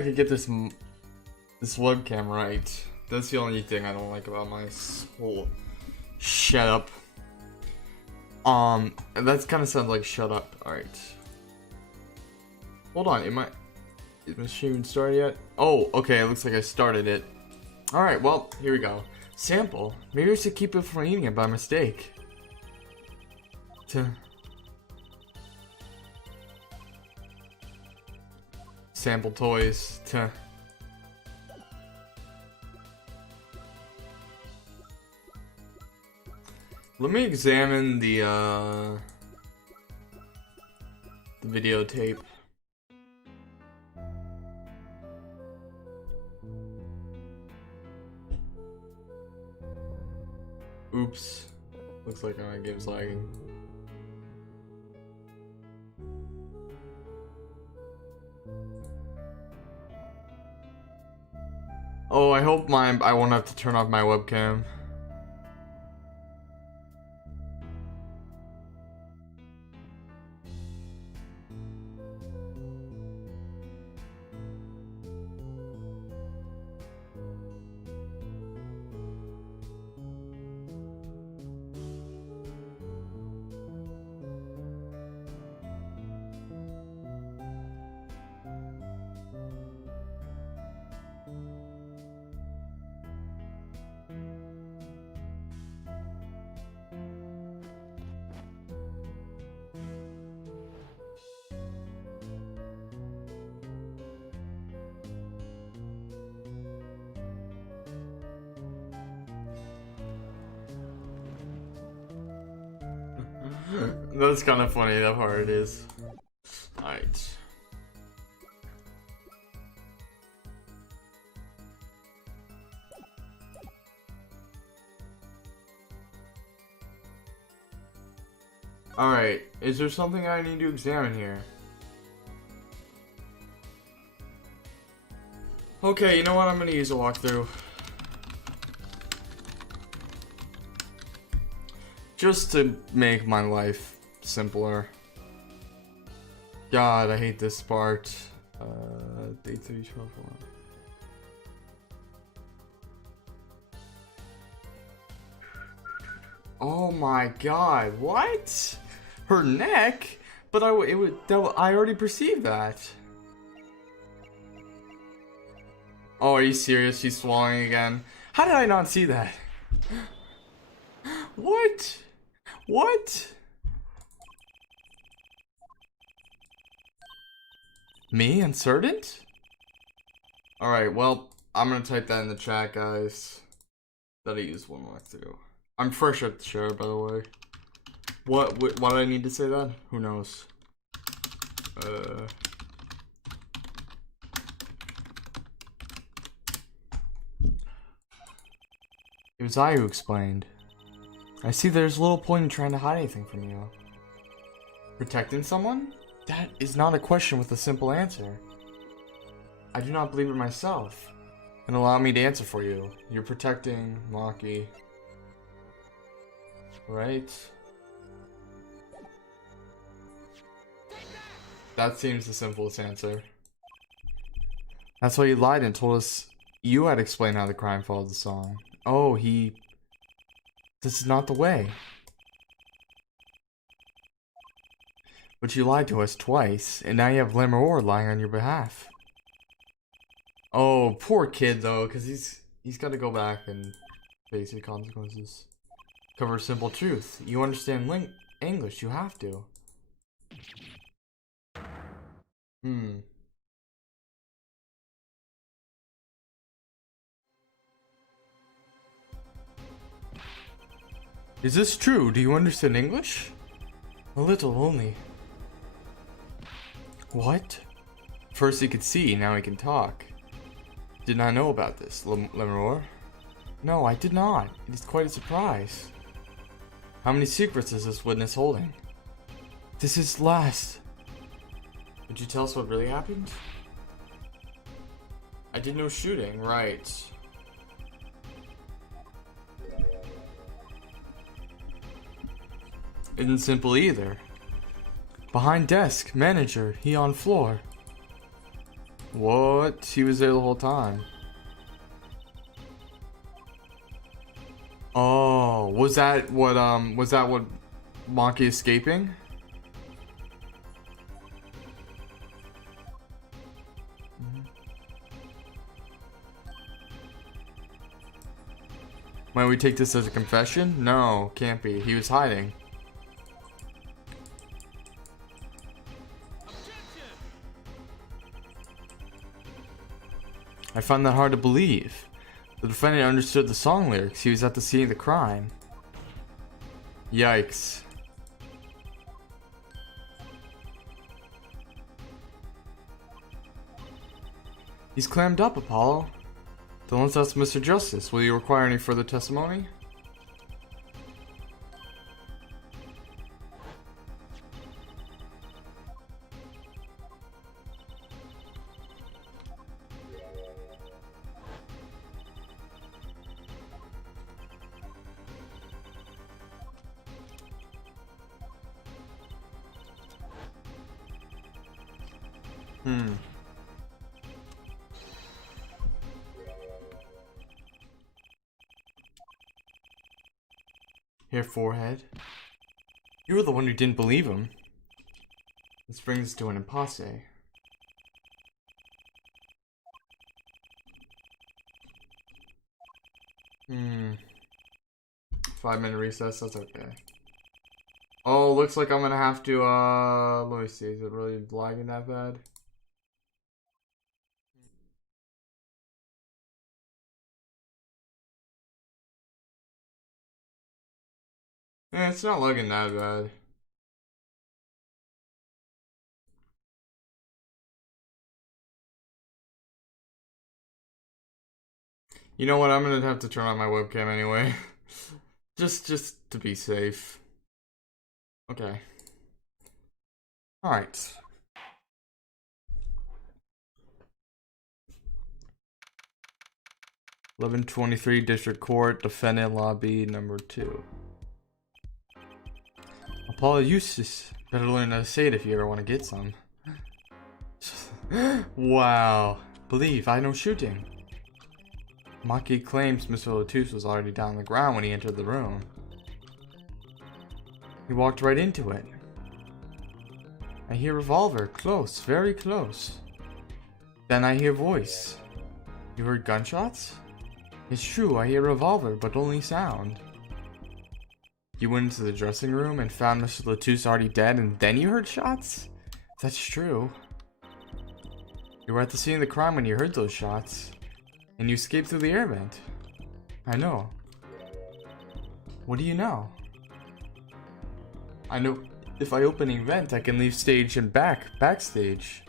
I could get this webcam right. That's the only thing I don't like about my whole shut up. That kind of sounds like shut up. All right. Hold on. Is my stream started yet? Oh, okay. It looks like I started it. All right. Well, here we go. Sample. Maybe I should keep it from eating it by mistake. Sample toys. Let me examine the videotape. Oops. Looks like my game's lagging. Oh, I hope I won't have to turn off my webcam. That's kind of funny, that part it is. Alright. Alright, is there something I need to examine here? Okay, you know what? I'm gonna use a walkthrough. Just to make my life simpler. God, I hate this part. Day 3, 12, 1. Oh my God! What? Her neck? But I already perceived that. Oh, are you serious? She's swallowing again. How did I not see that? What? What? Me, uncertain? Alright, well, I'm gonna type that in the chat, guys. That I used one walkthrough. I'm fresh at the share, by the way. Why did I need to say that? Who knows? It was I who explained. I see there's little point in trying to hide anything from you. Protecting someone? That is not a question with a simple answer. I do not believe it myself. And allow me to answer for you. You're protecting Maki. Right? That seems the simplest answer. That's why you lied and told us you had explained how the crime followed the song. Oh, this is not the way. But you lied to us twice, and now you have Lemur lying on your behalf. Oh, poor kid though, because he's got to go back and face the consequences. Cover simple truth. You understand English, you have to. Is this true? Do you understand English? A little only. What? First he could see, now he can talk. Did not know about this, Lemur. No, I did not. It is quite a surprise. How many secrets is this witness holding? This is last. Would you tell us what really happened? I did no shooting, right. Isn't simple either. Behind desk, manager, he on floor. What? He was there the whole time. Oh, was that what Monkey escaping? Might we take this as a confession? No, can't be. He was hiding. I find that hard to believe. The defendant understood the song lyrics. He was at the scene of the crime. Yikes. He's clammed up, Apollo. Then let's ask Mr. Justice. Will you require any further testimony? Here, forehead. You were the one who didn't believe him. This brings us to an impasse. 5-minute recess, that's okay. Oh, looks like I'm gonna have to, let me see, is it really lagging that bad? Yeah, it's not looking that bad. You know what, I'm gonna have to turn on my webcam anyway. just to be safe. Okay. Alright. $1123 District Court, Defendant Lobby number 2. Apollo Jusitce. Better learn how to say it if you ever want to get some. Wow. Believe I know shooting. Maki claims Mr. Latouche was already down on the ground when he entered the room. He walked right into it. I hear revolver, close, very close. Then I hear voice. You heard gunshots? It's true, I hear revolver, but only sound. You went into the dressing room and found Mr. Latouche already dead, and then you heard shots? That's true. You were at the scene of the crime when you heard those shots. And you escaped through the air vent. I know. What do you know? I know if I open a vent, I can leave stage and backstage.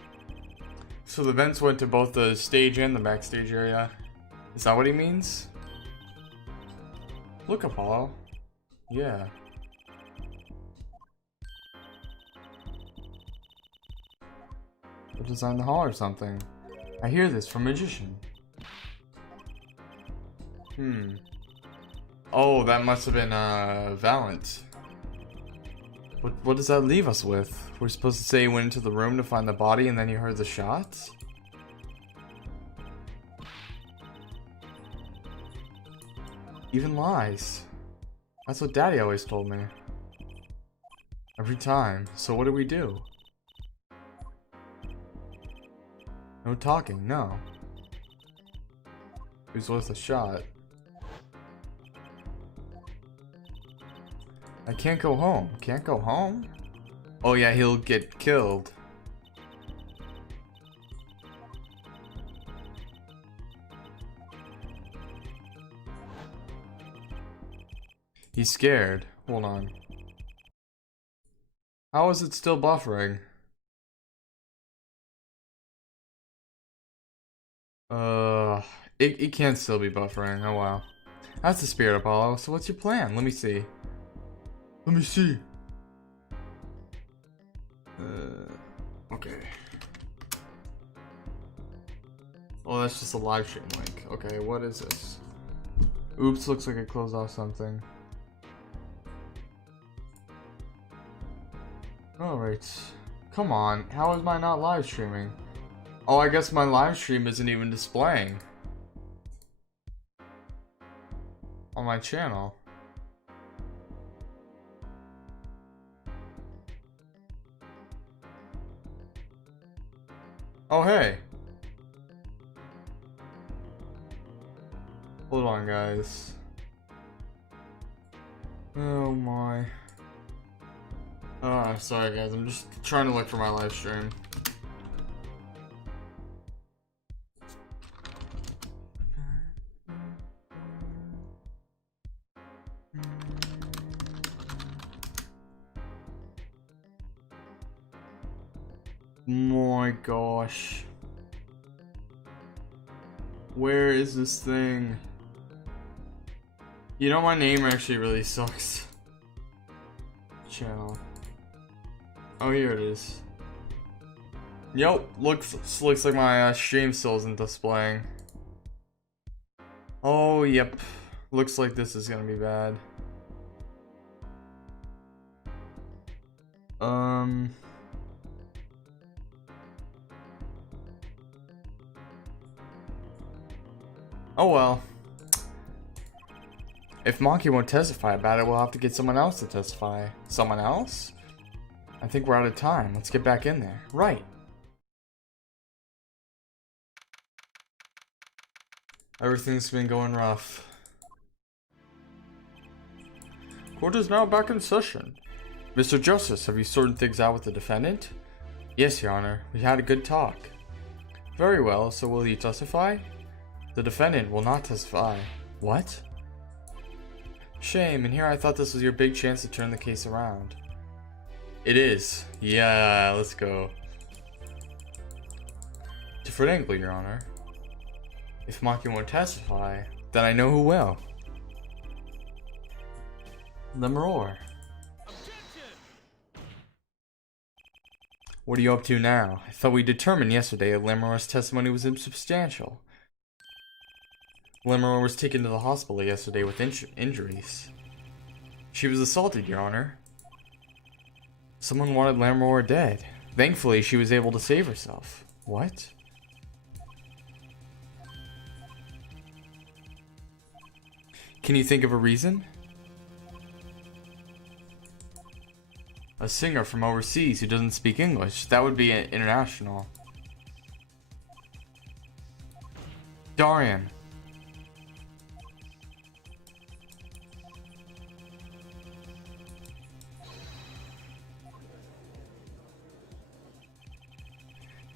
So the vents went to both the stage and the backstage area. Is that what he means? Look, Apollo. Yeah. They designed the hall or something. I hear this from Magician. Oh, that must have been, Valent. What does that leave us with? We're supposed to say he went into the room to find the body and then you heard the shots? Even lies. That's what Daddy always told me. Every time. So what do we do? No talking, no. Who's worth a shot? I can't go home. Can't go home? Oh yeah, he'll get killed. He's scared. Hold on. How is it still buffering? It can't still be buffering. Oh wow. That's the spirit, Apollo. So what's your plan? Let me see. Let me see. Okay. Oh, that's just a live stream link. Okay, what is this? Oops, looks like I closed off something. Alright. Come on, how is mine not live streaming? Oh, I guess my live stream isn't even displaying on my channel. Oh, hey. Hold on, guys. Oh my. Oh, sorry guys, I'm just trying to look for my live stream. My gosh. Where is this thing? You know, my name actually really sucks. Channel. Oh, here it is. Yep, looks like my stream still isn't displaying. Oh, yep. Looks like this is gonna be bad. Oh well. If Monkey won't testify about it, we'll have to get someone else to testify. Someone else? I think we're out of time. Let's get back in there. Right. Everything's been going rough. Court is now back in session. Mr. Justice, have you sorted things out with the defendant? Yes, Your Honor. We had a good talk. Very well, so will you testify? The defendant will not testify. What? Shame, and here I thought this was your big chance to turn the case around. It is. Yeah, let's go. Different angle, Your Honor. If Maki won't testify, then I know who will. Lemuror. What are you up to now? I thought we determined yesterday that Lemuror's testimony was insubstantial. Lemuror was taken to the hospital yesterday with injuries. She was assaulted, Your Honor. Someone wanted Lemuror dead. Thankfully, she was able to save herself. What? Can you think of a reason? A singer from overseas who doesn't speak English. That would be international. Darian.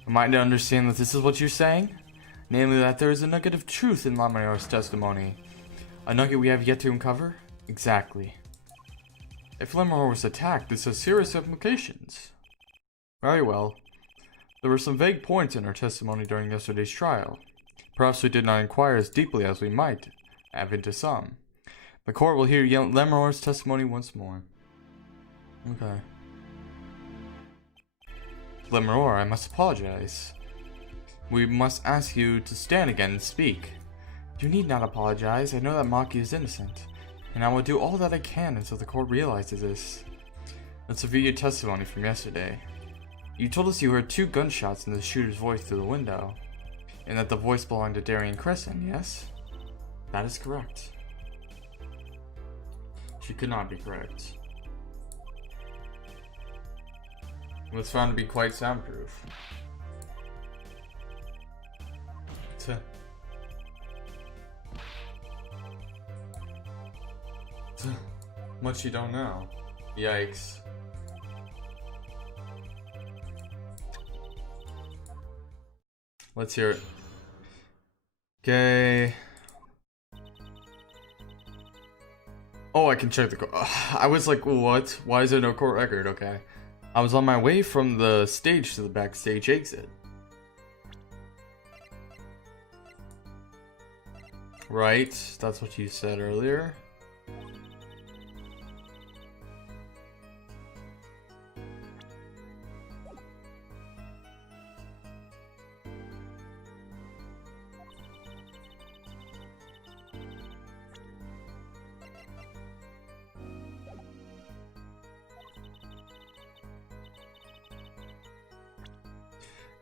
Am I to understand that this is what you're saying? Namely that there is a nugget of truth in Lemuror's testimony. A nugget we have yet to uncover? Exactly. If Lemuror was attacked, this has serious implications. Very well. There were some vague points in her testimony during yesterday's trial. Perhaps we did not inquire as deeply as we might have into some. The court will hear Lemuror's testimony once more. Okay. Lemuror, I must apologize. We must ask you to stand again and speak. You need not apologize. I know that Maki is innocent, and I will do all that I can until the court realizes this. Let's review your testimony from yesterday. You told us you heard 2 gunshots in the shooter's voice through the window, and that the voice belonged to Darian Crescent, yes? That is correct. She could not be correct. It was found to be quite soundproof. Much you don't know. Yikes. Let's hear it. Okay. Oh, I can check the court. I was like, what? Why is there no court record? Okay. I was on my way from the stage to the backstage exit. Right, that's what you said earlier.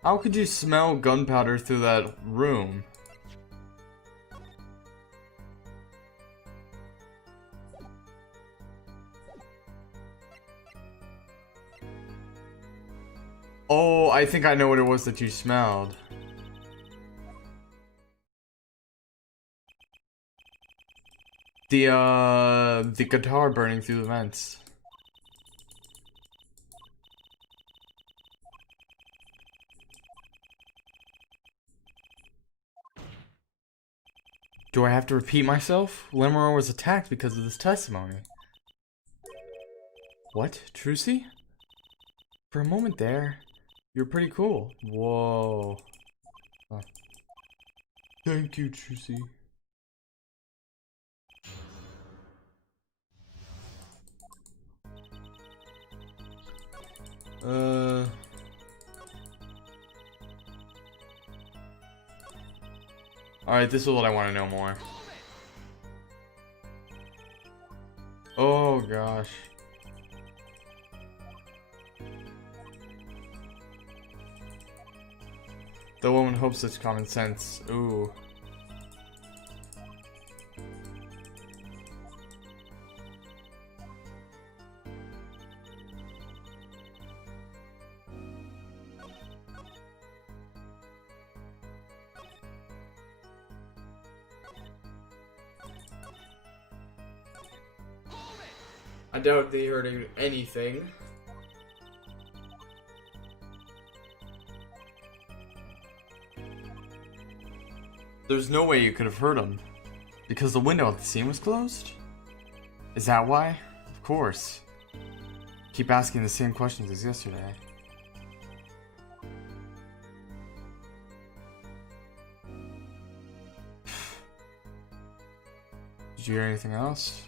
How could you smell gunpowder through that room? Oh, I think I know what it was that you smelled. The guitar burning through the vents. Do I have to repeat myself? Lemuror was attacked because of this testimony. What? Trucy? For a moment there, you're pretty cool. Whoa. Huh. Thank you, Trucy. Alright, this is what I want to know more. Oh gosh. The woman hopes it's common sense. Ooh. I doubt they heard anything. There's no way you could have heard them. Because the window at the scene was closed? Is that why? Of course. Keep asking the same questions as yesterday. Did you hear anything else?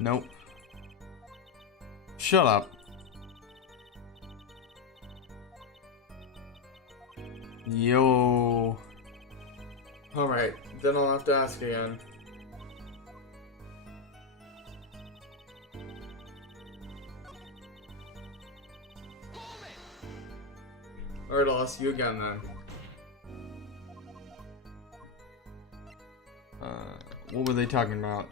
Nope. Shut up. Yo. Alright, then I'll have to ask again. Alright, I'll ask you again then. What were they talking about?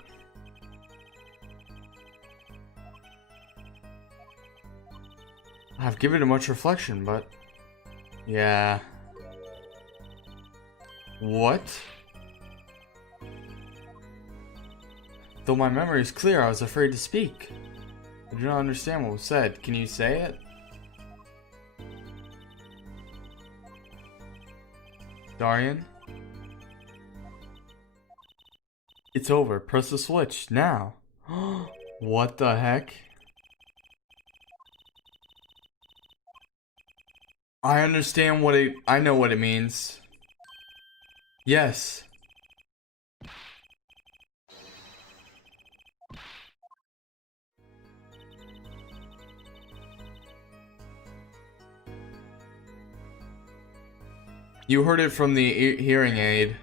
I've given it much reflection, but... yeah. What? Though my memory is clear, I was afraid to speak. I do not understand what was said. Can you say it? Darian? It's over. Press the switch, now. What the heck? I understand what I know what it means. Yes. You heard it from the hearing aid.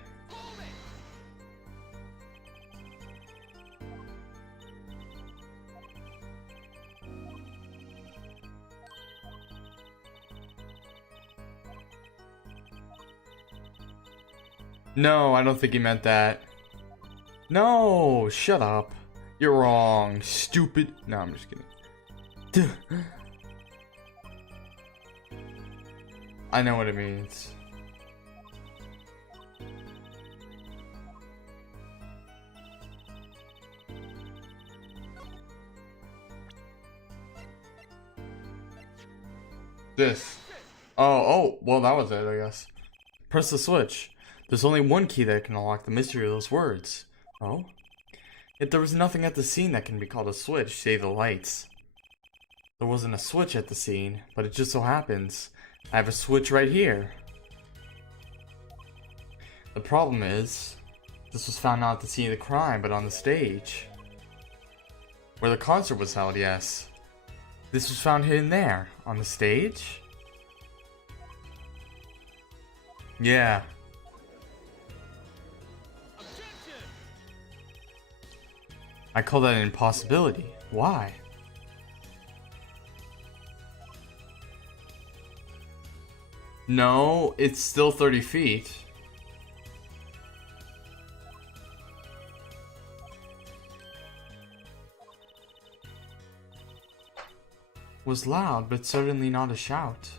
No, I don't think he meant that. No, shut up. You're wrong, stupid. No, I'm just kidding. I know what it means. This. Oh, well, that was it, I guess. Press the switch. There's only one key that can unlock the mystery of those words. Oh? Yet there was nothing at the scene that can be called a switch, save the lights. There wasn't a switch at the scene, but it just so happens I have a switch right here. The problem is, this was found not at the scene of the crime, but on the stage. Where the concert was held, yes. This was found hidden there, on the stage? Yeah. I call that an impossibility. Why? No, it's still 30 feet. Was loud, but certainly not a shout.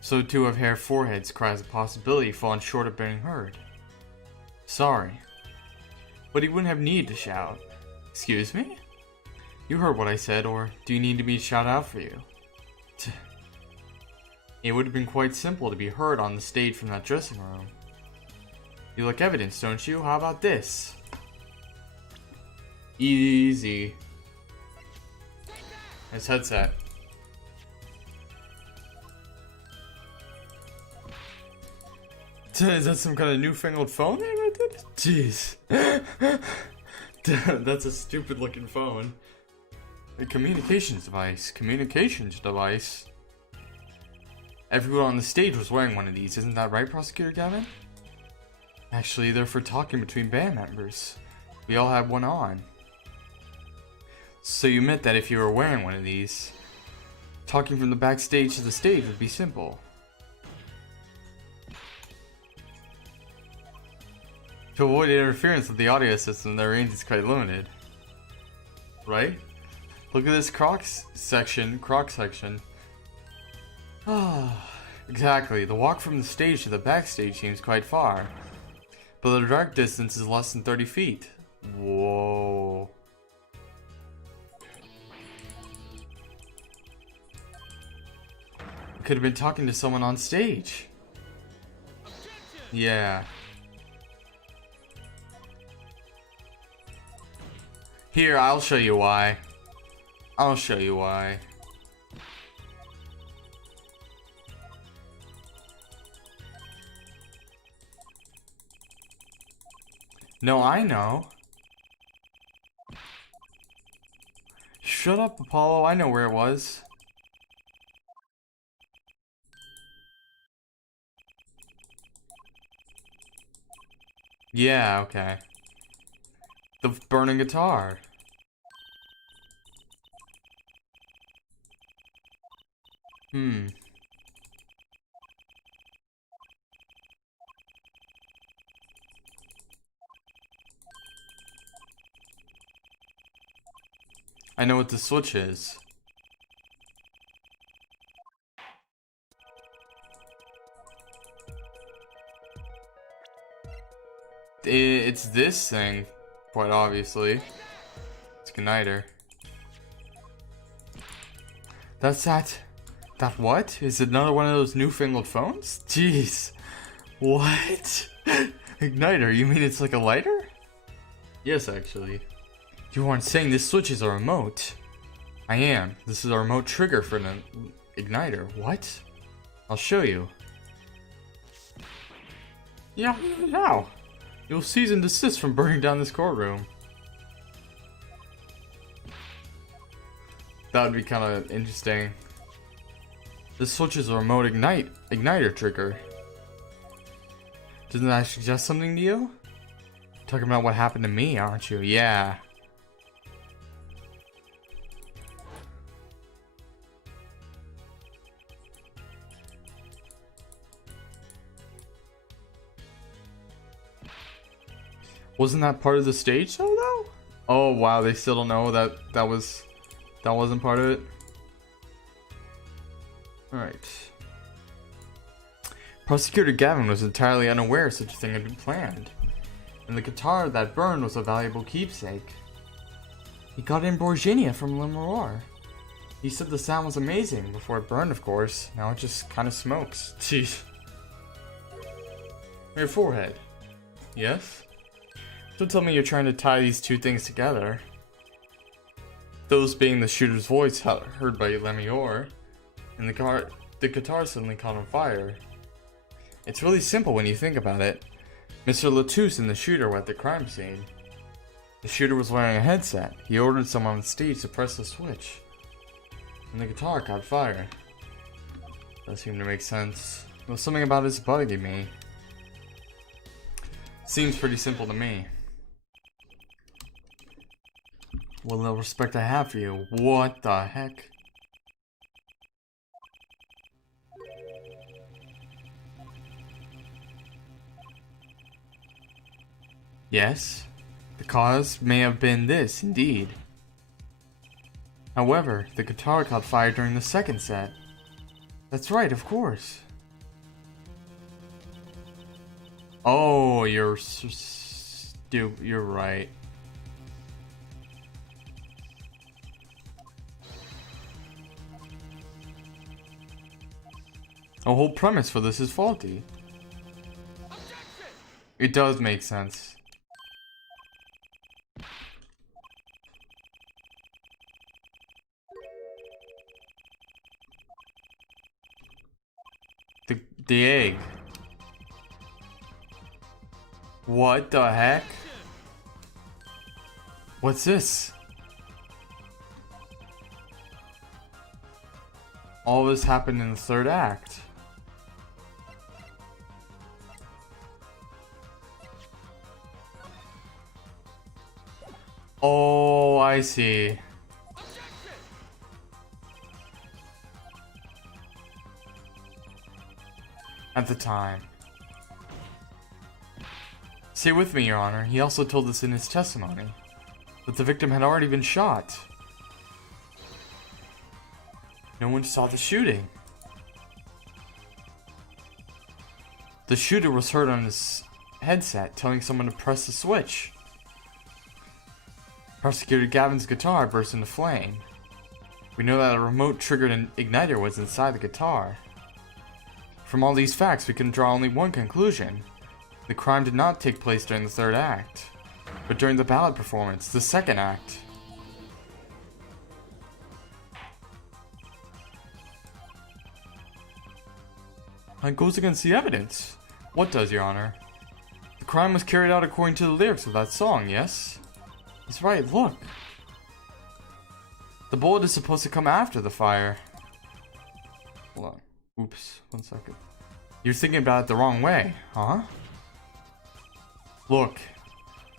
So too have hair foreheads cries a possibility fallen short of being heard. Sorry. But he wouldn't have need to shout. Excuse me? You heard what I said, or do you need me to shout out for you? It would have been quite simple to be heard on the stage from that dressing room. You like evidence, don't you? How about this? Easy. Nice headset. Is that some kind of newfangled phone they invented? Jeez. That's a stupid looking phone. A communications device. Communications device. Everyone on the stage was wearing one of these, isn't that right, Prosecutor Gavin? Actually, they're for talking between band members. We all had one on. So you meant that if you were wearing one of these, talking from the backstage to the stage would be simple. To avoid interference with the audio system, their range is quite limited. Right? Look at this croc section. Ah, exactly. The walk from the stage to the backstage seems quite far. But the direct distance is less than 30 feet. Whoa. Could have been talking to someone on stage. Yeah. Here, I'll show you why. I'll show you why. No, I know. Shut up, Apollo. I know where it was. Yeah, okay. The burning guitar. I know what the switch is. It's this thing, quite obviously. It's Igniter. That's that. That what? Is it another one of those newfangled phones? Jeez. What? Igniter? You mean it's like a lighter? Yes, actually. You aren't saying this switch is a remote. I am. This is a remote trigger for an igniter. What? I'll show you. Yeah, now. You'll cease and desist from burning down this courtroom. That would be kind of interesting. This switch is a remote igniter trigger. Doesn't that suggest something to you? Talking about what happened to me, aren't you? Yeah. Wasn't that part of the stage show though? Oh wow, they still don't know that wasn't part of it. Alright. Prosecutor Gavin was entirely unaware such a thing had been planned, and the guitar that burned was a valuable keepsake. He got it in Borginia from Lemuroir. He said the sound was amazing before it burned, of course. Now it just kind of smokes. Jeez. Your forehead. Yes? Don't tell me you're trying to tie these two things together. Those being the shooter's voice heard by Lemuroir, and the guitar suddenly caught on fire. It's really simple when you think about it. Mr. Latouche and the shooter were at the crime scene. The shooter was wearing a headset. He ordered someone on stage to press the switch, and the guitar caught fire. That seemed to make sense. There was something about this bugging me. Seems pretty simple to me. What little respect I have for you. What the heck? Yes, the cause may have been this, indeed. However, the guitar caught fire during the second set. That's right, of course. Oh, you're you're right. The whole premise for this is faulty. It does make sense. The egg. What the heck? What's this? All this happened in the third act. Oh, I see. At the time. Stay with me, Your Honor. He also told us in his testimony that the victim had already been shot. No one saw the shooting. The shooter was heard on his headset telling someone to press the switch. Prosecutor Gavin's guitar burst into flame. We know that a remote triggered an igniter was inside the guitar. From all these facts, we can draw only one conclusion. The crime did not take place during the third act, but during the ballad performance, the second act. That goes against the evidence. What does, Your Honor? The crime was carried out according to the lyrics of that song, yes? That's right, look. The bullet is supposed to come after the fire. Hold on. Oops, 1 second. You're thinking about it the wrong way, huh? Look,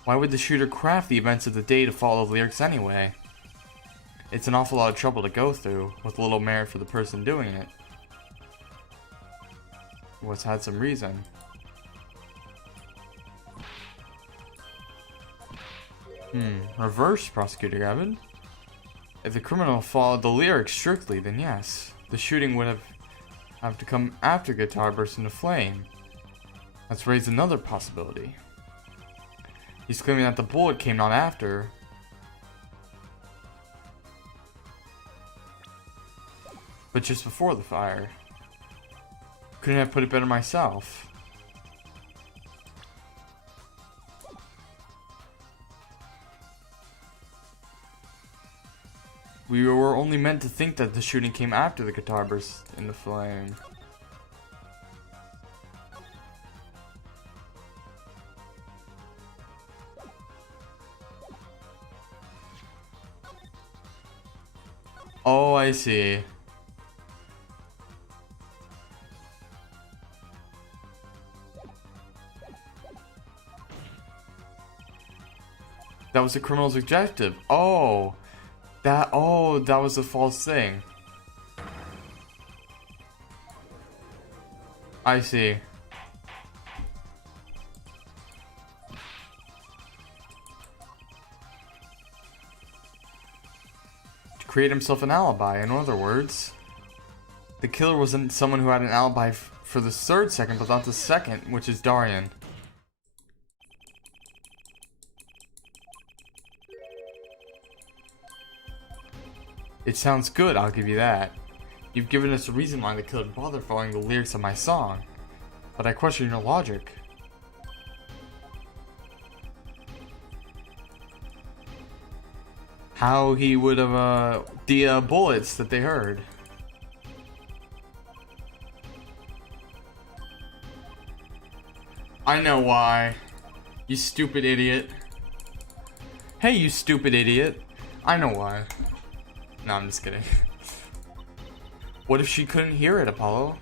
why would the shooter craft the events of the day to follow the lyrics anyway? It's an awful lot of trouble to go through, with little merit for the person doing it. What's had some reason. Reverse, Prosecutor Gavin. If the criminal followed the lyrics strictly, then yes, the shooting would have to come after guitar burst into flame. Let's raise another possibility. He's claiming that the bullet came not after, but just before the fire. Couldn't have put it better myself. We were only meant to think that the shooting came after the guitar burst into flame. Oh, I see. That was the criminal's objective. Oh, that was a false thing. I see. To create himself an alibi, in other words. The killer wasn't someone who had an alibi for the third second, but not the second, which is Darian. It sounds good, I'll give you that. You've given us a reason why the killer didn't bother following the lyrics of my song, but I question your logic. How he would have, the bullets that they heard. I know why. You stupid idiot. Hey, you stupid idiot. I know why. No, I'm just kidding. What if she couldn't hear it, Apollo?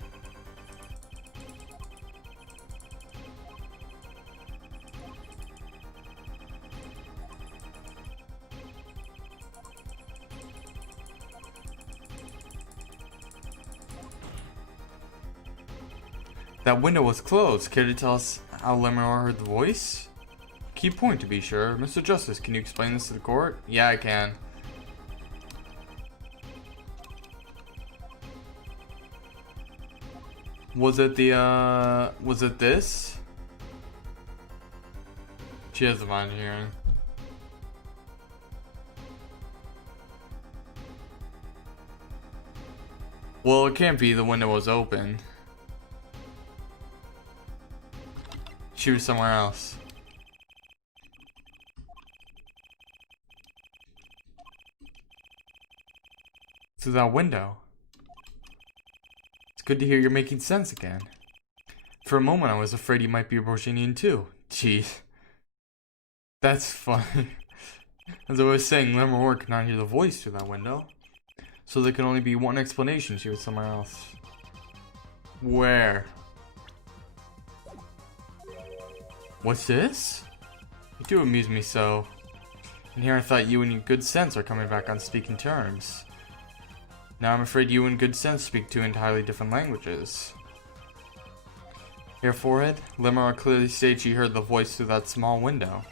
That window was closed. Care to tell us how Lemon heard the voice? Key point to be sure. Mr. Justice, can you explain this to the court? Yeah, I can. Was it this? She has the mind of hearing. Well, it can't be. The window was open. She was somewhere else. Through that window. It's good to hear you're making sense again. For a moment, I was afraid you might be a Borginian too. Jeez. That's funny. As I was saying, Lemon could not hear the voice through that window. So there can only be one explanation. She was somewhere else. Where? What's this? You do amuse me so. And here I thought you and your good sense are coming back on speaking terms. Now I'm afraid you and good sense speak two entirely different languages. Here, forehead, Lemon clearly states she heard the voice through that small window.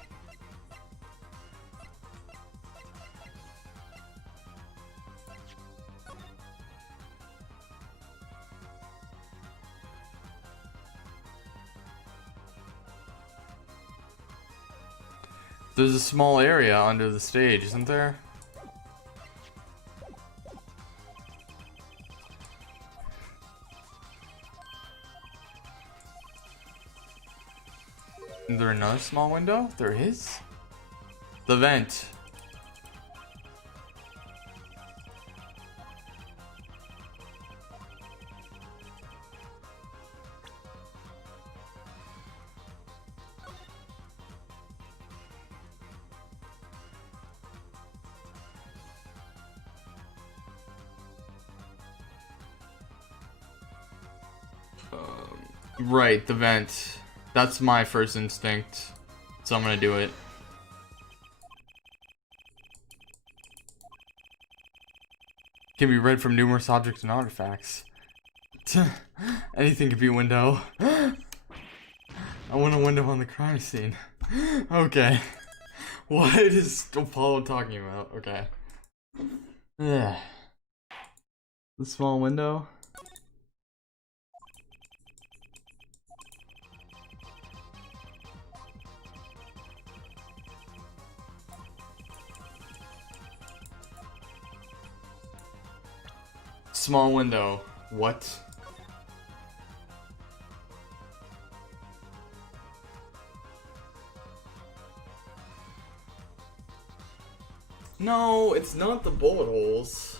There's a small area under the stage, isn't there? Is there another small window? There is? The vent. Right, the vent. That's my first instinct, so I'm gonna do it. Can be read from numerous objects and artifacts. Anything could be a window. I want a window on the crime scene. Okay. What is Apollo talking about? Okay. Yeah. The small window. Small window. What? No, it's not the bullet holes.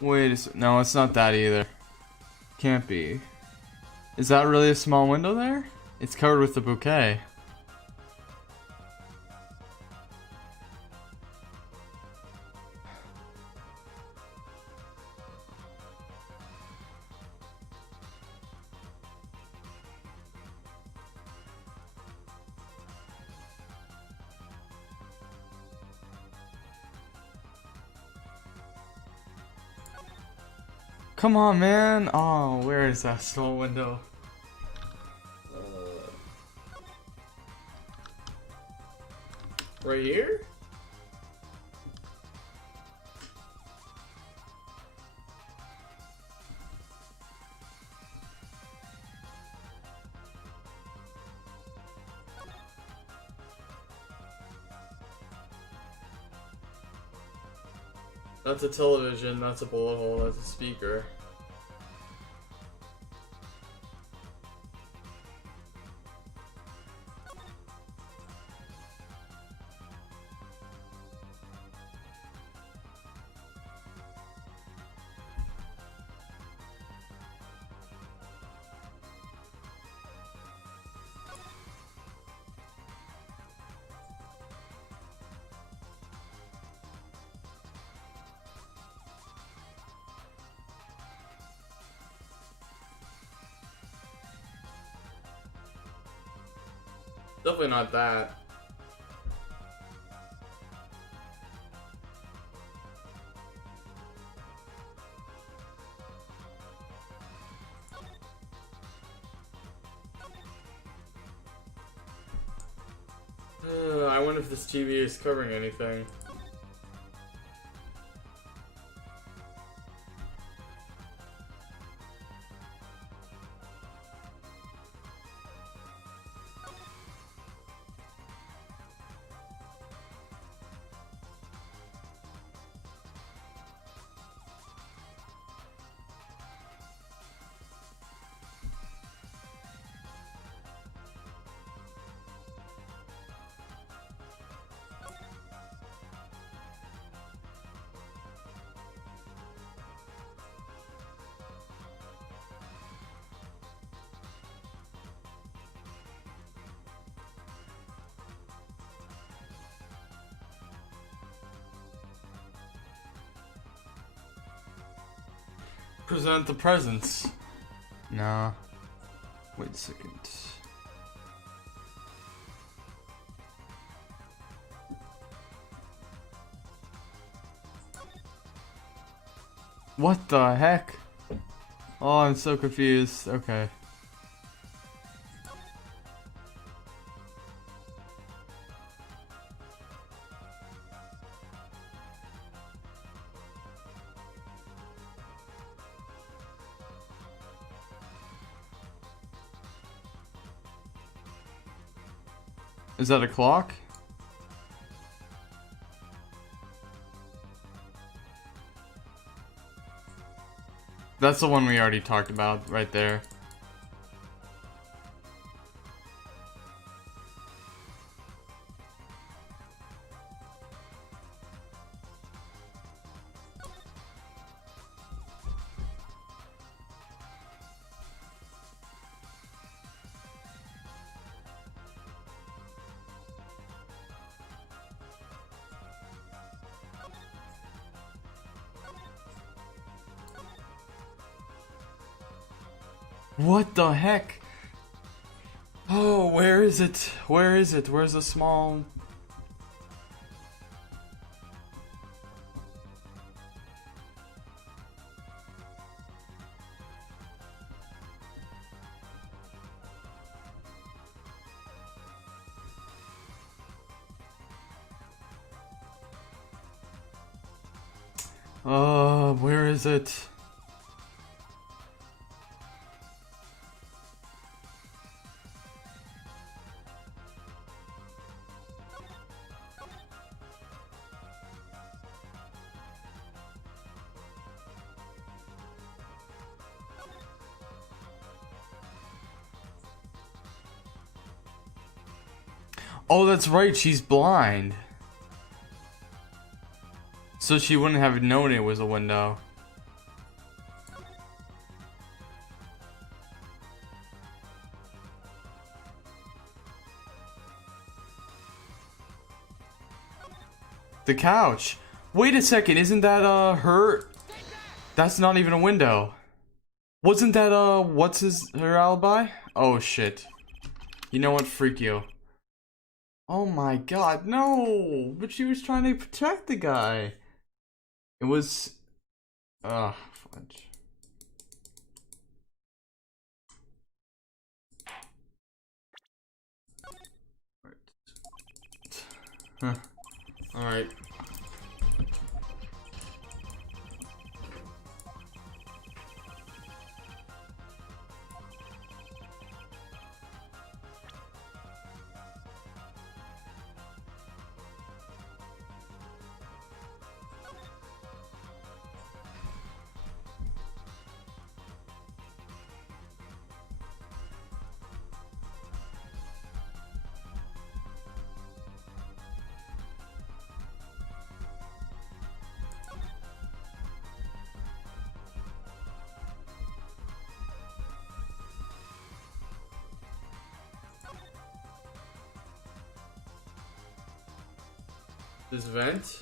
Wait a sec. No, it's not that either. Can't be. Is that really a small window there? It's covered with a bouquet. Come on, man. Oh, where is that small window? Right here? That's a television, that's a bullet hole, that's a speaker. Definitely not that. I wonder if this TV is covering anything. Present the presents. Nah. Wait a second. What the heck? Oh, I'm so confused. Okay. Is that a clock? That's the one we already talked about right there. What the heck? Oh, where is it? Where is it? Where's the small... where is it? Oh, that's right, she's blind. So she wouldn't have known it was a window. The couch. Wait a second, isn't that her? That's not even a window. Wasn't that what's her alibi? Oh shit. You know what? Freak you. Oh my god, no! But she was trying to protect the guy. It was... fudge. Huh. Alright. This vent?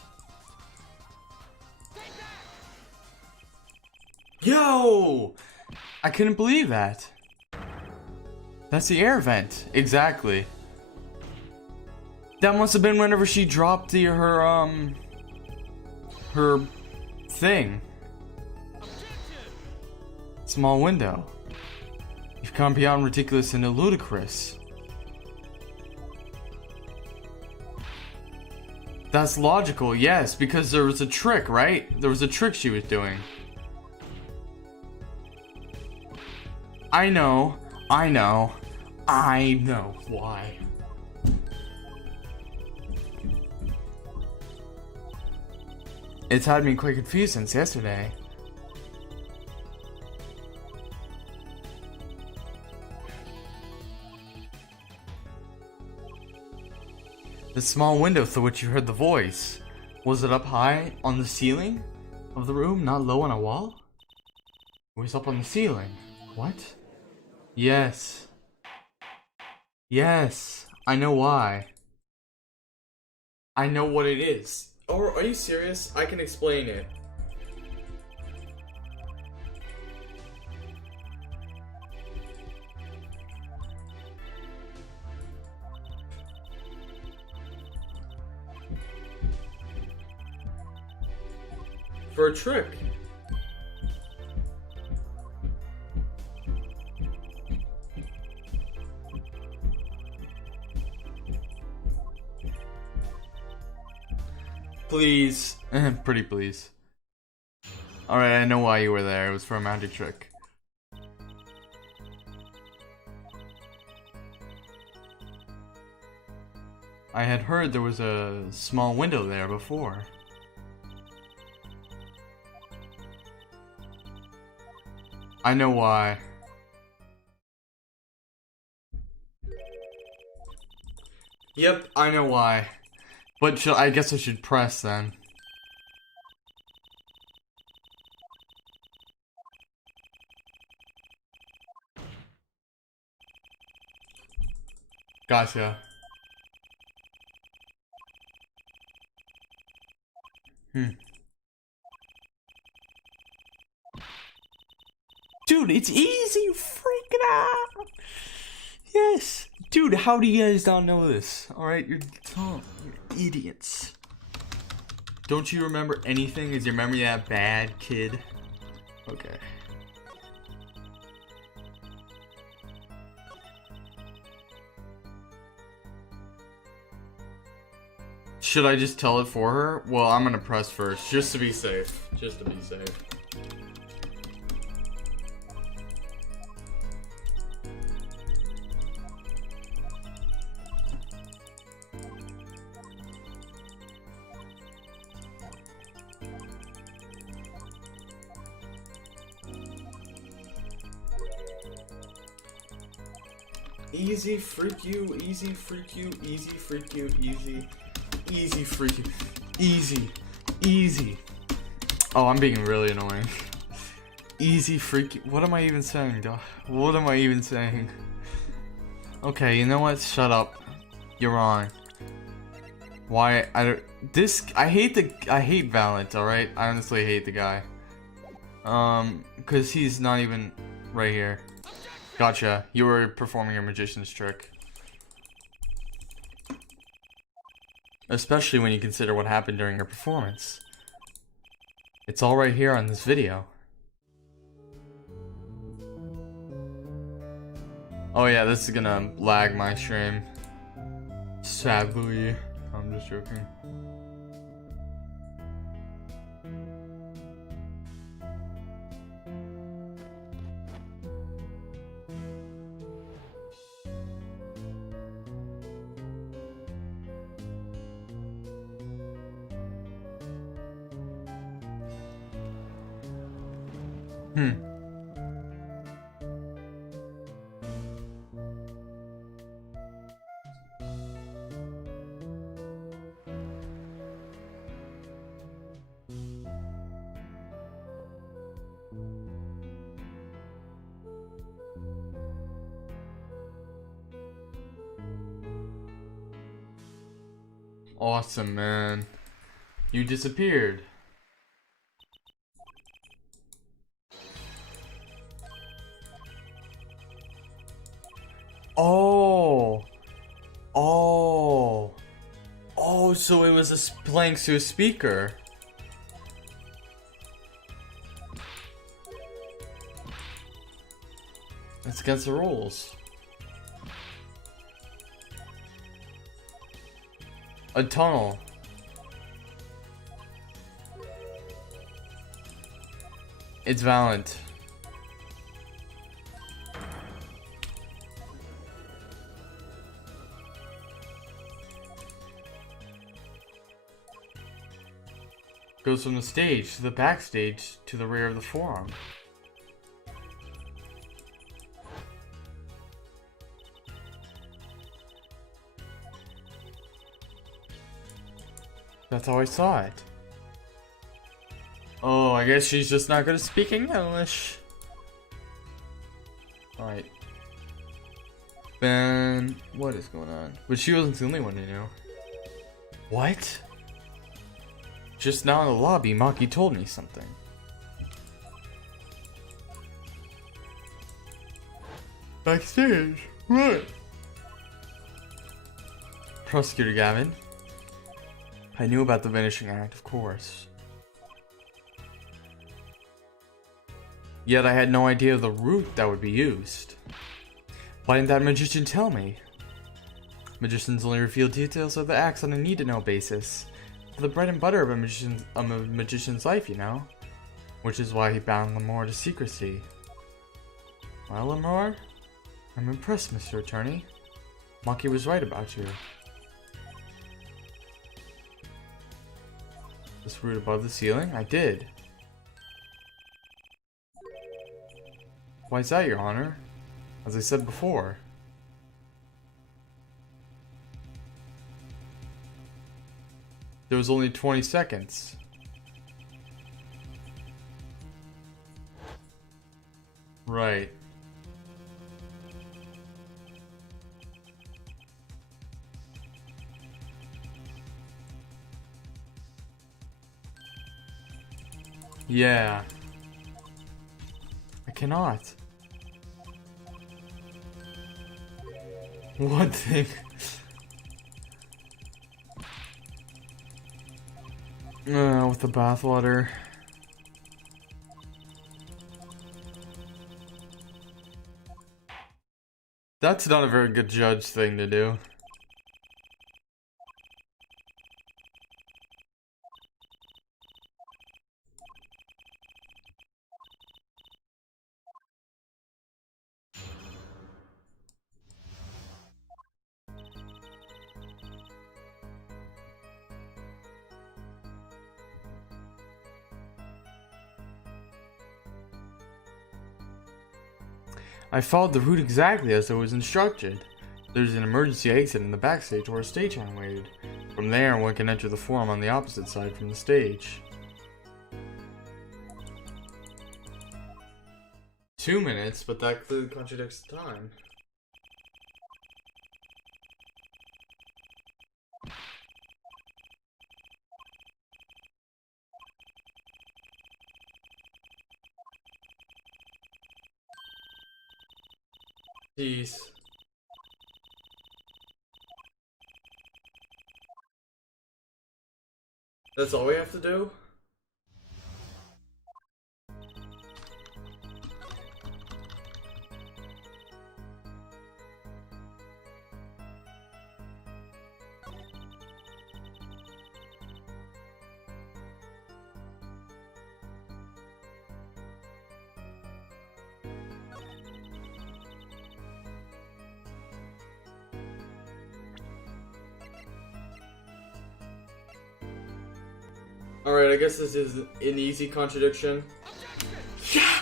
Yo! I couldn't believe that. That's the air vent. Exactly. That must have been whenever she dropped her thing. Small window. You've gone beyond ridiculous into ludicrous. That's logical, yes, because there was a trick, right? There was a trick she was doing. I know why. It's had me quite confused since yesterday. The small window through which you heard the voice, was it up high on the ceiling of the room, not low on a wall? It was up on the ceiling. What? Yes. Yes, I know why. I know what it is. Or are you serious? I can explain it. For a trick. Please. Pretty please. Alright, I know why you were there. It was for a magic trick. I had heard there was a small window there before. I know why. Yep, I know why. But I guess I should press then. Gotcha. Dude, it's easy, freak it out. Yes. Dude, how do you guys not know this? Alright, you're dumb. You're idiots. Don't you remember anything? Is your memory that bad, kid? Okay. Should I just tell it for her? Well, I'm gonna press first, just to be safe. Just to be safe. Easy freak you, easy freak you, easy freak you, easy. Easy freak you. Easy. Easy. Oh, I'm being really annoying. Easy freak you. What am I even saying, dog? What am I even saying? Okay, you know what? Shut up. You're wrong. Why? I hate Valent, alright? I honestly hate the guy. Cause he's not even right here. Gotcha. You were performing your magician's trick. Especially when you consider what happened during your performance. It's all right here on this video. Oh yeah, this is gonna lag my stream. Sadly. I'm just joking. Awesome, man. You disappeared. Oh. Oh. so it was playing through a speaker. That's against the rules. A tunnel. It's valid. Goes from the stage to the backstage to the rear of the forum. That's how I saw it. Oh, I guess she's just not good at speaking English. Alright. Ben, what is going on? But she wasn't the only one who knew. What? Just now in the lobby, Maki told me something. Backstage? What? Prosecutor Gavin. I knew about the vanishing act, of course. Yet I had no idea of the route that would be used. Why didn't that magician tell me? Magicians only reveal details of the acts on a need-to-know basis. The bread and butter of a magician's life, you know? Which is why he bound Lemore to secrecy. Well, Lemore? I'm impressed, Mr. Attorney. Maki was right about you. This route above the ceiling? I did. Why is that, Your Honor? As I said before. There was only 20 seconds. Right. Yeah. I cannot. One thing. With the bathwater. That's not a very good judge thing to do. I followed the route exactly as I was instructed. There's an emergency exit in the backstage where a stagehand waited. From there, one can enter the forum on the opposite side from the stage. 2 minutes, but that clearly contradicts the time. Jeez. That's all we have to do? Alright, I guess this is an easy contradiction. Yeah!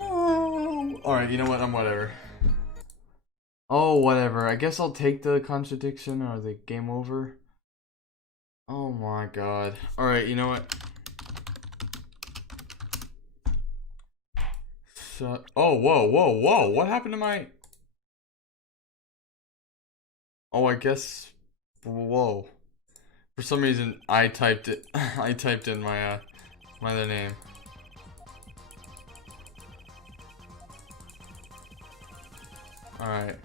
Oh. Alright, you know what? I'm whatever. Oh, whatever. I guess I'll take the contradiction or the game over. Oh my god. Alright, you know what? Oh, whoa. What happened to my... Oh, I guess... Whoa. For some reason, I typed it. I typed in my other name. All right.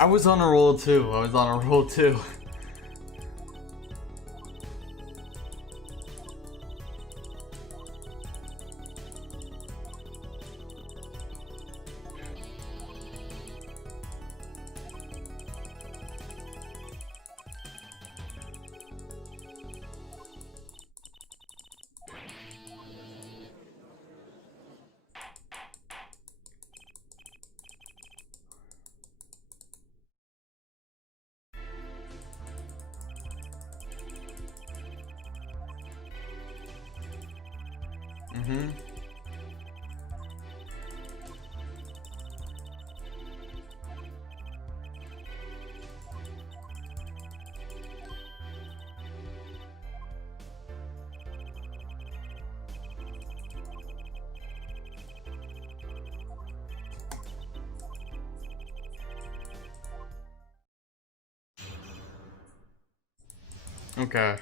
I was on a roll too. I was on a roll too. Mm-hmm. Okay.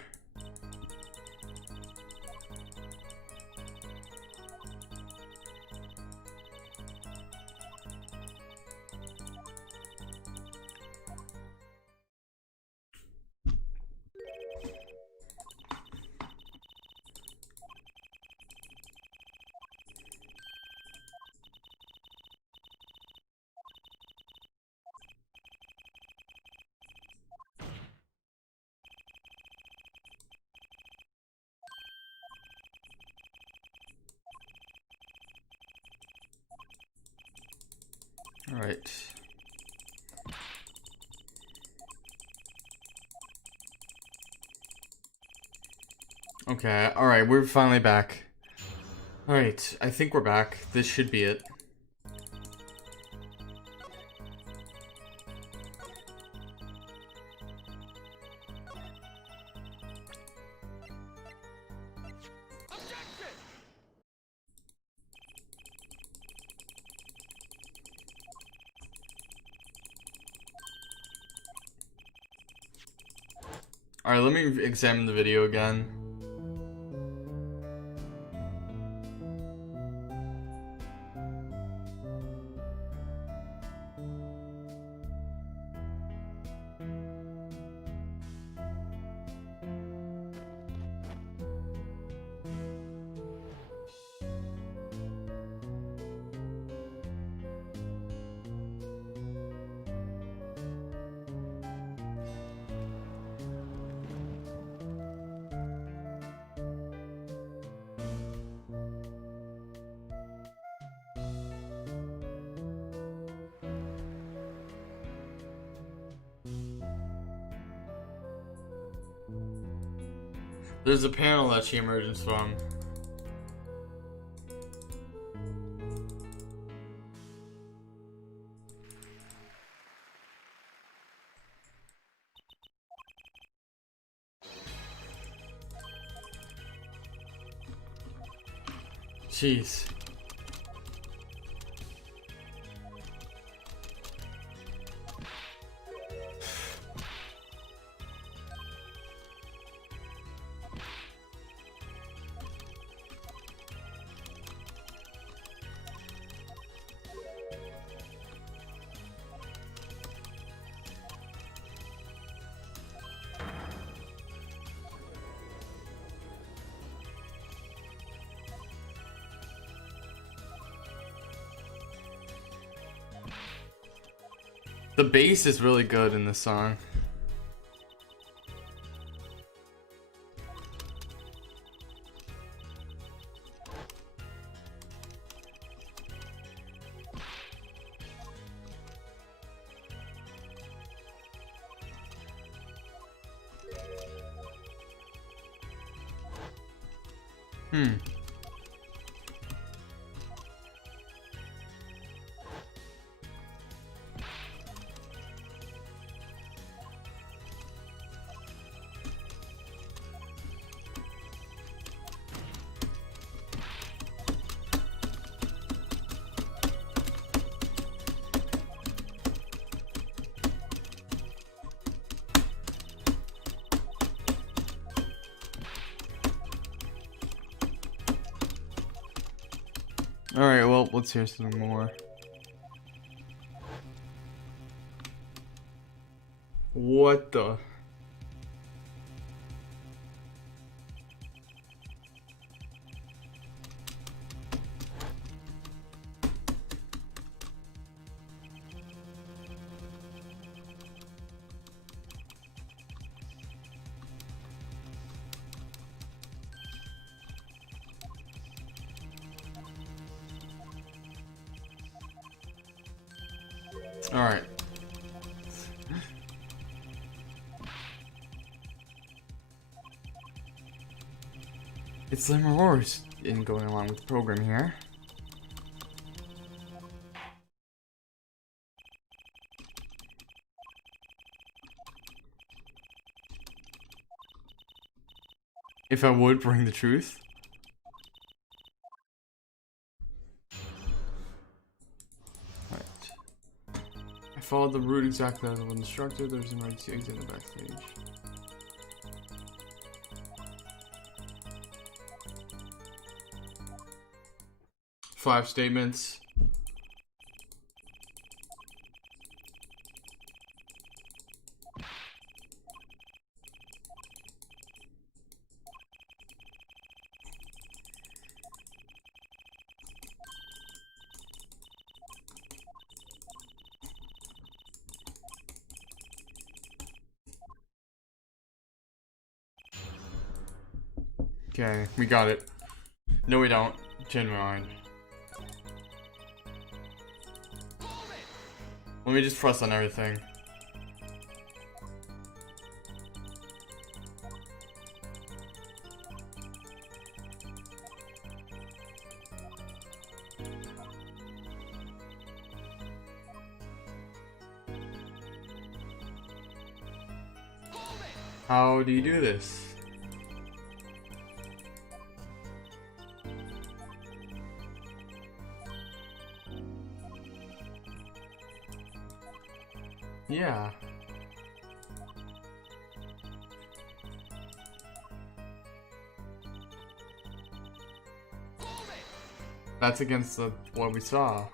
All right. Okay, alright, we're finally back. Alright, I think we're back. This should be it. Alright, let me examine the video again. There's a panel that she emerges from. Jeez. The bass is really good in this song. Alright, well, let's hear some more. What the? Alright. It's Lemurors in going along with the program here. If I would bring the truth. Right. I followed the route exactly as I was instructed. There's an emergency exit in the backstage. Five statements. Okay, we got it. No, we don't. Change my mind. Let me just press on everything. How do you do this? Yeah. That's against what we saw.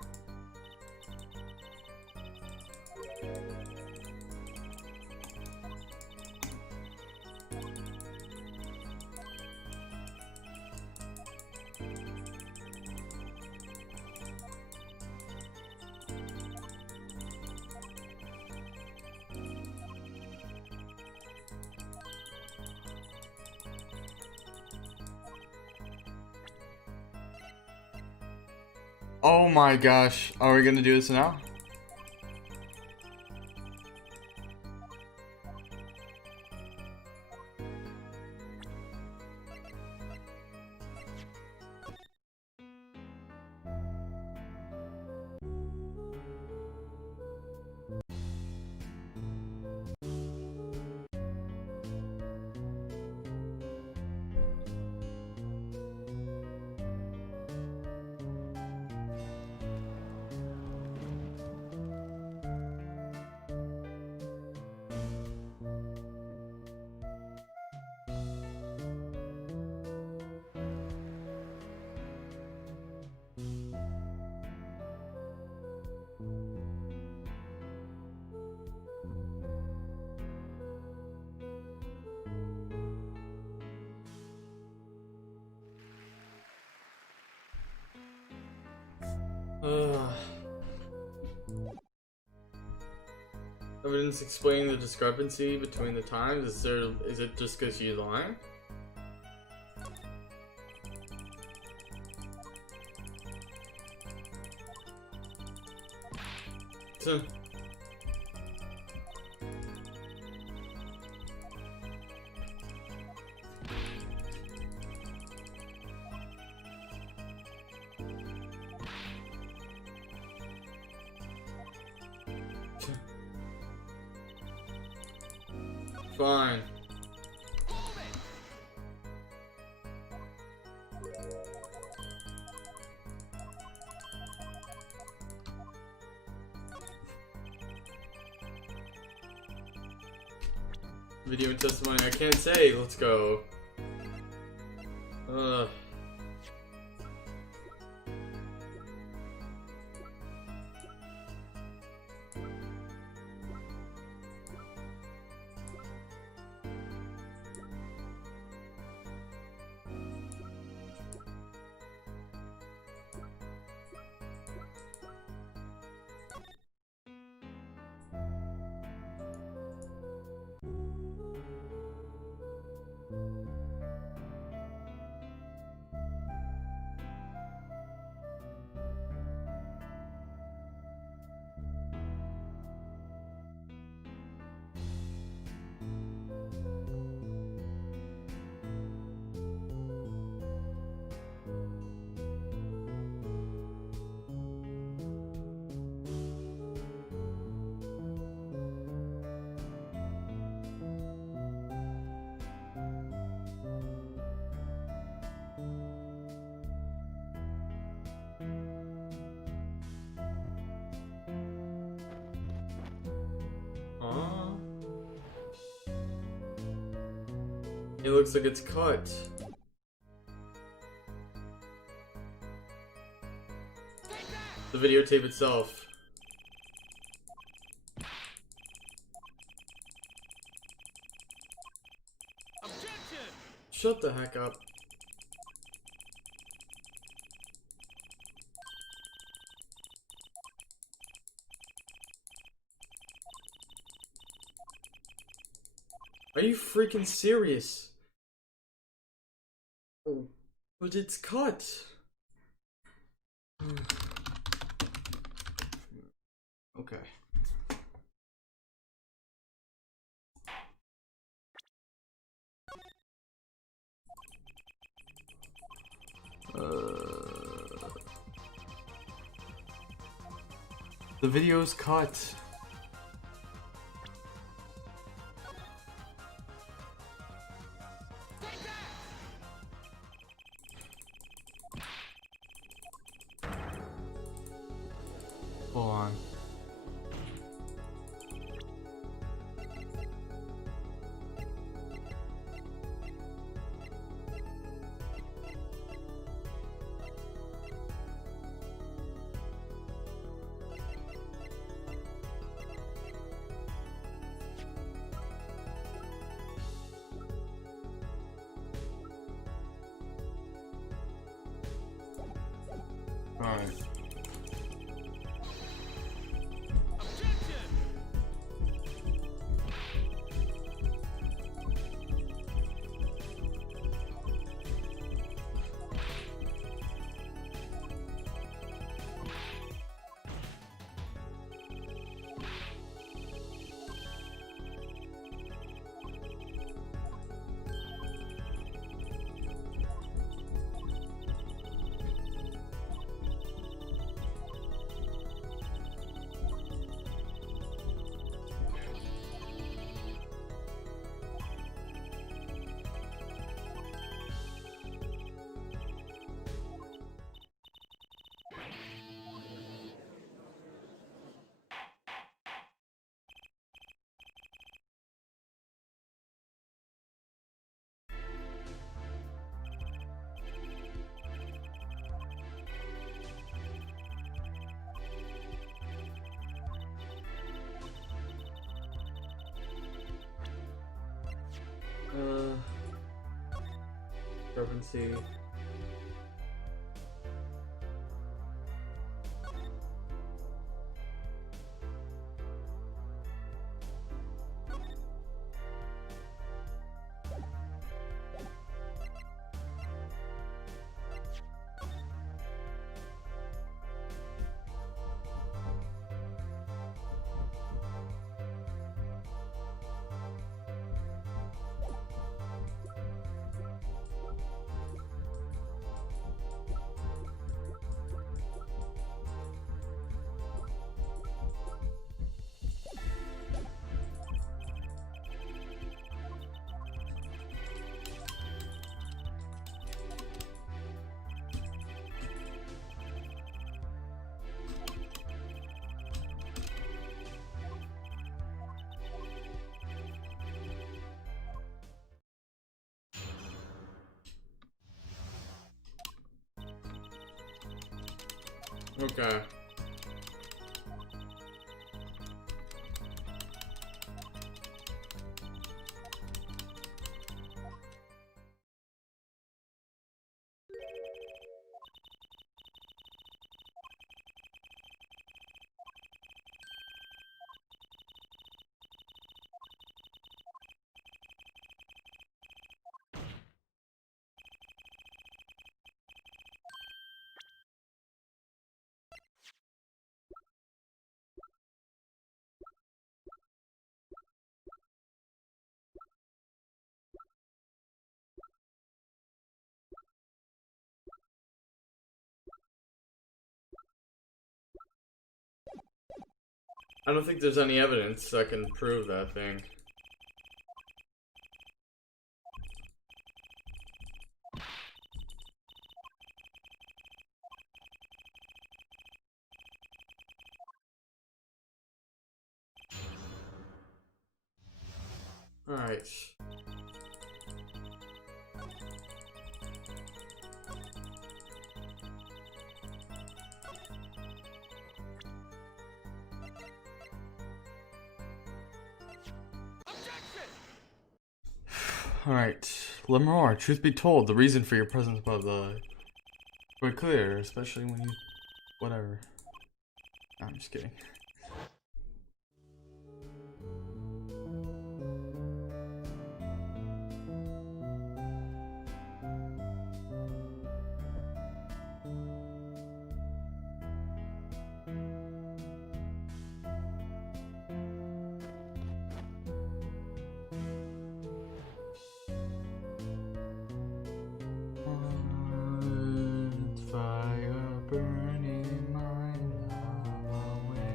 Oh my gosh, are we gonna do this now? Evidence explaining the discrepancy between the times. Is it just because you lying? Fine. Video and testimony. I can't say. Let's go. It looks like it's cut. The videotape itself. Objection! Shut the heck up. Are you freaking serious? Oh, but it's cut. Okay. The video's cut. Hold on. Alright. Objection! Discrepancy. Okay. I don't think there's any evidence that can prove that thing. Alright. Alright. Lemar, truth be told, the reason for your presence above the... quite clear, especially when you... whatever. No, I'm just kidding. Fire burning my love away.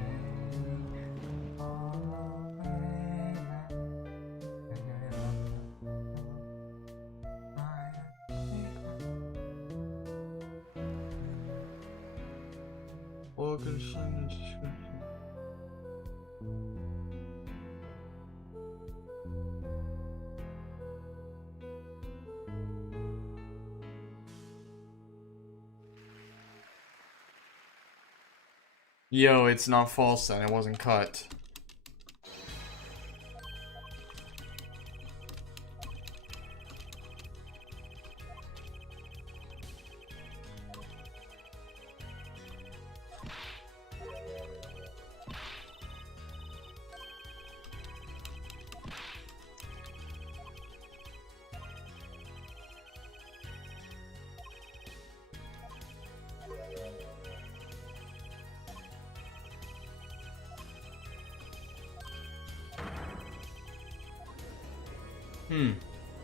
Yo, it's not false then, it wasn't cut.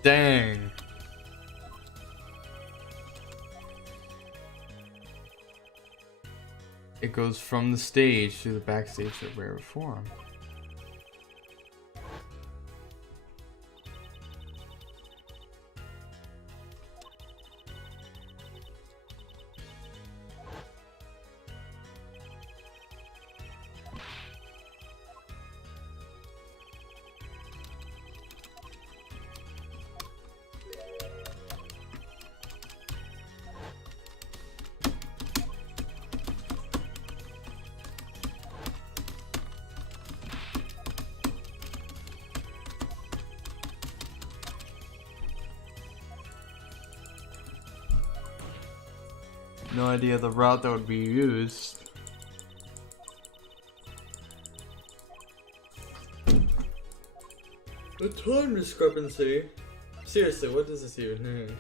Dang. It goes from the stage to the backstage at Rare Forum. No idea the route that would be used. The time discrepancy? Seriously, what does this even mean?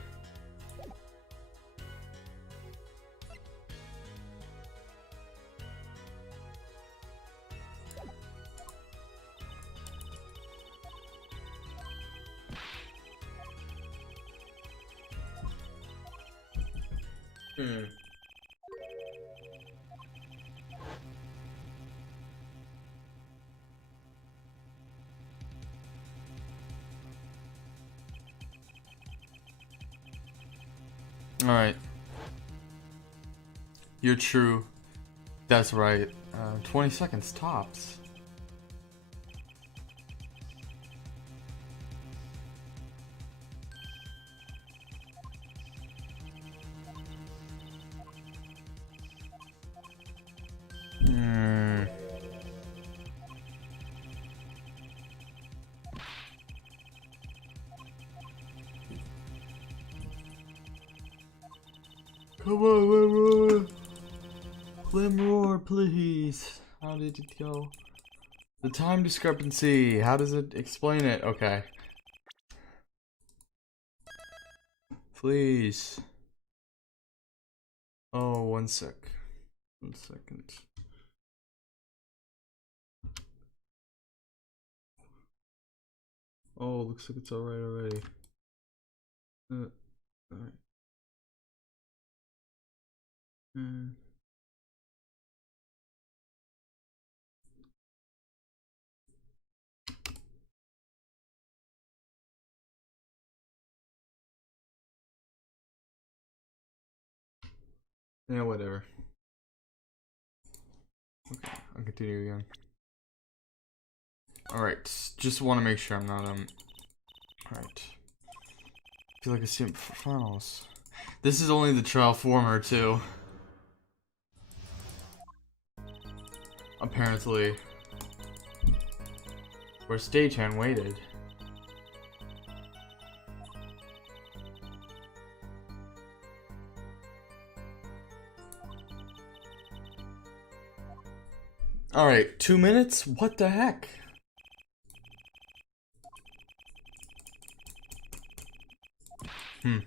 Alright. You're true. That's right. 20 seconds tops. Come on, Lemroar! Lemroar, please! How did it go? The time discrepancy. How does it explain it? Okay. Please. Oh, 1 sec. 1 second. Oh, looks like it's alright already. Alright. Yeah, whatever. Okay, I'll continue again. Alright, just want to make sure I'm not, alright. I feel like I see him for finals. This is only the trial former, too. Apparently. Where stagehand waited. Alright, 2 minutes? What the heck? Hmm.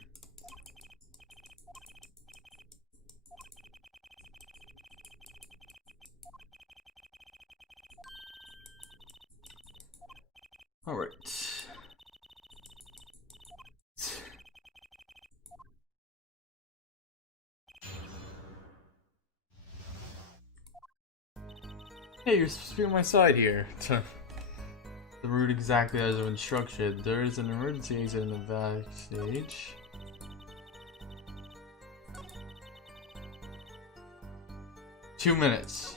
Alright. Hey, you're supposed to be on my side here. The route exactly as instructed. There is an emergency exit in the backstage. Two minutes.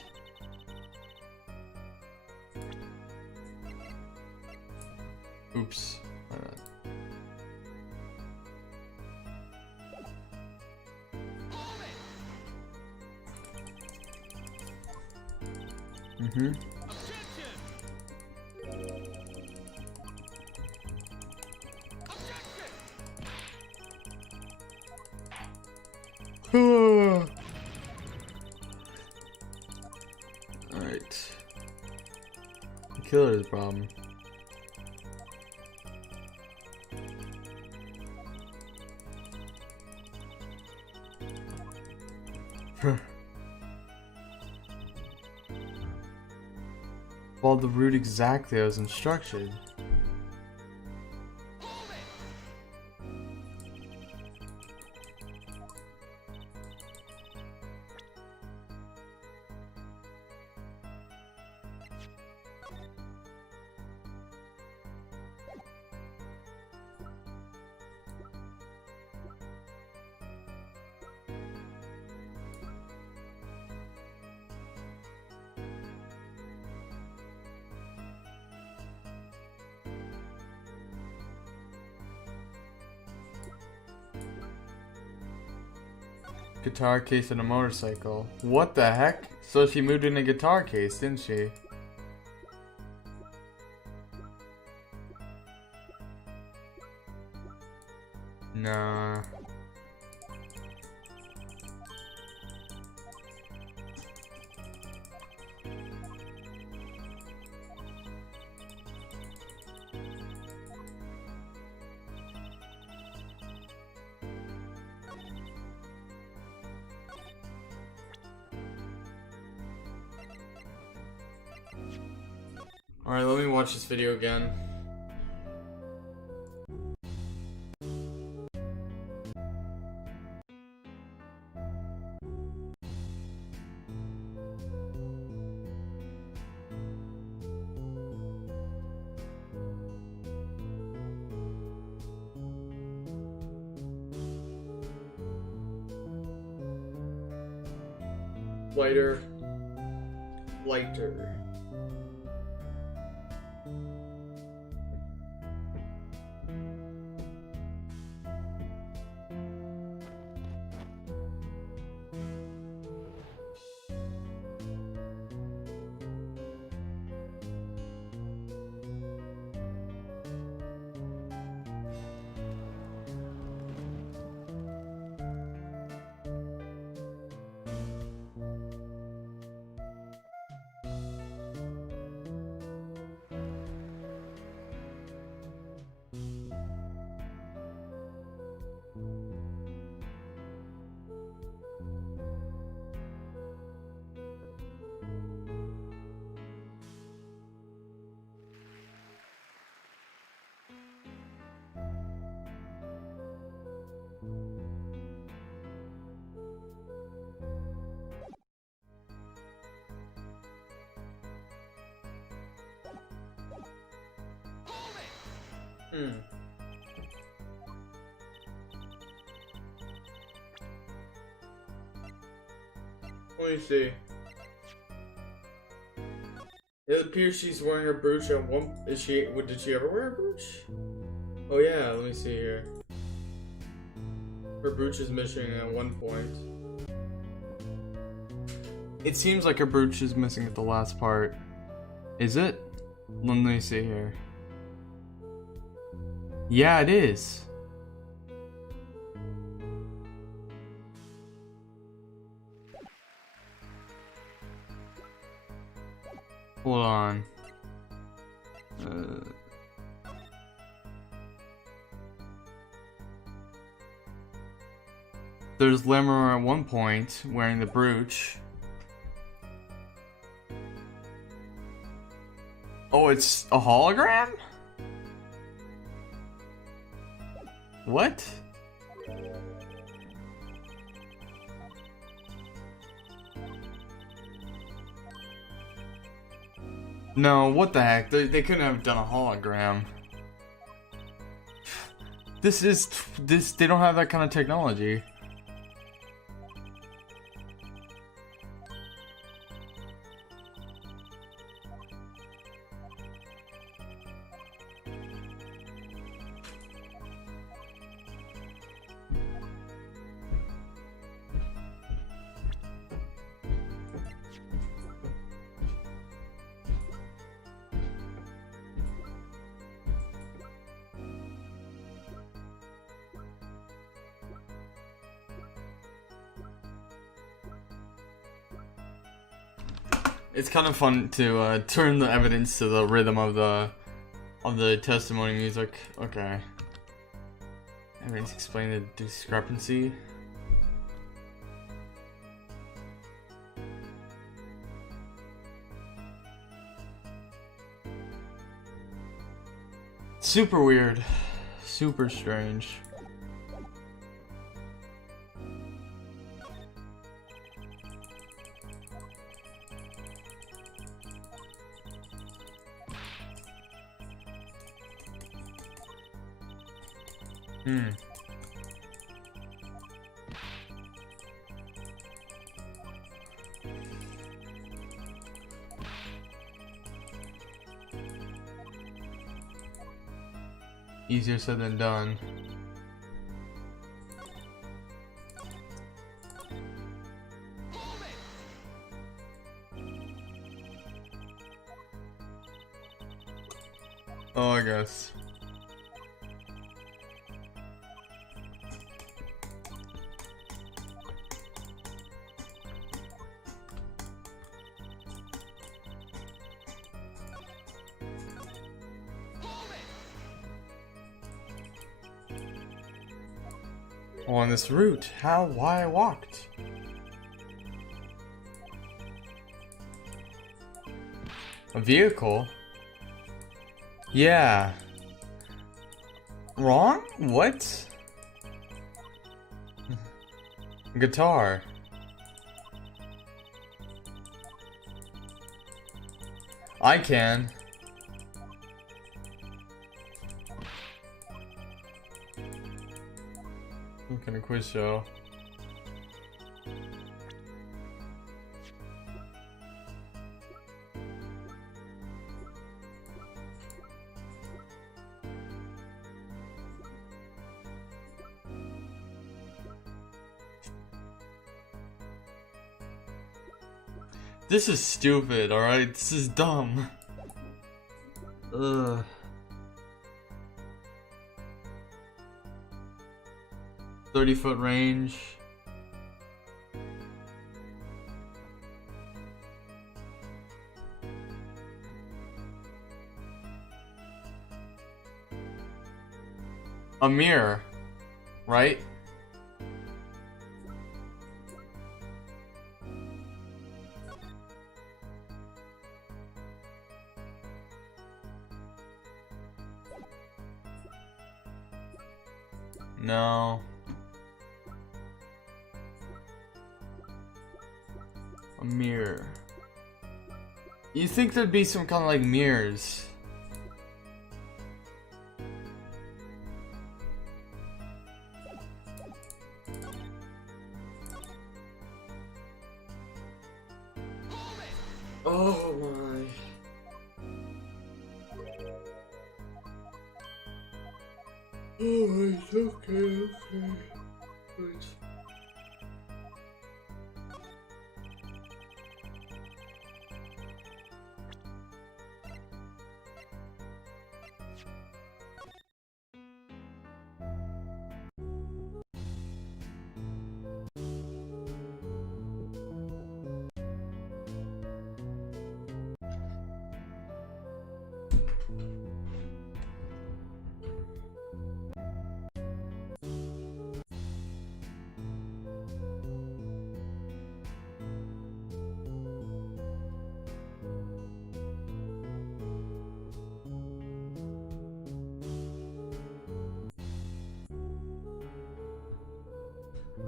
Oops. Alright. Mm-hmm. Alright. The killer is the problem. Follow the route exactly as instructed. Guitar case and a motorcycle. What the heck? So she moved in a guitar case, didn't she? Nah. Alright, let me watch this video again. Lighter. Lighter. Let me see. It appears she's wearing a brooch at one. Did she ever wear a brooch? Oh yeah, let me see here. Her brooch is missing at one point. It seems like her brooch is missing at the last part. Is it? Let me see here. Yeah, it is. Hold on. There's Lemmer at one point wearing the brooch. Oh, it's a hologram? What? No, what the heck? They couldn't have done a hologram. They don't have that kind of technology. It's kind of fun to turn the evidence to the rhythm of the testimony music. Okay. Evidence explain the discrepancy. Super weird. Super strange. Easier said than done. Oh, I guess. On this route, why I walked? A vehicle? Yeah. Wrong? What? Guitar. I can. Some kind of quiz show. This is stupid, alright? This is dumb. Ugh. "30-foot range. A mirror, right? No. A mirror. You think there'd be some kind of like mirrors? Oh my. Oh, it's okay. Wait.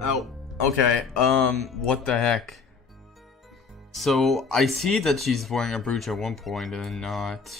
Oh, okay. What the heck? So I see that she's wearing a brooch at one point and then not.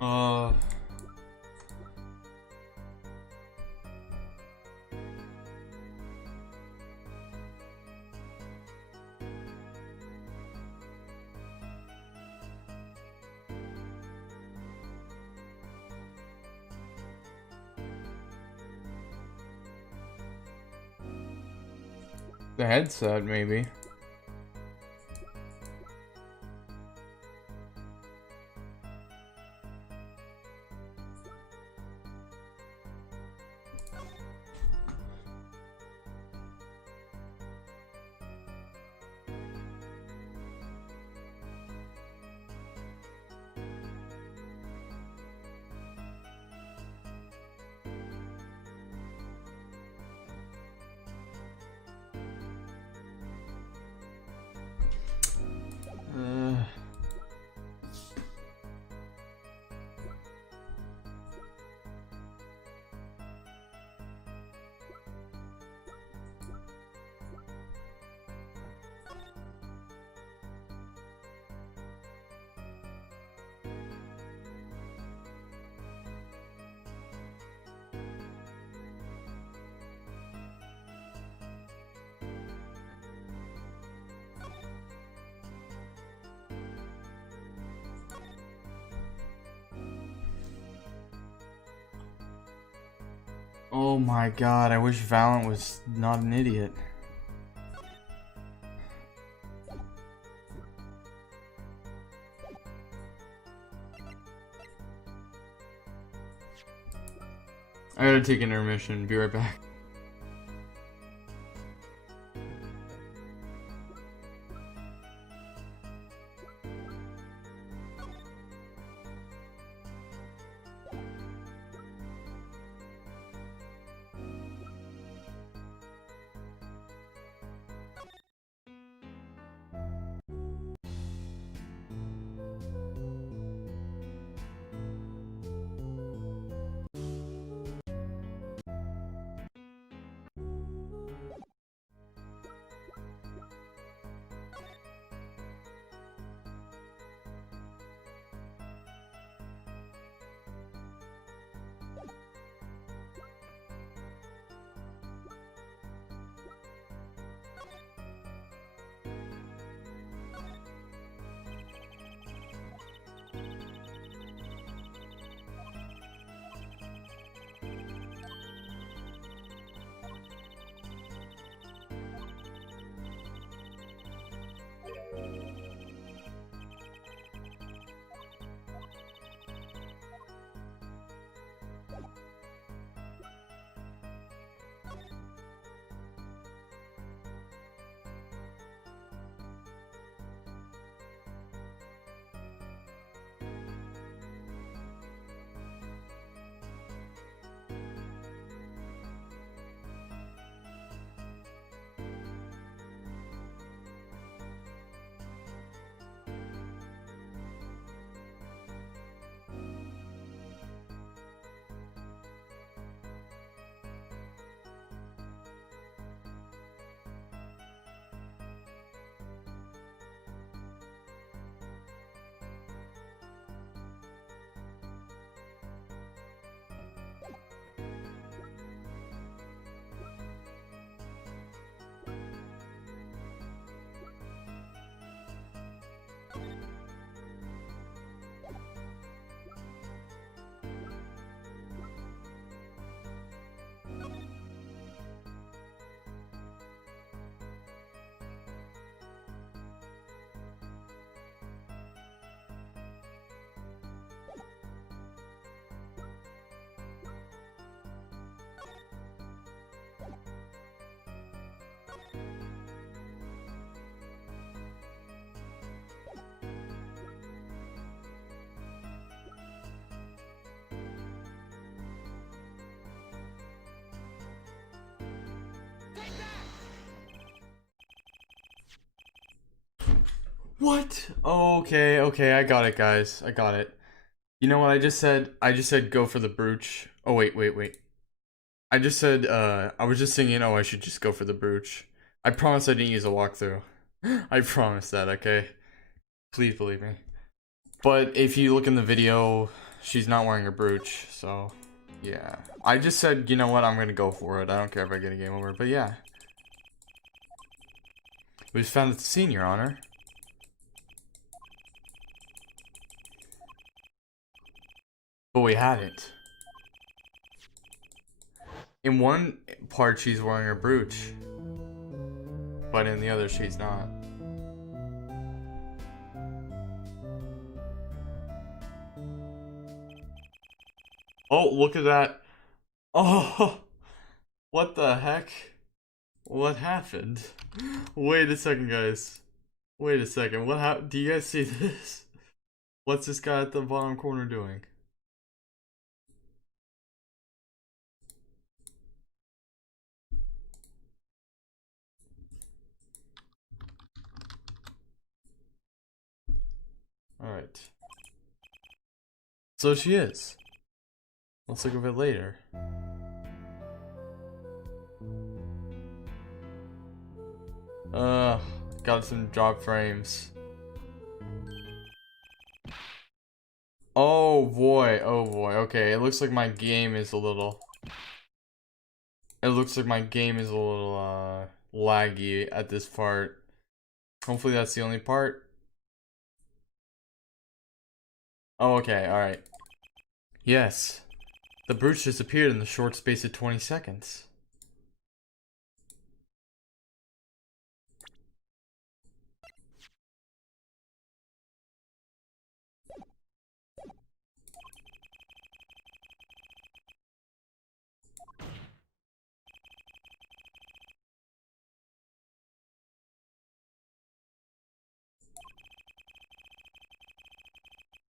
Uh. The headset, maybe. Uh. Oh my god, I wish Valent was not an idiot. I gotta take an intermission, be right back. What? Okay, okay, I got it, guys. I got it. You know what I just said? I just said go for the brooch. Oh, wait. I just said, I was just thinking, oh, I should just go for the brooch. I promise I didn't use a walkthrough. I promise that, okay? Please believe me. But if you look in the video, she's not wearing a brooch, so yeah. I just said, you know what, I'm gonna go for it. I don't care if I get a game over, but yeah. We just found at the scene, Your Honor. But we hadn't. In one part, she's wearing a brooch, but in the other, she's not. Oh, look at that. Oh, what the heck? What happened? Wait a second, guys. Wait a second. What happened? Do you guys see this? What's this guy at the bottom corner doing? Alright. So she is. Let's look at it later. Got some drop frames. Oh boy, okay, it looks like my game is a little... It looks like my game is a little, laggy at this part. Hopefully that's the only part. Oh, okay, alright. Yes. The brooch disappeared in the short space of 20 seconds.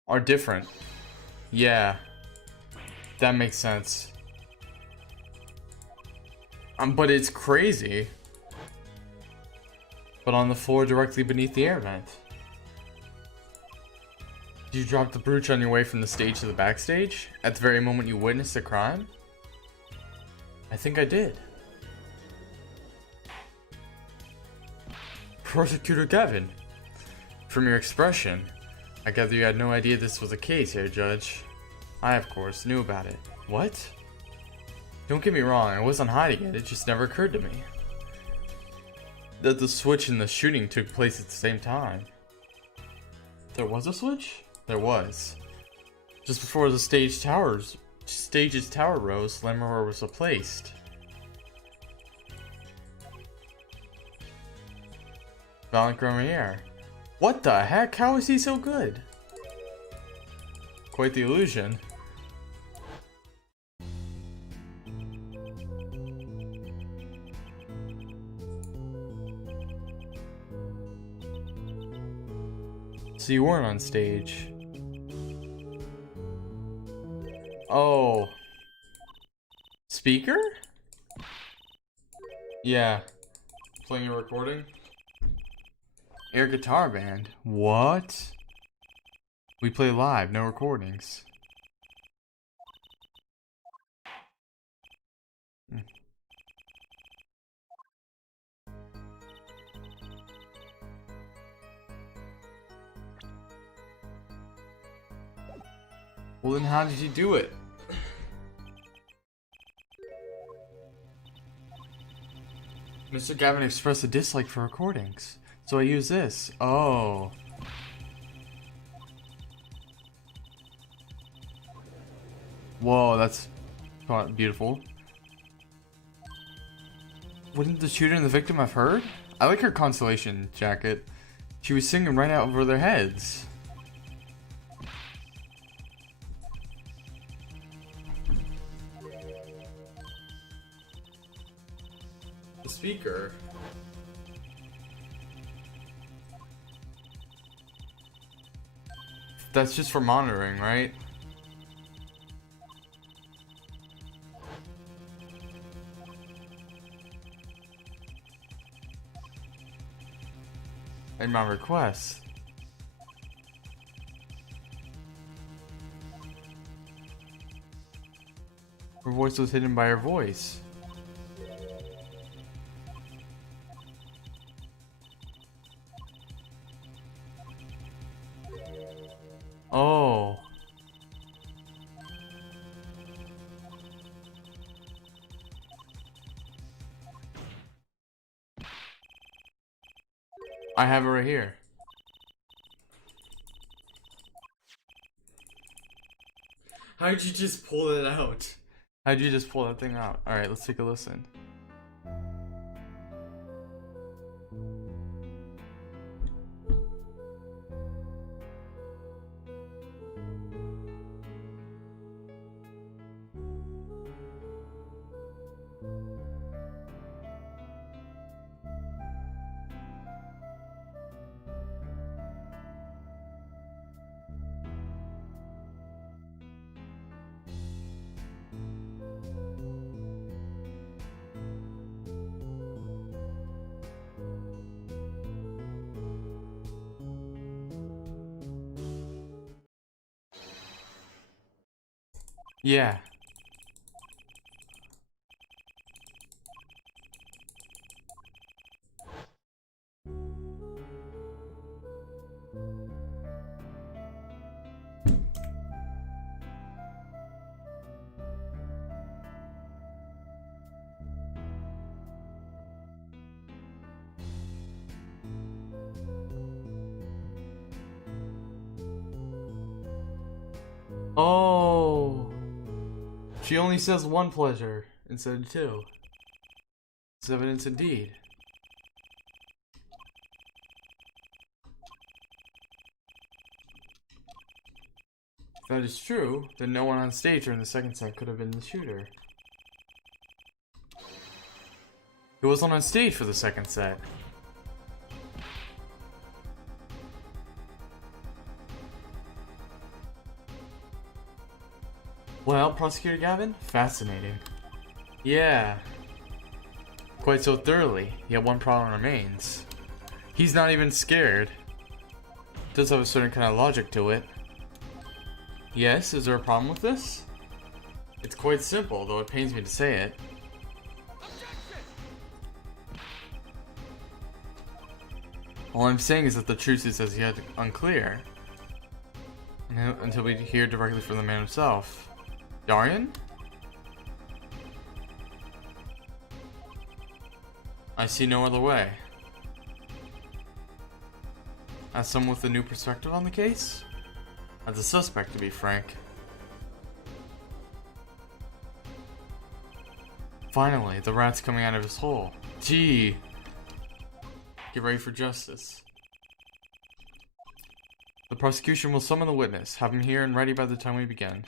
Are different. Yeah. That makes sense. But it's crazy. But on the floor directly beneath the air vent. Did you drop the brooch on your way from the stage to the backstage? At the very moment you witnessed the crime? I think I did. Prosecutor Gavin, from your expression, I gather you had no idea this was the case here, Judge. I, of course, knew about it. What? Don't get me wrong, I wasn't hiding it, it just never occurred to me that the switch and the shooting took place at the same time. There was a switch? There was. Just before the stage's tower rose, Lemmeror was replaced. Valent Grenier. What the heck? How is he so good? Quite the illusion. So you weren't on stage. Oh. Speaker? Yeah. Playing a recording? Air guitar band? What? We play live, no recordings. Well then how did you do it? Mr. Gavin expressed a dislike for recordings, so I use this. Oh. Whoa, that's beautiful. Wouldn't the shooter and the victim have heard? I like her consolation jacket. She was singing right out over their heads. The speaker. That's just for monitoring, right? And my request. Her voice was hidden by her voice. Oh. I have it right here. How'd you just pull it out? How'd you just pull that thing out? Alright, let's take a listen. Yeah. Oh. She only says one pleasure instead of two. It's evidence indeed. If that is true, then no one on stage during the second set could have been the shooter. Who wasn't on stage for the second set? Well, Prosecutor Gavin, fascinating. Yeah. Quite so thoroughly, yet one problem remains. He's not even scared. Does have a certain kind of logic to it. Yes, is there a problem with this? It's quite simple, though it pains me to say it. All I'm saying is that the truth is as yet unclear. Until we hear directly from the man himself. Darian? I see no other way. As someone with a new perspective on the case? As a suspect, to be frank. Finally, the rat's coming out of his hole. Gee! Get ready for justice. The prosecution will summon the witness. Have him here and ready by the time we begin.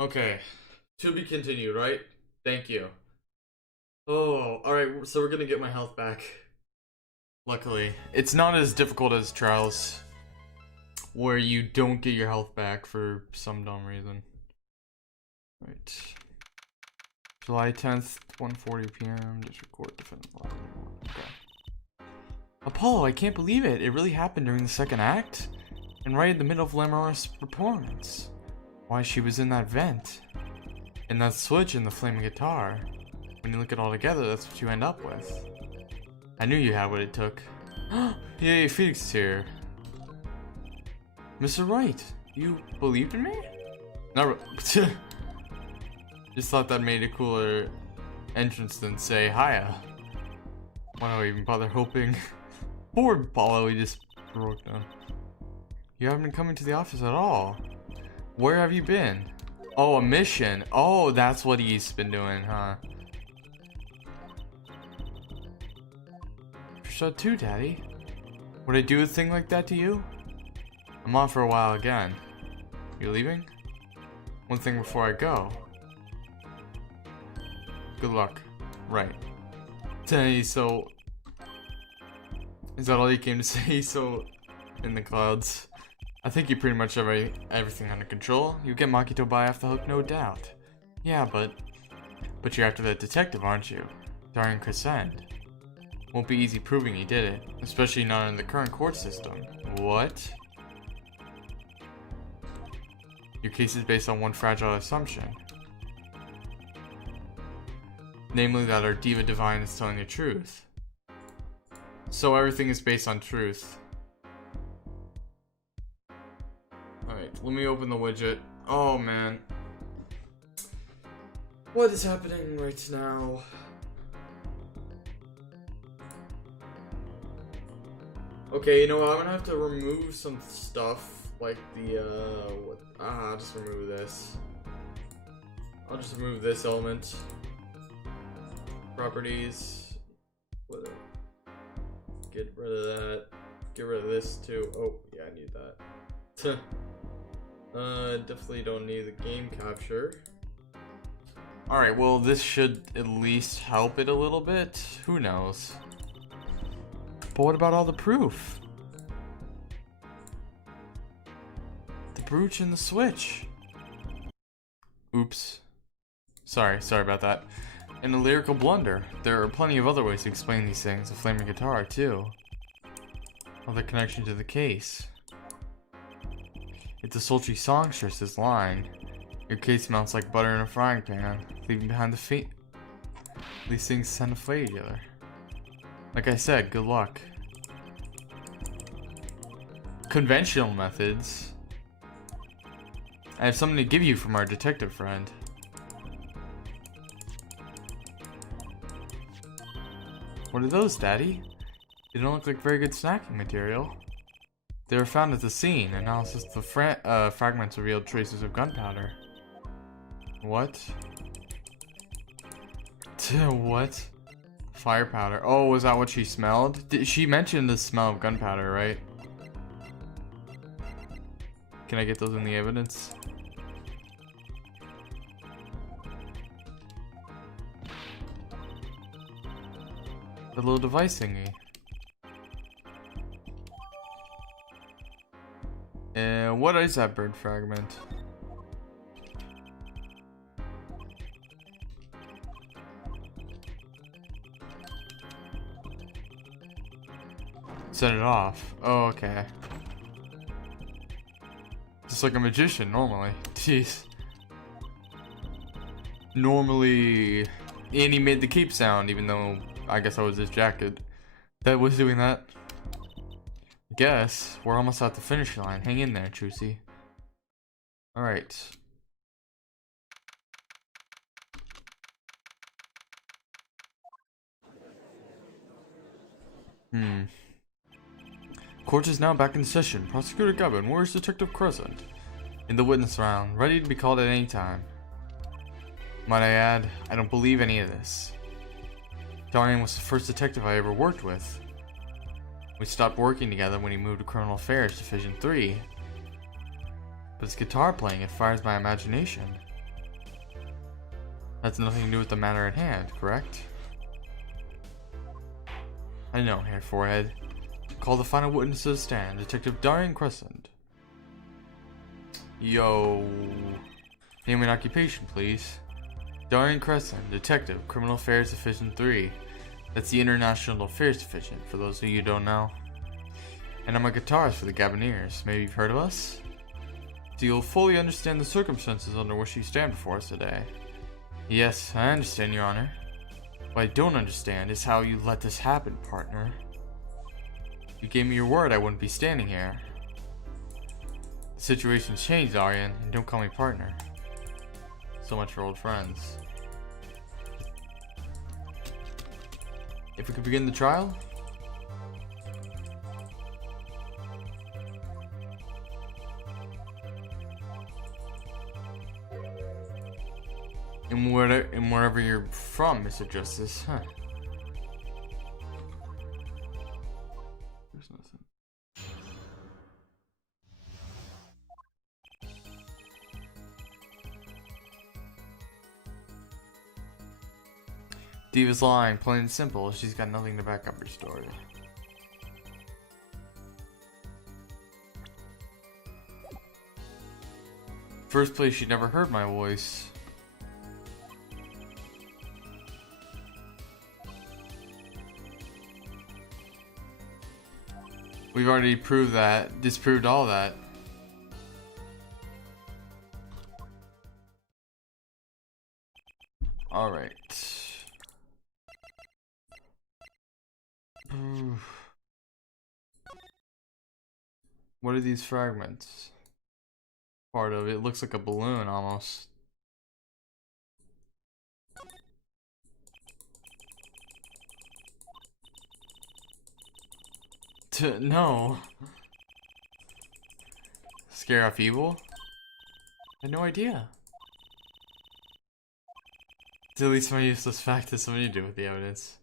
Okay. To be continued, right? Thank you. Oh, alright, so we're gonna get my health back. Luckily. It's not as difficult as trials, where you don't get your health back for some dumb reason. Right. July 10th, 1:40 p.m. District Court Defendant. Okay. Apollo, I can't believe it. It really happened during the second act? And right in the middle of Lamar's performance. Why, she was in that vent. And that switch in the flaming guitar. When you look it all together, that's what you end up with. I knew you had what it took. Yay, Felix is here. Mr. Wright, you believed in me? Not Just thought that made a cooler entrance than say hiya. Why do I even bother hoping? Poor Apollo, he just broke down. You haven't been coming to the office at all. Where have you been? Oh, a mission. Oh, that's what he's been doing, huh? Shut too, Daddy. Would I do a thing like that to you? I'm on for a while again. You leaving? One thing before I go. Good luck. Right. So... Is that all you came to say? So... In the clouds. I think you pretty much have everything under control. You get Makito by off the hook, no doubt. Yeah, but you're after that detective, aren't you? Darian Crescent. Won't be easy proving he did it, especially not in the current court system. What? Your case is based on one fragile assumption. Namely that our Diva Divine is telling the truth. So everything is based on truth. Alright, let me open the widget. Oh man. What is happening right now? Okay, you know what? I'm gonna have to remove some stuff. Like the, I'll just remove this. I'll just remove this element. Properties. Get rid of that. Get rid of this too. Oh, yeah, I need that. Definitely don't need the game capture. Alright, well, this should at least help it a little bit. Who knows? But what about all the proof? The brooch and the switch. Oops. Sorry about that. And a lyrical blunder. There are plenty of other ways to explain these things. A flaming guitar, too. Other connection to the case. It's a sultry songstress's line. Your case melts like butter in a frying pan, leaving behind the feet. These things tend to fade together. Like I said, good luck. Conventional methods. I have something to give you from our detective friend. What are those, Daddy? They don't look like very good snacking material. They were found at the scene. Analysis of the fragments revealed traces of gunpowder. What? What? Fire powder. Oh, was that what she smelled? She mentioned the smell of gunpowder, right? Can I get those in the evidence? The little device thingy. What is that bird fragment? Set it off. Oh, okay. Just like a magician, normally. Jeez. Normally... And he made the keep sound, even though I guess I was his jacket that was doing that. Guess we're almost at the finish line. Hang in there, Trucy. Alright. Court is now back in session. Prosecutor Gavin, where's Detective Crescent? In the witness round, ready to be called at any time. Might I add, I don't believe any of this. Darian was the first detective I ever worked with. We stopped working together when he moved to Criminal Affairs Division 3. But his guitar playing, it fires my imagination. That's nothing to do with the matter at hand, correct? I know, Hair Forehead. Call the final witness to the stand, Detective Darian Crescent. Yo. Name and occupation, please. Darian Crescent, Detective, Criminal Affairs Division 3. That's the International Affairs Division, for those of you who don't know. And I'm a guitarist for the Gabineers. Maybe you've heard of us? Do you fully understand the circumstances under which you stand before us today? Yes, I understand, Your Honor. What I don't understand is how you let this happen, partner. You gave me your word I wouldn't be standing here. The situation's changed, Aryan, and don't call me partner. So much for old friends. If we could begin the trial? And wherever you're from, Mr. Justice, huh? There's nothing. Diva's lying, plain and simple. She's got nothing to back up her story. First place, she never heard my voice. We've already proved that, disproved all that. Alright. What are these fragments? Part of it looks like a balloon almost. No. Scare off evil? I had no idea. Deletes my useless fact has something to do with the evidence.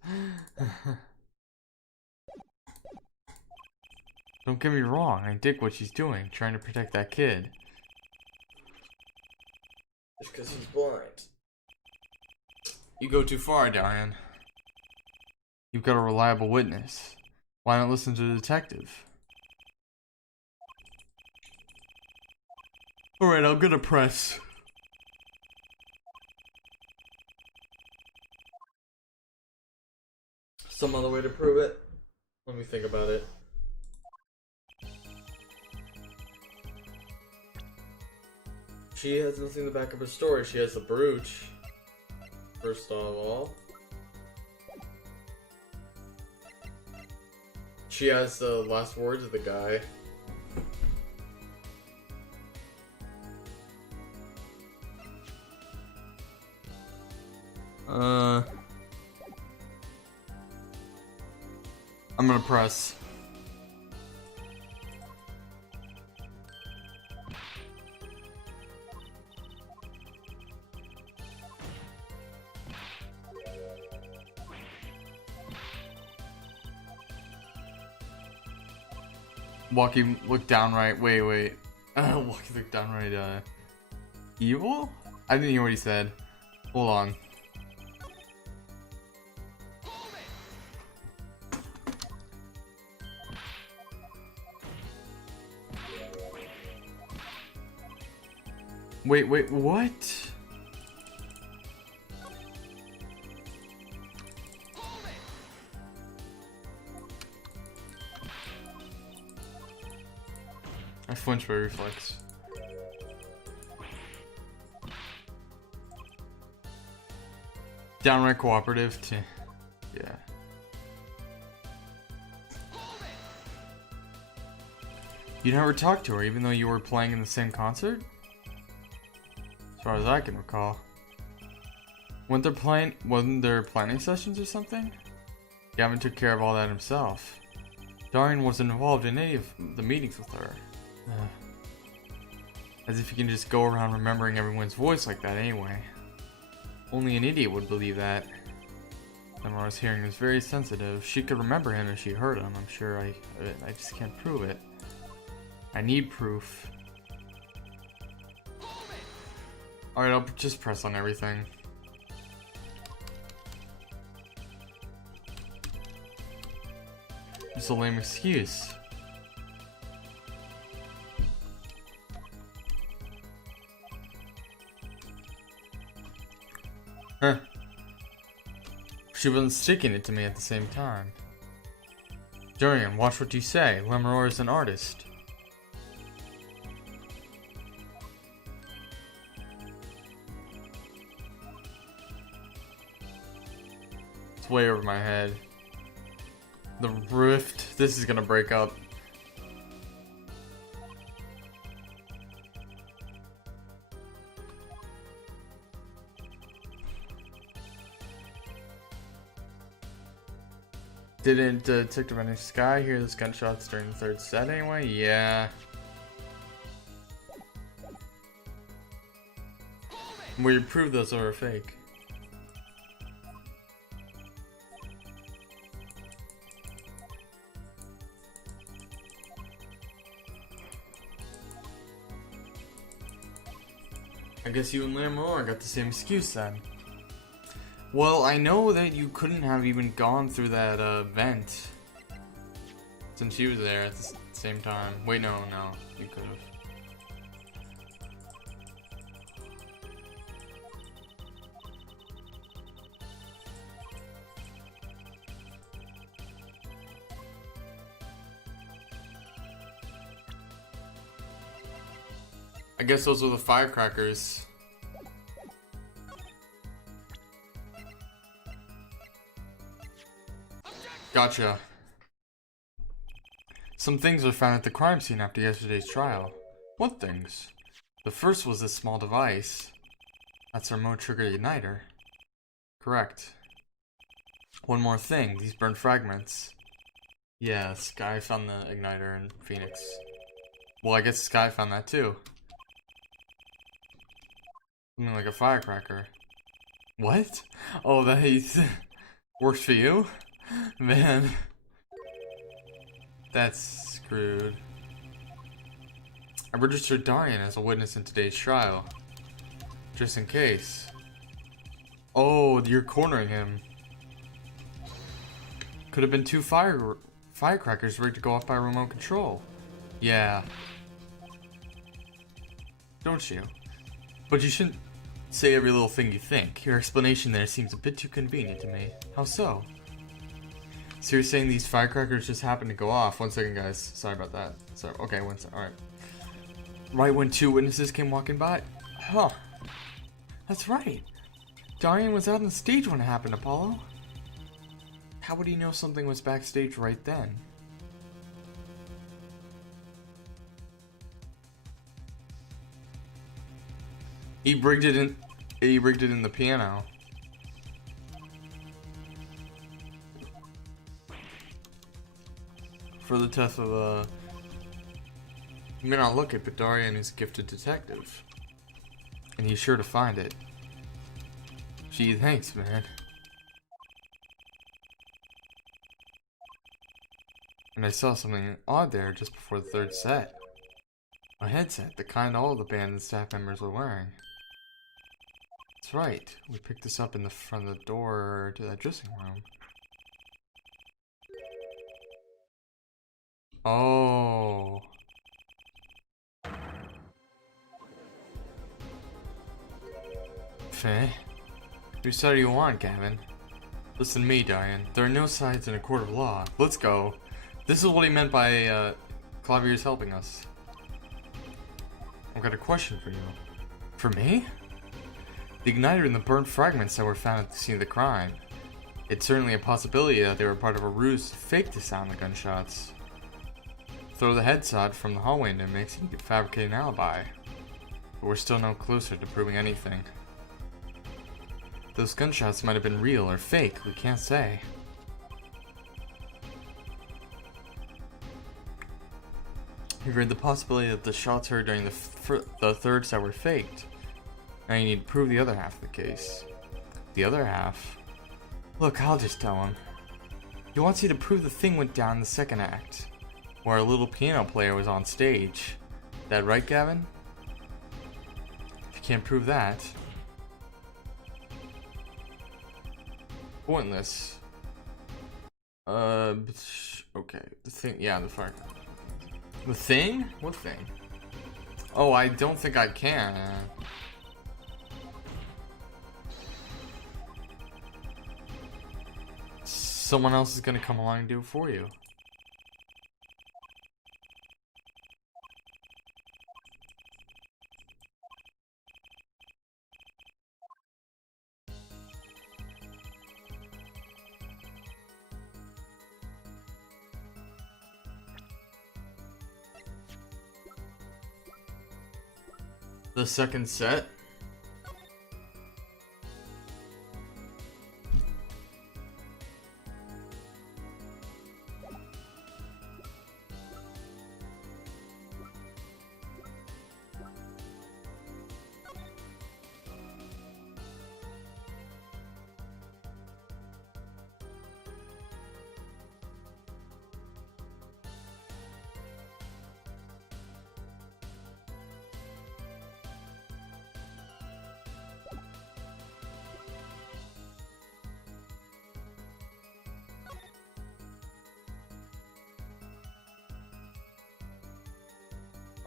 Don't get me wrong, I dig what she's doing, trying to protect that kid. Just because he's blind. You go too far, Darian. You've got a reliable witness. Why not listen to the detective? Alright, I'm gonna press. Some other way to prove it? Let me think about it. She has nothing to back up her story. She has the brooch. First of all. She has the last words of the guy. I'm gonna press. Walkie looked downright. Wait. Walkie looked downright. Evil? I didn't hear what he said. Hold on. Wait, what? I flinched by reflex. Downright cooperative to... Yeah. You never talked to her even though you were playing in the same concert? As far as I can recall. Wasn't there planning sessions or something? Gavin took care of all that himself. Darian wasn't involved in any of the meetings with her. As if you can just go around remembering everyone's voice like that anyway. Only an idiot would believe that. Lemroy's hearing was very sensitive. She could remember him if she heard him. I'm sure I just can't prove it. I need proof. Alright, I'll just press on everything. It's a lame excuse. Huh. She wasn't sticking it to me at the same time. Darian, watch what you say. Lemroy is an artist. It's way over my head. The rift. This is gonna break up. Didn't Detective in the Sky hear the gunshots during the third set anyway? Yeah. We proved those are fake. I guess you and Lamar got the same excuse then. Well, I know that you couldn't have even gone through that vent since she was there at the same time. Wait, no, you could have. I guess those were the firecrackers. Gotcha. Some things were found at the crime scene after yesterday's trial. What things? The first was this small device. That's our remote trigger igniter. Correct. One more thing, these burned fragments. Yeah, Sky found the igniter in Phoenix. Well, I guess Sky found that too. Something like a firecracker. What? Oh, that works for you? Man. That's screwed. I registered Darian as a witness in today's trial. Just in case. Oh, you're cornering him. Could have been two firecrackers rigged to go off by remote control. Yeah. Don't you? But you shouldn't say every little thing you think. Your explanation there seems a bit too convenient to me. How so? So you're saying these firecrackers just happened to go off? One second, guys. Sorry about that. So, okay, one second. Alright. Right when two witnesses came walking by? Huh. That's right. Darian was out on the stage when it happened, Apollo. How would he know something was backstage right then? He rigged it in the piano. For the test of you may not look it, but Darian is a gifted detective. And he's sure to find it. Gee, thanks, man. And I saw something odd there just before the third set. A headset, the kind all the band and staff members were wearing. That's right, we picked this up in the front of the door to that dressing room. Oh. Feh? Whose side do you want, Gavin? Listen to me, Darian. There are no sides in a court of law. Let's go. This is what he meant by, Clavier's helping us. I've got a question for you. For me? The igniter and the burnt fragments that were found at the scene of the crime. It's certainly a possibility that they were part of a ruse to fake the sound of the gunshots. Throw the headshot from the hallway into a mix and you could fabricate an alibi. But we're still no closer to proving anything. Those gunshots might have been real or fake, we can't say. You read the possibility that the shots heard during the third set were faked. Now you need to prove the other half of the case. The other half? Look, I'll just tell him. He wants you to prove the thing went down in the second act, where a little piano player was on stage. That right, Gavin? If you can't prove that... Pointless. Okay. The thing, yeah, the fire. The thing? What thing? Oh, I don't think I can. Someone else is gonna come along and do it for you. The second set.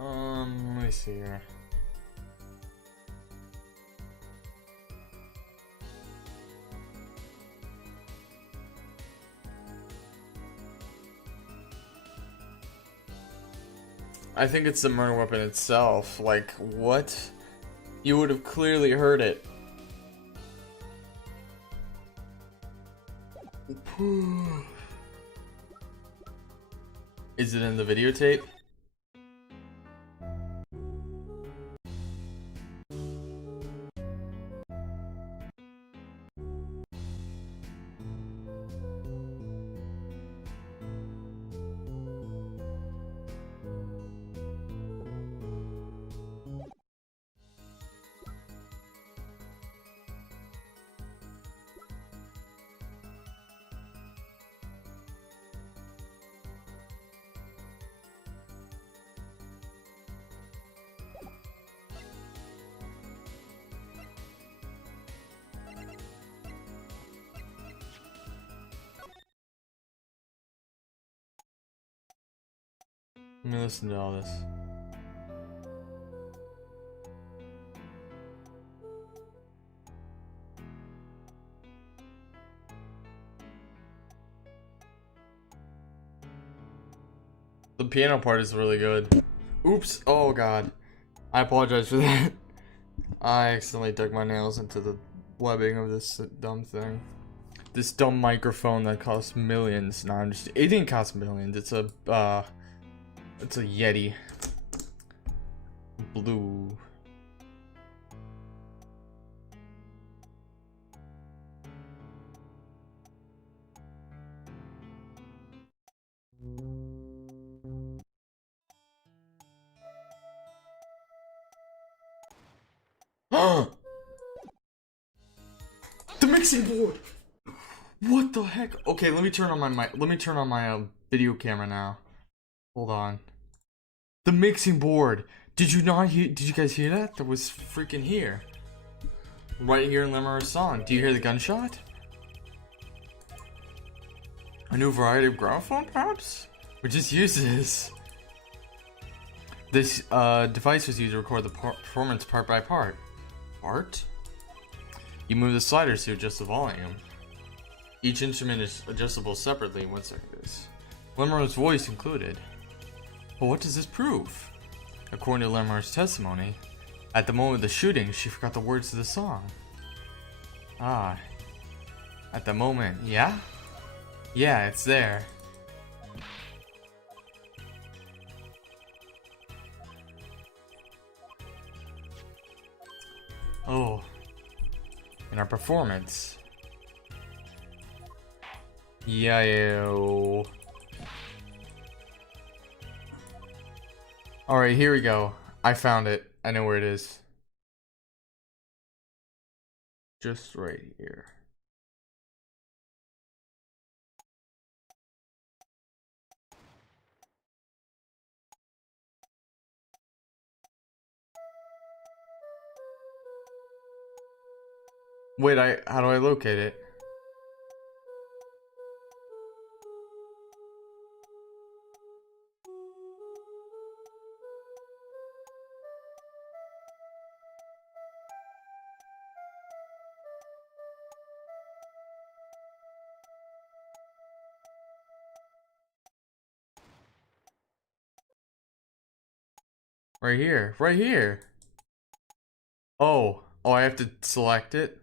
Let me see here. I think it's the murder weapon itself. Like, what? You would have clearly heard it. Is it in the videotape? Let me listen to all this. The piano part is really good. Oops. Oh god. I apologize for that. I accidentally dug my nails into the webbing of this dumb thing. This dumb microphone that costs millions. No, I'm just. It didn't cost millions. It's a Yeti. Blue. The mixing board. What the heck? Okay, let me turn on my mic. Let me turn on my video camera now. Hold on. The mixing board. Did you not hear? Did you guys hear that? That was freaking here. Right here in Lemur's song. Do you hear the gunshot? A new variety of gramophone, perhaps? We just use this. This device was used to record the performance part by part. Part? You move the sliders to adjust the volume. Each instrument is adjustable separately. 1 second, please. Lemur's voice included. But what does this prove? According to Lemur's testimony, at the moment of the shooting, she forgot the words to the song. Ah. At the moment, yeah? Yeah, it's there. Oh. In our performance. Yo. Alright, here we go. I found it. I know where it is. Just right here. Wait, how do I locate it? Right here. Right here. Oh. Oh, I have to select it?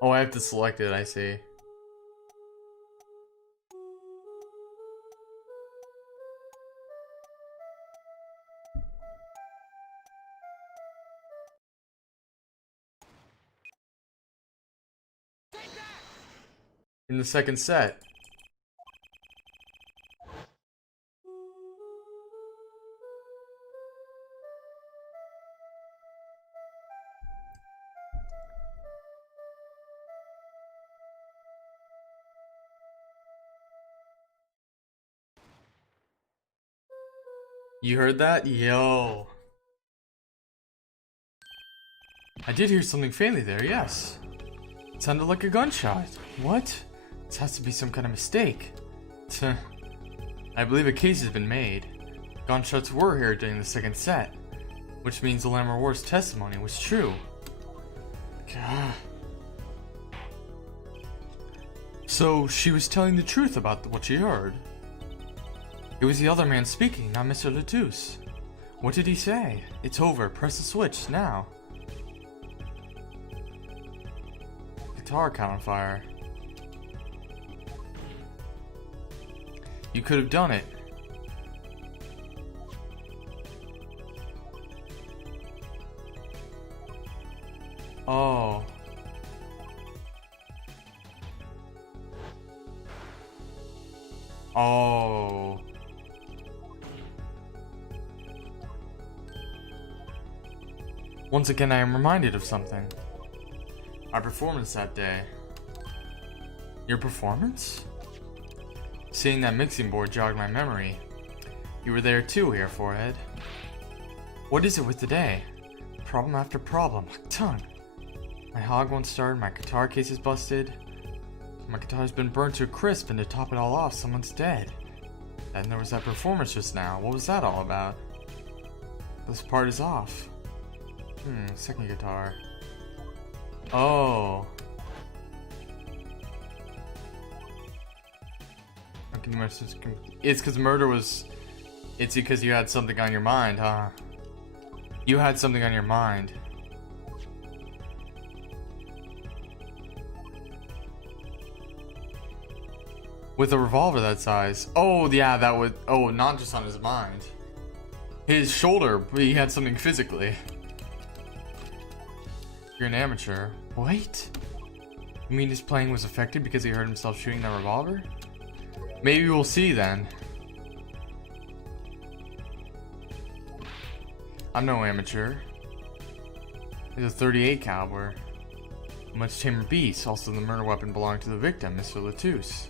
Oh, I have to select it, I see. In the second set. You heard that? Yo. I did hear something faintly there, yes. It sounded like a gunshot. What? This has to be some kind of mistake. Tuh. I believe a case has been made. Gunshots were heard during the second set, which means the Lammer Ward's testimony was true. God. So she was telling the truth about what she heard. It was the other man speaking, not Mr. Latouche. What did he say? It's over. Press the switch now. guitar caught on fire. You could have done it. Oh. Oh. Once again, I am reminded of something. Our performance that day. Your performance? Seeing that mixing board jogged my memory. You were there too, here, Forehead. What is it with the day? Problem after problem. My tongue. My hog won't start, my guitar case is busted. My guitar's been burnt to a crisp, and to top it all off, someone's dead. Then there was that performance just now. What was that all about? This part is off. Second guitar. Oh. It's because murder was... It's because you had something on your mind, huh? You had something on your mind. With a revolver that size. Oh, yeah, that would... Oh, not just on his mind. His shoulder, but he had something physically. You're an amateur. Wait. You mean his playing was affected because he heard himself shooting that revolver? Maybe we'll see then. I'm no amateur. It's a 38 caliber. A much tamer beast. Also, the murder weapon belonged to the victim, Mr. Latouche.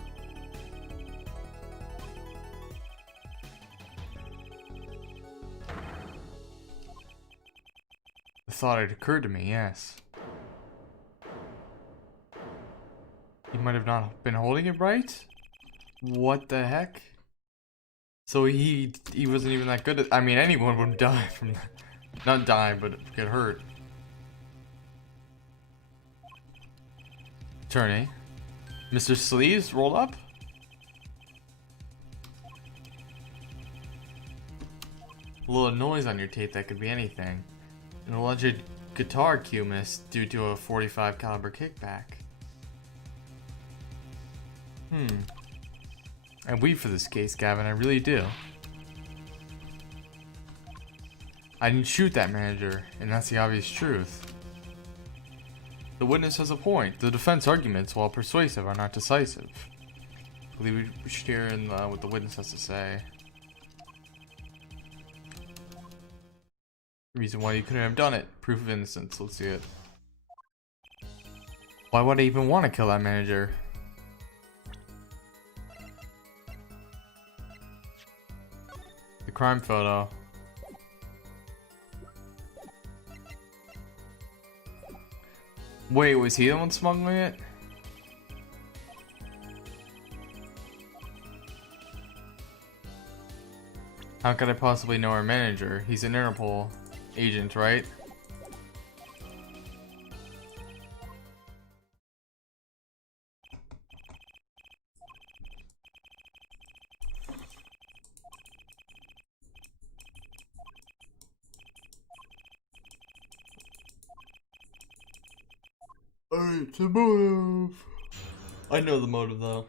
The thought had occurred to me, yes. He might have not been holding it right? What the heck? So he wasn't even that good at... I mean, anyone would die from that. Not die, but get hurt. Attorney. Mr. Sleeves, roll up? A little noise on your tape, that could be anything. An alleged guitar cue missed due to a 45 caliber kickback. I weep for this case, Gavin, I really do. I didn't shoot that manager, and that's the obvious truth. The witness has a point. The defense arguments, while persuasive, are not decisive. I believe we should hear what the witness has to say. Reason why you couldn't have done it. Proof of innocence. Let's see it. Why would I even want to kill that manager? The crime photo. Wait, was he the one smuggling it? How could I possibly know our manager? He's an Interpol agent, right? Alright, the motive. I know the motive though.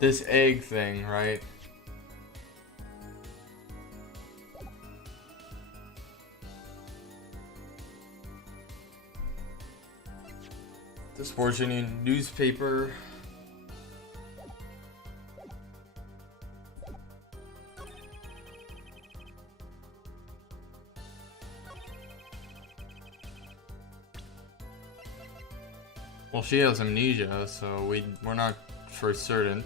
This egg thing, right? The Sports Union newspaper. Well, she has amnesia, so we're not for certain.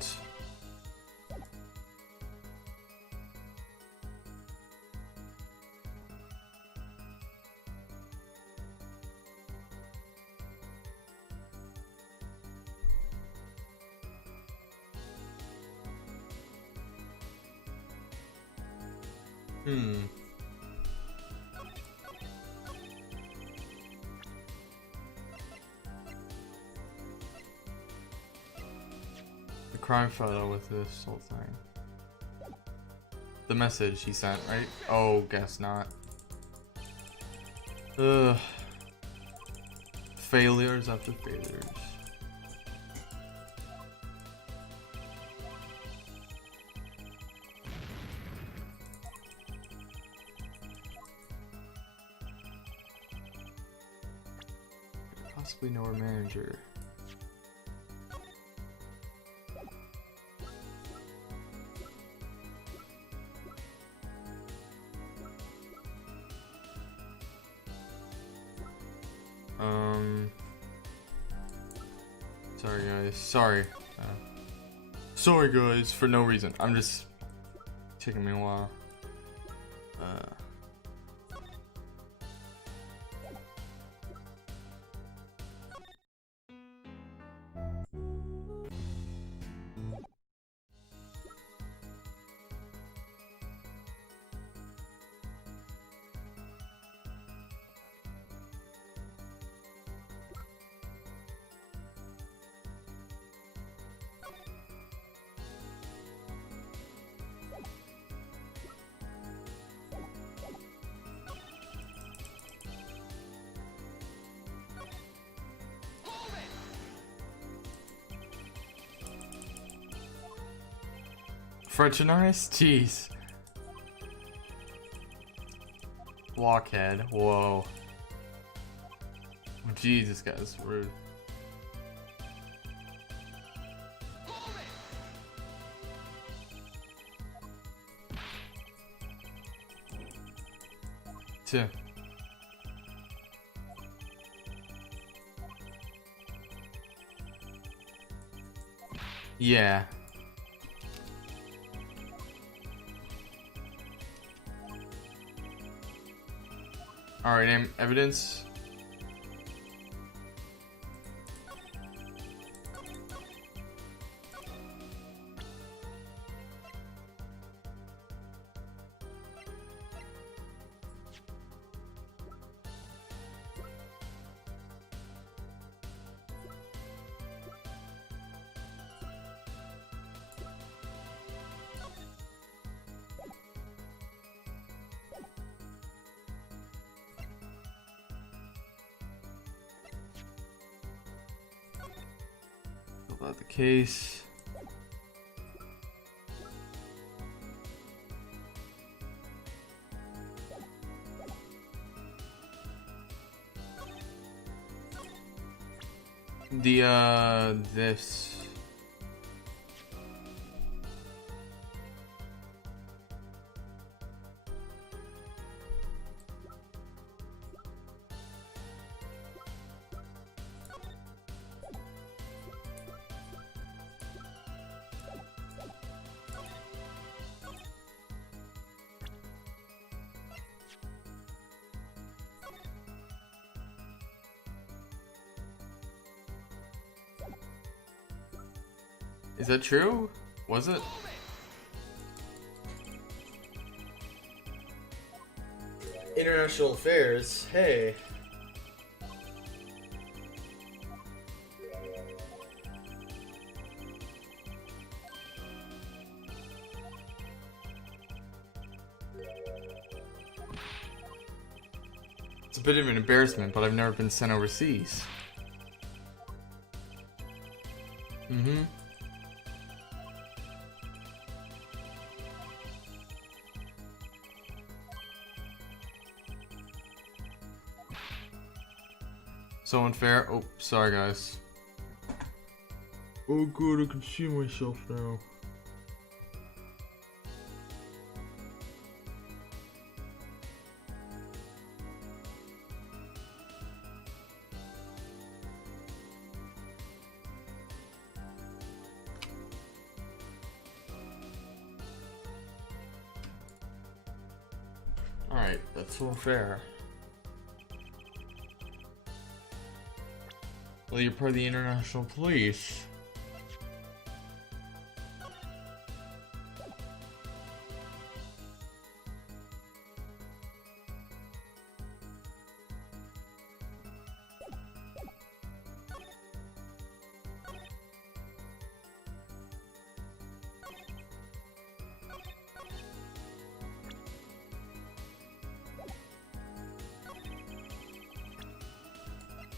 crime photo with this whole thing. The message he sent, right? Oh, guess not. Ugh. Failures after failures. Possibly know our manager. Sorry guys. Sorry. Sorry guys for no reason. I'm just taking me a while. Frenchinize? Jeez. Blockhead. Whoa. Jeez, this guy's rude. Two. Yeah. Alright, evidence. About the case. This. Is that true? Was it? International affairs. Hey. It's a bit of an embarrassment, but I've never been sent overseas. Mm-hmm. So unfair. Oh, sorry guys. Oh good, I can see myself now. Alright, that's so unfair. Well, you're part of the international police.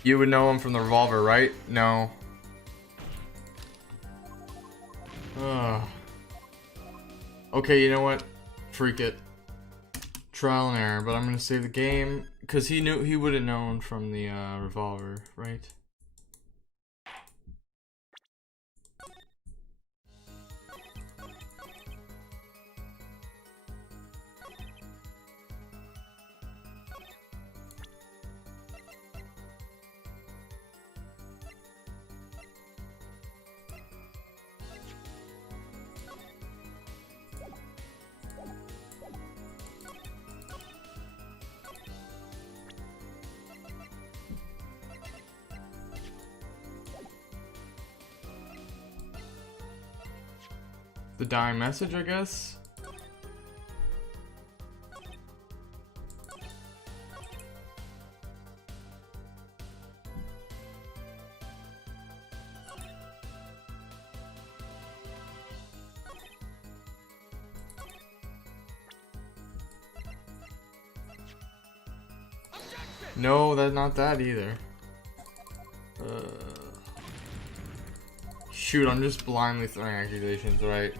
You would know him from the revolver, right? No. Ugh. Okay, you know what? Freak it. Trial and error, but I'm gonna save the game because he would have known from the revolver, right? The dying message, I guess. No, that's not that either. Shoot, I'm just blindly throwing accusations, right?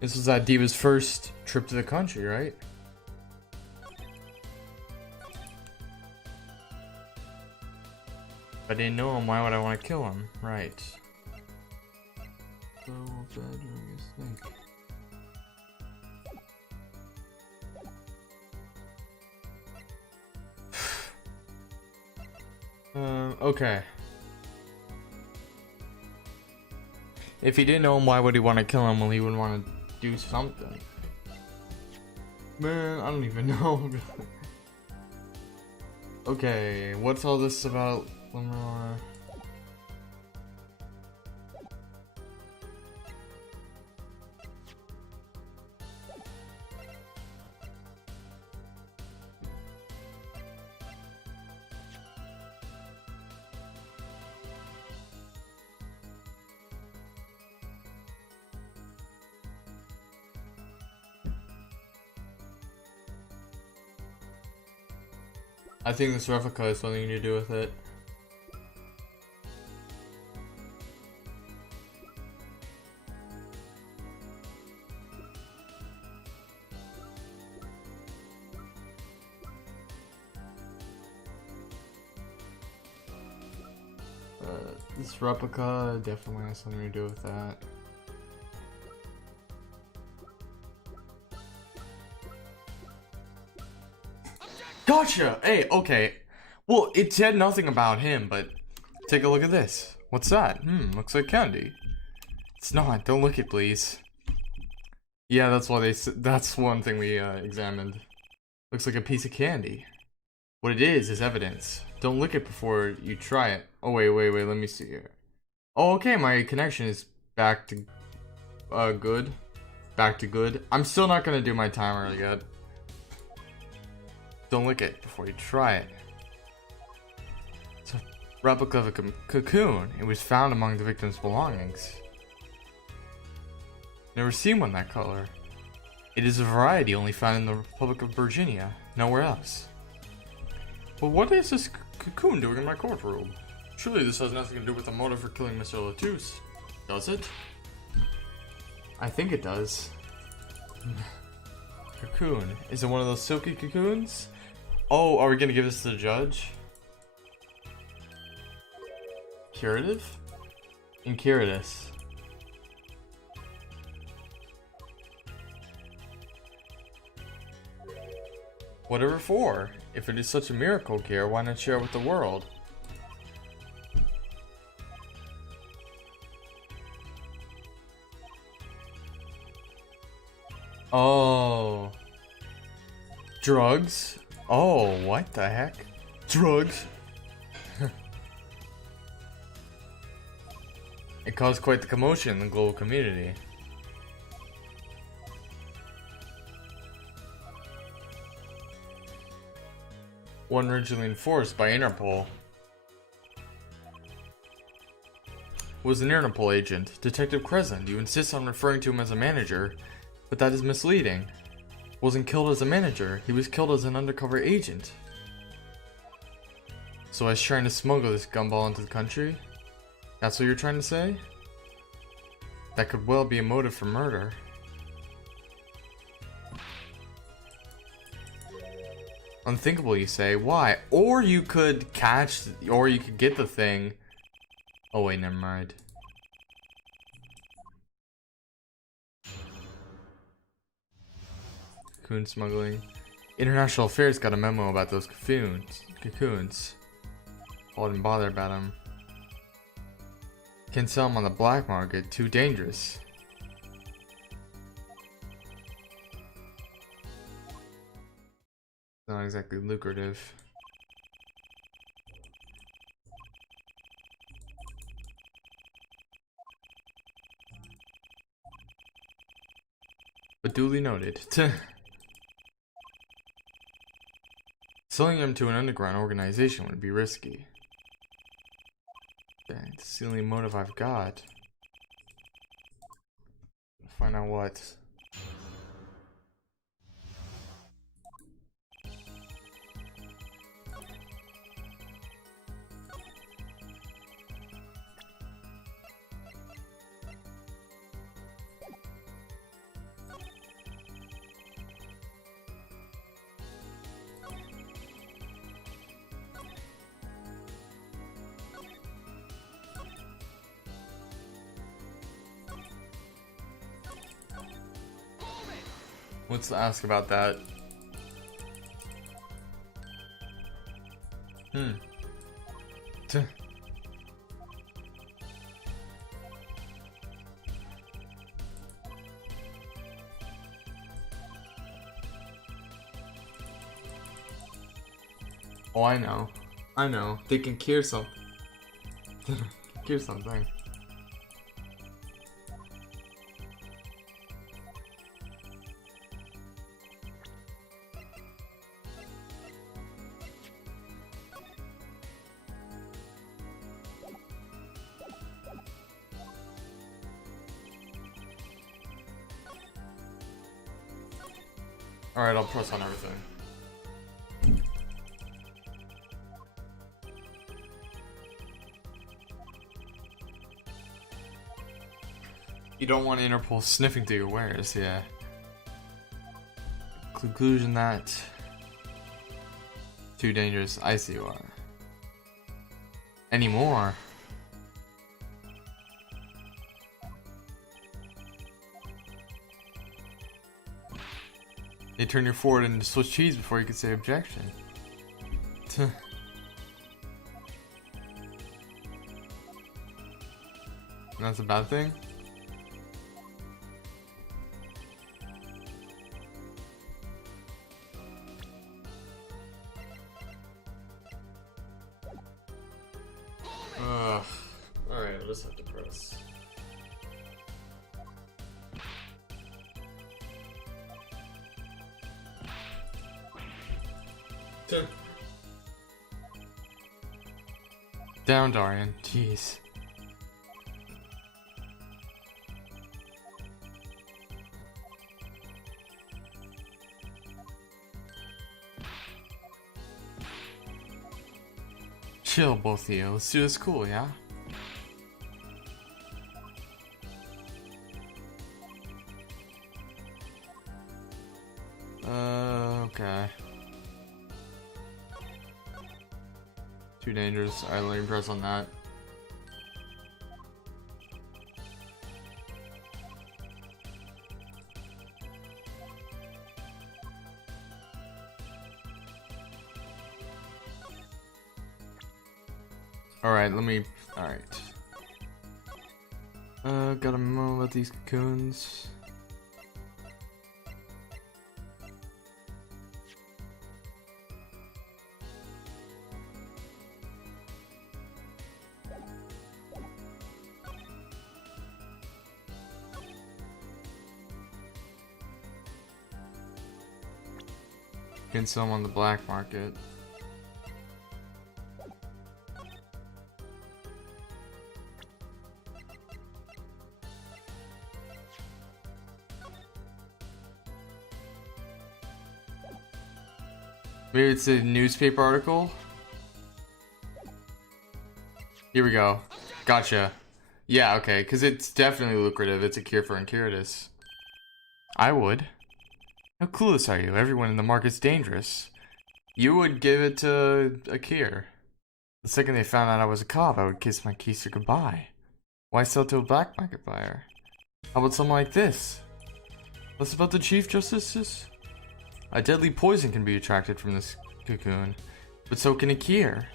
This was that Diva's first trip to the country, right? If I didn't know him, why would I want to kill him? Right. So bad doing his thing. Okay. If he didn't know him, why would he want to kill him? Well, he would want to do something. Man, I don't even know. Okay, what's all this about Lemur? I think this replica has something to do with it. This replica definitely has something to do with that. Gotcha! Hey, okay. Well, it said nothing about him, but take a look at this. What's that? Looks like candy. It's not. Don't lick it, please. Yeah, that's why that's one thing we examined. Looks like a piece of candy. What it is evidence. Don't lick it before you try it. Oh, wait, let me see here. Oh, okay, my connection is back to, good. Back to good. I'm still not gonna do my timer yet. Don't lick it before you try it. It's a replica of a cocoon. It was found among the victim's belongings. Never seen one that color. It is a variety only found in the Republic of Virginia, nowhere else. But what is this cocoon doing in my courtroom? Surely this has nothing to do with the motive for killing Mr. Latouche, does it? I think it does. Cocoon. Is it one of those silky cocoons? Oh, are we gonna give this to the judge? Curative? Incuratus. Whatever for. If it is such a miracle cure, why not share it with the world? Oh. Drugs? Oh, what the heck? Drugs? It caused quite the commotion in the global community. One originally enforced by Interpol. Was an Interpol agent, Detective Crescent. You insist on referring to him as a manager, but that is misleading. Wasn't killed as a manager, he was killed as an undercover agent. So I was trying to smuggle this gumball into the country? That's what you're trying to say? That could well be a motive for murder. Unthinkable, you say? Why? Or you could catch, or you could get the thing. Oh wait, never mind. Cocoon smuggling. International Affairs got a memo about those cocoons. I wouldn't bother about them. Can't sell them on the black market, too dangerous. Not exactly lucrative. But duly noted. Selling them to an underground organization would be risky. Dang, it's the only motive I've got. Find out what. Let's ask about that. Tuh. Oh, I know. I know. They can cure something. Cure something. Alright, I'll press on everything. You don't want Interpol sniffing through your wares, yeah. Conclusion that... too dangerous, I see you are. Anymore? They turn your Ford into Swiss cheese before you can say objection. That's a bad thing? Ugh. Alright, I'll just have to press. Down, Darian. Jeez. Chill, both of you. Let's do this cool, yeah? Okay. Too dangerous. Alright, let me press on that. Alright, let me... Alright. Gotta move about these cocoons. Can sell them on the black market. Maybe it's a newspaper article? Here we go. Gotcha. Yeah, okay, because it's definitely lucrative. It's a cure for Enceradus. I would. How clueless are you? Everyone in the market's dangerous. You would give it to a cure. The second they found out I was a cop, I would kiss my keister goodbye. Why sell to a black market buyer? How about something like this? What's about the Chief Justices? A deadly poison can be extracted from this cocoon, but so can a cure.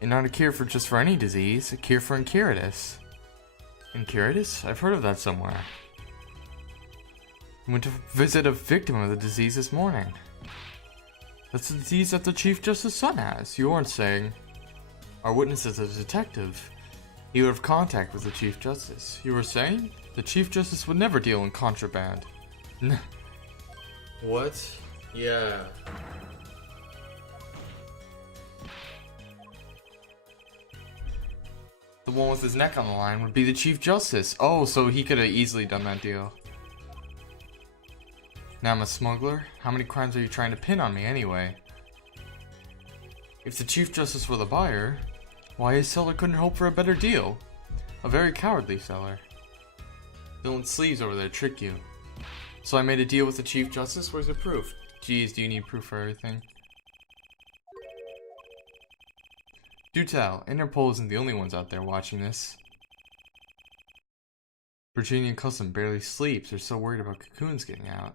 And not a cure for just for any disease, a cure for Enceradus. Enceradus? I've heard of that somewhere. I went to visit a victim of the disease this morning. That's the disease that the Chief Justice's son has. You aren't saying. Our witness is a detective. He would have contact with the Chief Justice. You were saying? The Chief Justice would never deal in contraband. What? Yeah. The one with his neck on the line would be the Chief Justice. Oh, so he could have easily done that deal. Now I'm a smuggler? How many crimes are you trying to pin on me anyway? If the Chief Justice were the buyer, why his seller couldn't hope for a better deal? A very cowardly seller. Villain sleeves over there trick you. So I made a deal with the Chief Justice? Where's the proof? Geez, do you need proof for everything? Do tell, Interpol isn't the only ones out there watching this. Virginia Custom barely sleeps. They're so worried about cocoons getting out.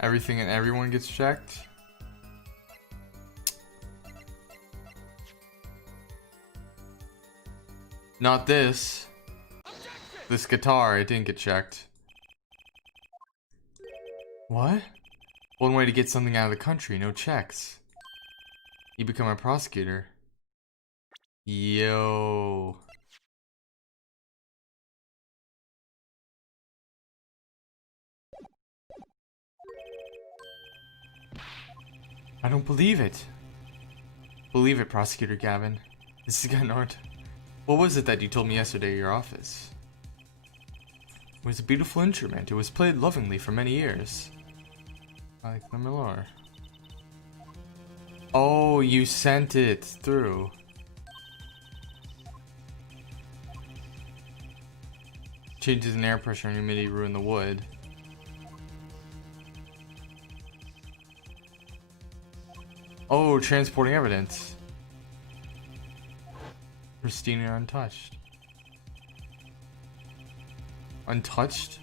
Everything and everyone gets checked? Not this. This guitar, it didn't get checked. What? One way to get something out of the country, no checks. You become a prosecutor. Yo. I don't believe it. Believe it, Prosecutor Gavin. This has gotten hard. What was it that you told me yesterday at your office? It was a beautiful instrument. It was played lovingly for many years. I like the Milor. Oh, you sent it through. Changes in air pressure and humidity ruin the wood. Oh, transporting evidence. Pristine and untouched. Untouched?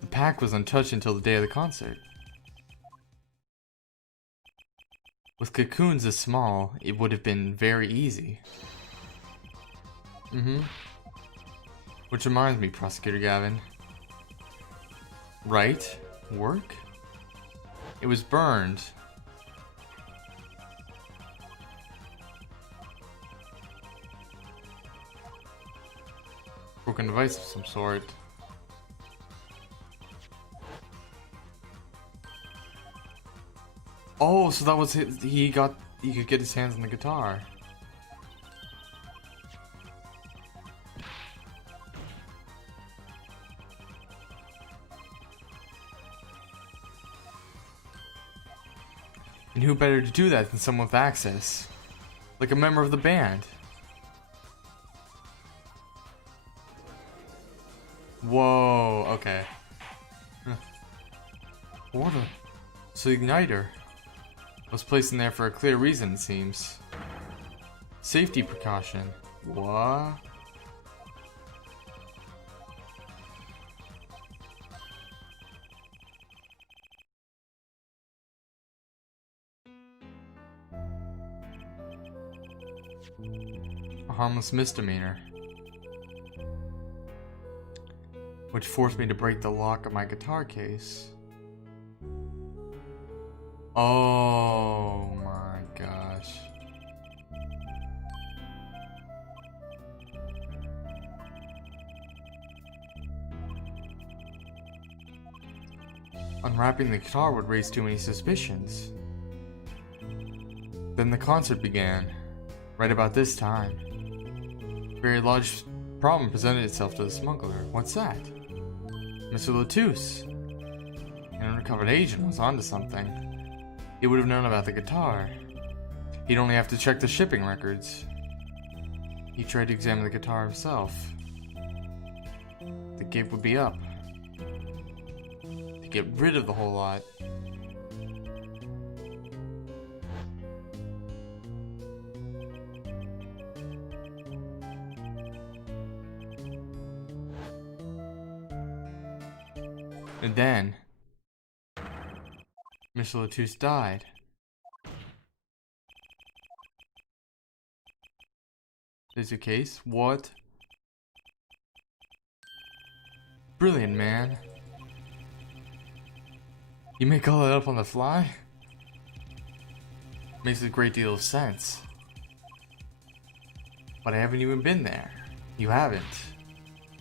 The pack was untouched until the day of the concert. With cocoons this small, it would have been very easy. Which reminds me, Prosecutor Gavin. Right? Work? It was burned. Broken device of some sort. Oh, so that was his, he could get his hands on the guitar. And who better to do that than someone with access? Like a member of the band. Whoa, okay. Order. So the igniter was placed in there for a clear reason, it seems. Safety precaution. What? A harmless misdemeanor. Which forced me to break the lock of my guitar case. Oh my gosh. Unwrapping the guitar would raise too many suspicions. Then the concert began. Right about this time, a very large problem presented itself to the smuggler. What's that? Mr. Latouche, an undercover agent, was onto something. He would have known about the guitar. He'd only have to check the shipping records. He tried to examine the guitar himself. The gate would be up. To get rid of the whole lot. And then, Mr. Latouche died. Is the case? What? Brilliant, man. You make all that up on the fly? Makes a great deal of sense. But I haven't even been there. You haven't.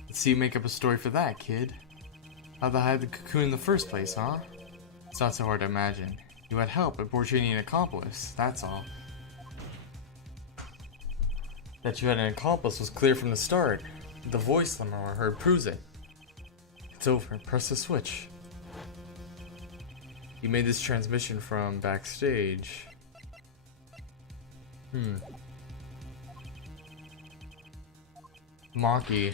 Let's see you make up a story for that, kid. How'd they hide the cocoon in the first place, huh? It's not so hard to imagine. You had help, a Borginian accomplice, that's all. That you had an accomplice was clear from the start. The voice Lemur heard proves it. It's over. Press the switch. You made this transmission from backstage. Maki.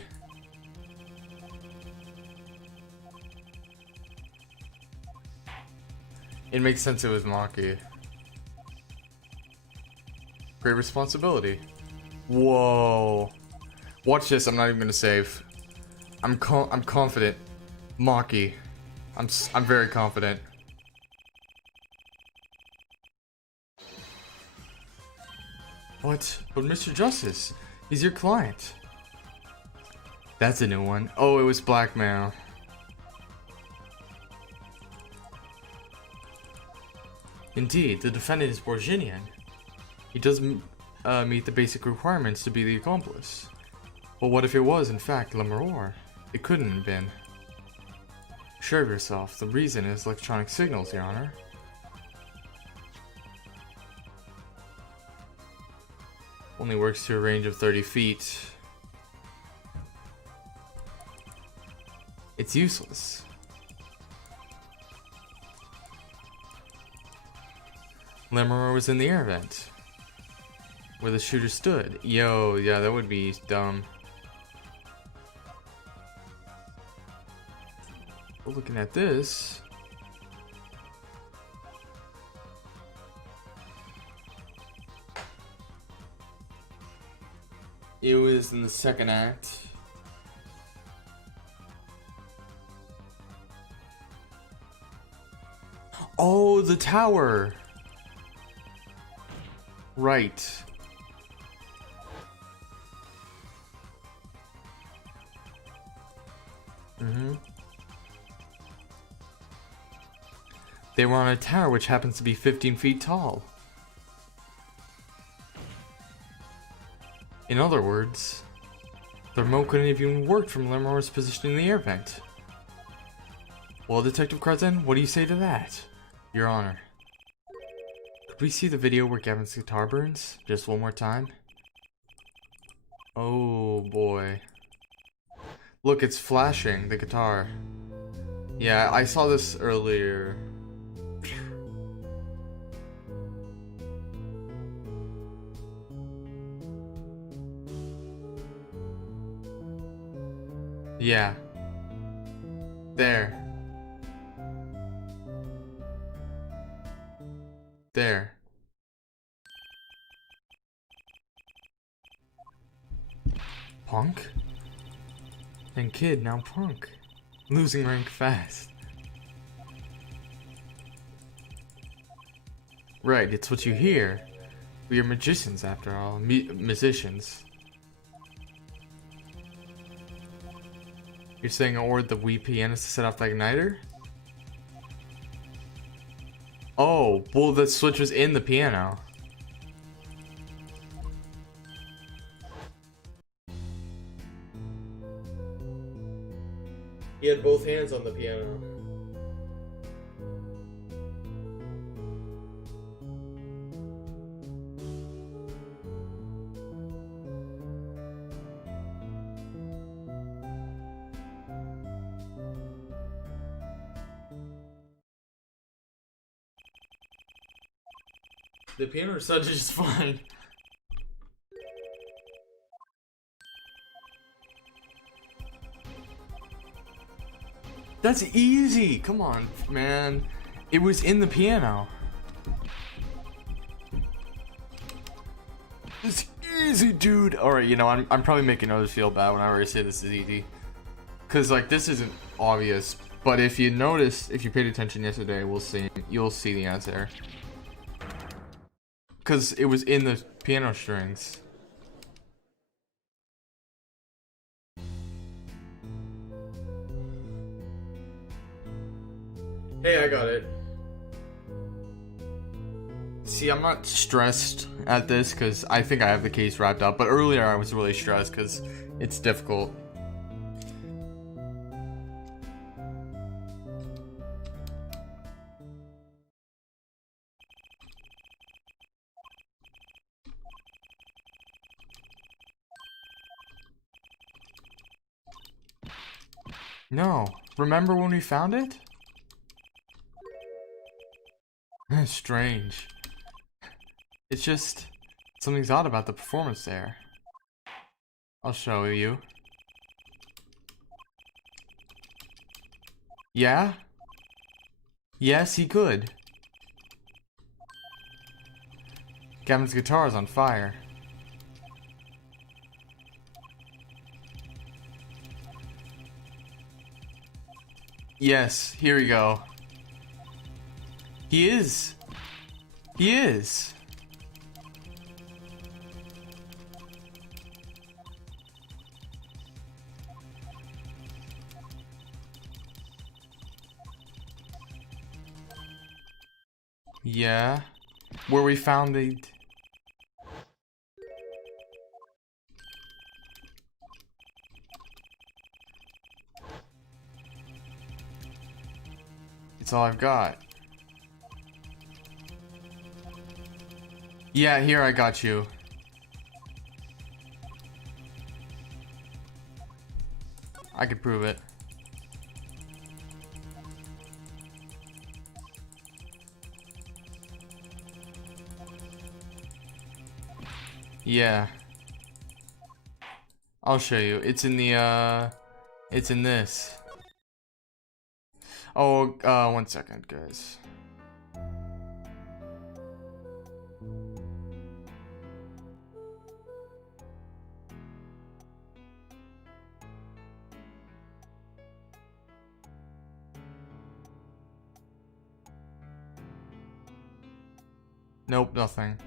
It makes sense it was Maki. Great responsibility. Whoa. Watch this, I'm not even gonna save. I'm confident. Maki. I'm very confident. What? But Mr. Justice, he's your client. That's a new one. Oh, it was blackmail. Indeed, the defendant is Borginian. He does meet the basic requirements to be the accomplice. But what if it was, in fact, Lemur? It couldn't have been. Sure of yourself, the reason is electronic signals, Your Honor. Only works to a range of 30 feet. It's useless. Lemur was in the air vent, where the shooter stood. Yo, yeah, that would be dumb. But looking at this, it was in the second act. Oh, the tower! Right. They were on a tower which happens to be 15 feet tall. In other words, the remote couldn't have even worked from Lemur's position in the air vent. Well, Detective Kresen, what do you say to that? Your Honor. Could we see the video where Gavin's guitar burns? Just one more time? Oh boy. Look, it's flashing, the guitar. Yeah, I saw this earlier. Yeah. There. There. Punk? And kid, now punk. Losing rank fast. Right, it's what you hear. We are magicians after all. Musicians. You're saying I ordered the Wii pianist to set off the igniter? Oh, well the switch was in the piano. He had both hands on the piano. The piano recital is fine. That's easy. Come on, man. It was in the piano. It's easy, dude. Alright, you know, I'm probably making others feel bad whenever I say this is easy. Cause like this isn't obvious, but if you notice, if you paid attention yesterday, you'll see the answer. Cause it was in the piano strings. Hey, I got it. See, I'm not stressed at this because I think I have the case wrapped up, but earlier I was really stressed because it's difficult. No, remember when we found it? Strange. It's just something's odd about the performance there. I'll show you. Yeah? Yes, he could. Gavin's guitar is on fire. Yes, here we go. He is. He is. Yeah. Where we found the... It's all I've got. Yeah, here, I got you. I could prove it. Yeah. I'll show you. It's in the, it's in this. Oh, 1 second, guys. Nope, nothing.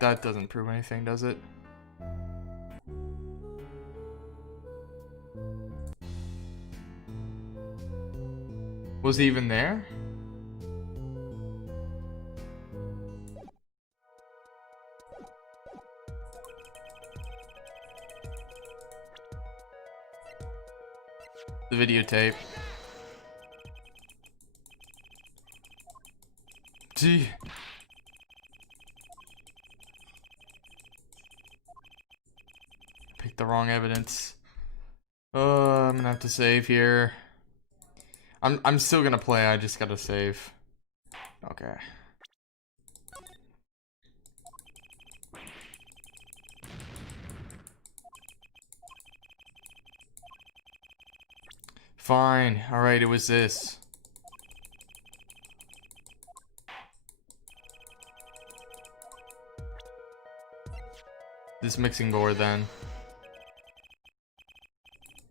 That doesn't prove anything, does it? Was he even there? The videotape. Gee. Picked the wrong evidence. I'm gonna have to save here. I'm still gonna play, I just gotta save. Okay. Fine. Alright, it was this. This mixing board, then.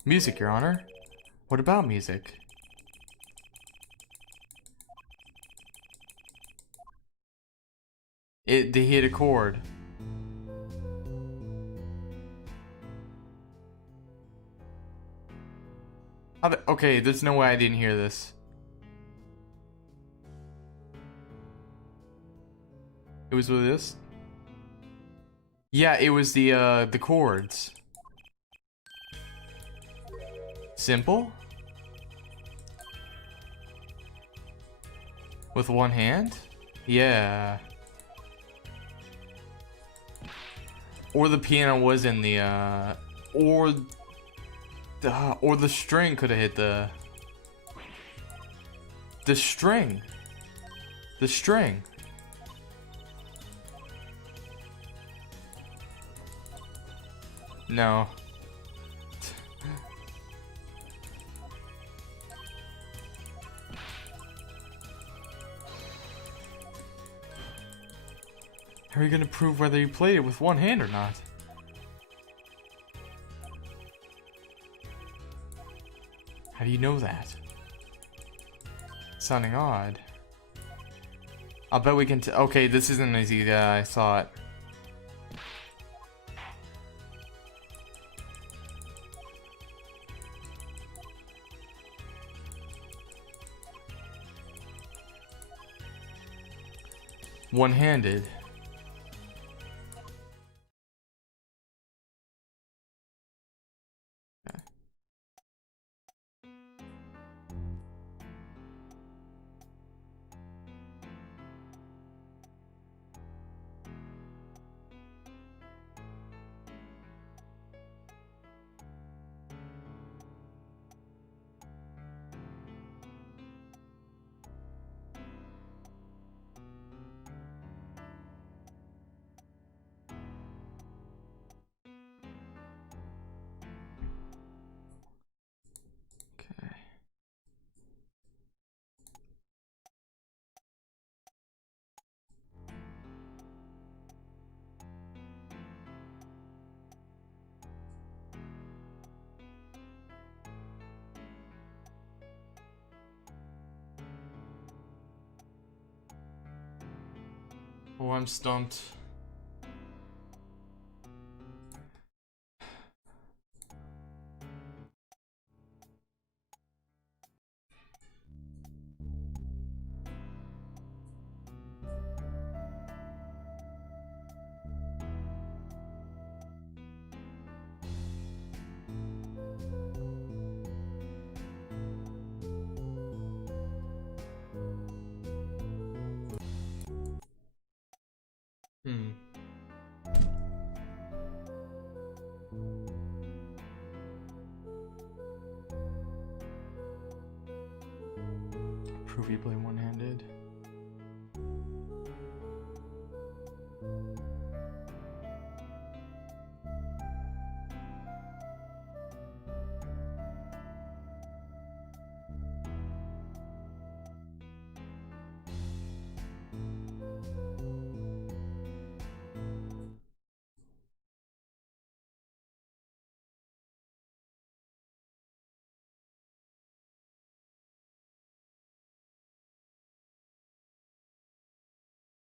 Music, Your Honor. What about music? They hit a chord. Okay, there's no way I didn't hear this. It was with this? Yeah, it was the chords. Simple? With one hand? Yeah. Or the piano was in the or the string could have hit the string. The string. No. How are you gonna prove whether you played it with one hand or not? How do you know that? Sounding odd. I'll bet we can okay, this isn't as easy as I thought. One-handed. Okay. Oh, I'm stumped. Hmm. Prove you play one-handed.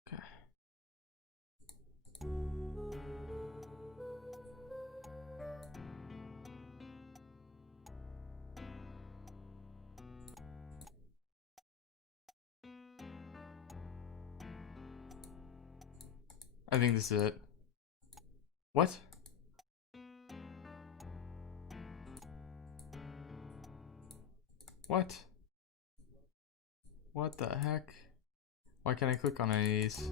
Okay. I think this is it. What? What? What the heck? Why can't I click on any of these?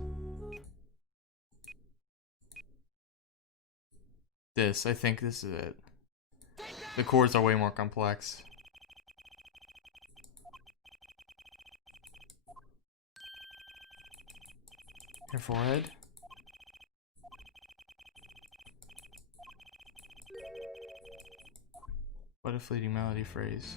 This, I think this is it. The chords are way more complex. Your forehead. What a fleeting melody phrase.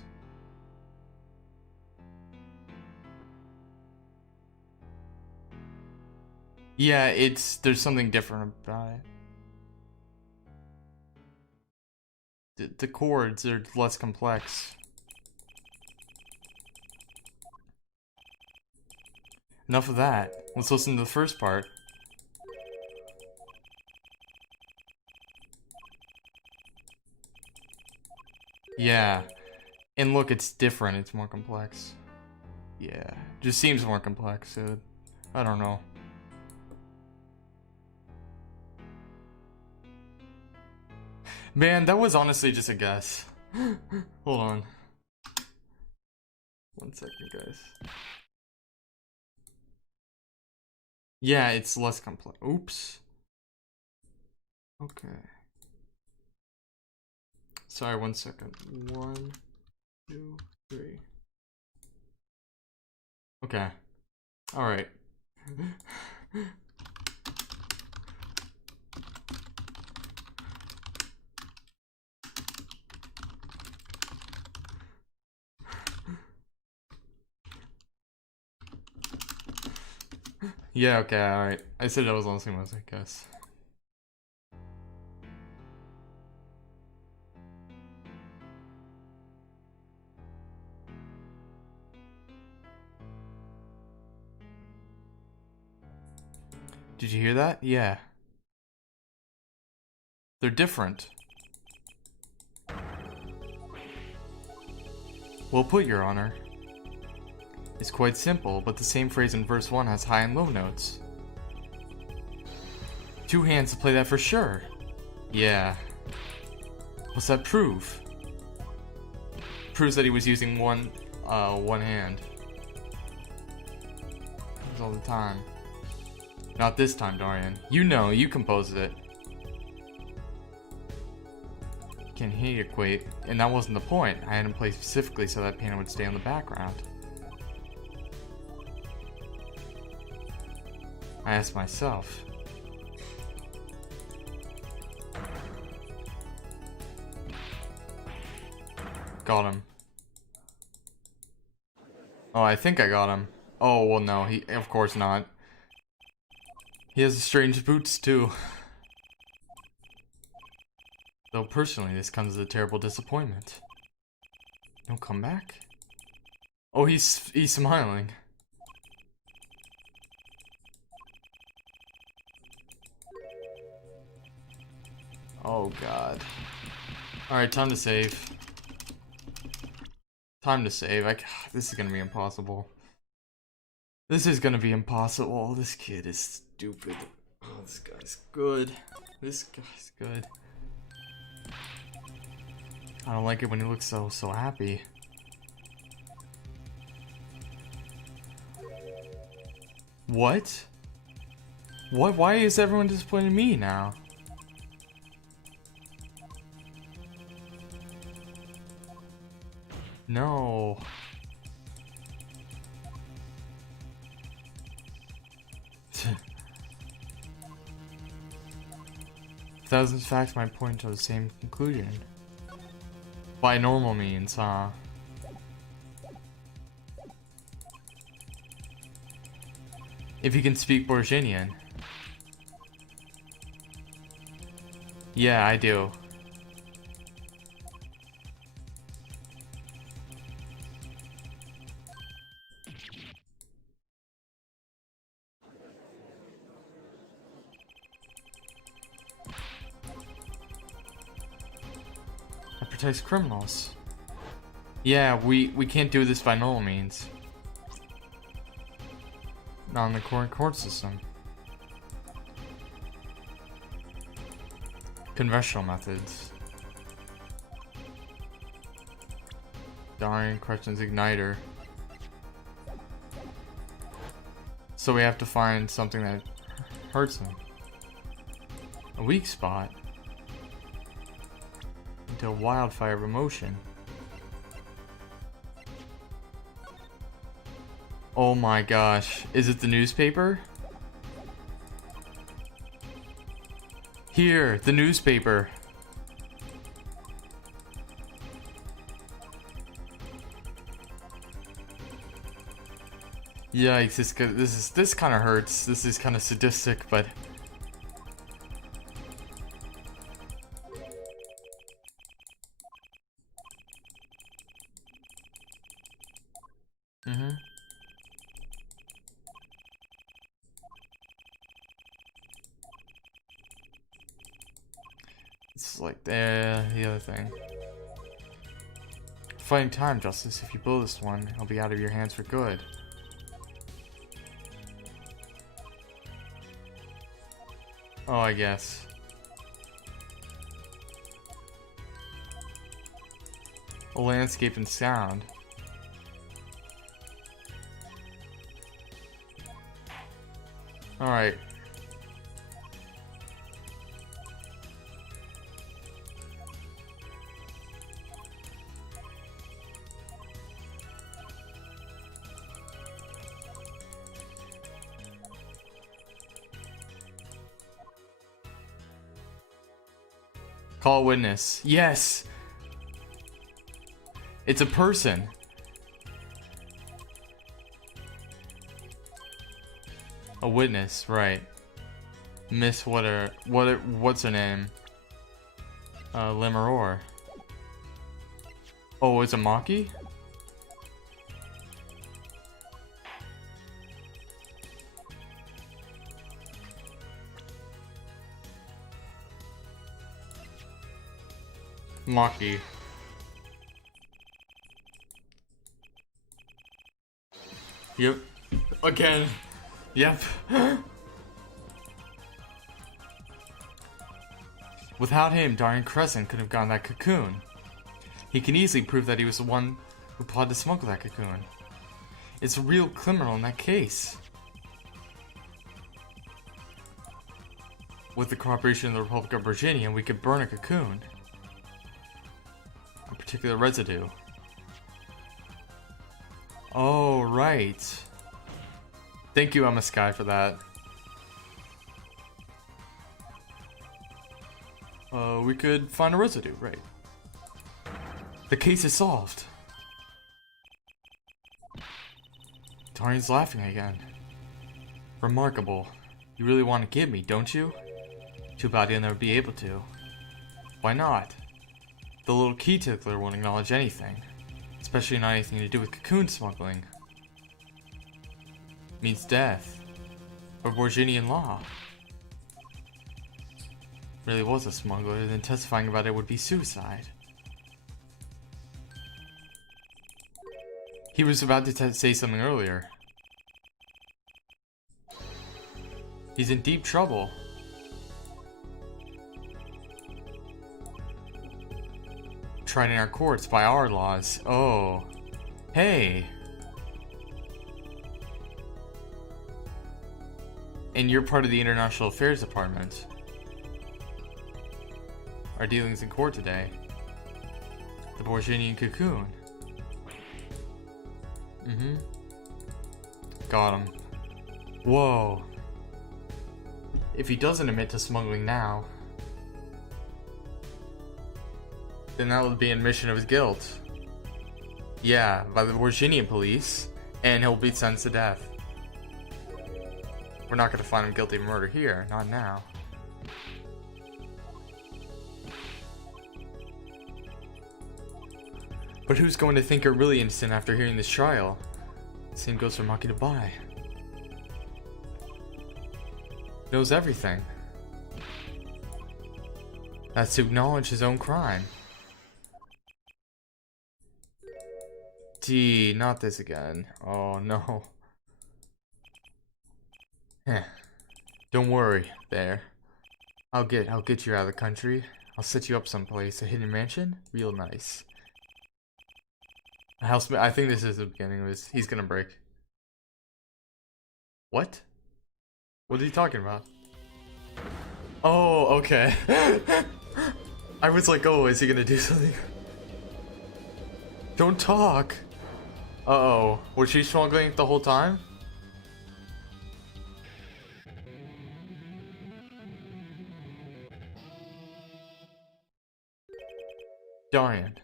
Yeah, there's something different about it. The chords are less complex. Enough of that. Let's listen to the first part. Yeah. And look, it's different. It's more complex. Yeah. Just seems more complex, dude. I don't know. Man, that was honestly just a guess. Hold on. 1 second, guys. Yeah, it's less complex. Oops. Okay. Sorry, 1 second. 1, 2, 3. Okay. Alright. Yeah, okay, alright. I said that was honestly most, I guess. Did you hear that? Yeah. They're different. Well put, Your Honor. It's quite simple, but the same phrase in verse 1 has high and low notes. 2 hands to play that for sure. Yeah. What's that prove? Proves that he was using one hand. It was all the time. Not this time, Dorian. You know, you composed it. Can he equate? And that wasn't the point. I had him play specifically so that piano would stay on the background. I asked myself. Got him. Oh, I think I got him. Oh, well, no, of course not. He has strange boots, too. Though personally, this comes as a terrible disappointment. No comeback? Oh, he's smiling. Oh, God. Alright, time to save. Time to save. This is gonna be impossible. This is gonna be impossible. This kid is stupid. Oh, this guy's good. This guy's good. I don't like it when he looks so happy. What? What? Why is everyone disappointed in me now? No. Thousands of facts might point to the same conclusion. By normal means, huh? If you can speak Borginian. Yeah, I do. That protects criminals. Yeah, we can't do this by normal means. Not in the current court system. Conventional methods. Darian questions Igniter. So we have to find something that hurts him. A weak spot. Into a wildfire of emotion. Oh my gosh. Is it the newspaper? Here, the newspaper. Yikes, this kind of hurts. This is kind of sadistic, but it's like the other thing. Fighting time, Justice. If you blow this one, I'll be out of your hands for good. Oh, I guess. A landscape and sound. Alright. Call a witness. Yes! It's a person. A witness, right. Miss what's her name? Lemuror. Oh, it's a Maki? Maki. Yep. Again. Yep. Without him, Darien Crescent could have gotten that cocoon. He can easily prove that he was the one who plotted to smuggle that cocoon. It's a real criminal in that case. With the cooperation of the Republic of Virginia, we could burn a cocoon. A particular residue. Oh, right. Thank you, Emma Sky, for that. We could find a residue, right. The case is solved. Tarian's laughing again. Remarkable. You really want to get me, don't you? Too bad you'll never be able to. Why not? The little key tickler won't acknowledge anything. Especially not anything to do with cocoon smuggling. Means death. Or Borginian law. Really was a smuggler, then testifying about it would be suicide. He was about to say something earlier. He's in deep trouble. Tried in our courts by our laws. Oh. Hey. And you're part of the International Affairs Department. Our dealings in court today. The Borginian cocoon. Mm-hmm. Got him. Whoa. If he doesn't admit to smuggling now, then that would be an admission of his guilt. Yeah, by the Borginian police, and he'll be sentenced to death. We're not going to find him guilty of murder here, not now. But who's going to think you're really innocent after hearing this trial? Same goes for Maki to buy. Knows everything. That's to acknowledge his own crime. Gee, not this again. Oh no. Heh. Don't worry, there. I'll get you out of the country. I'll set you up someplace. A hidden mansion? Real nice. A house. I think this is the beginning of his. He's gonna break. What? What are you talking about? Oh, okay. I was like, oh, is he gonna do something? Don't talk. Uh-oh. Was she struggling the whole time? Dorian,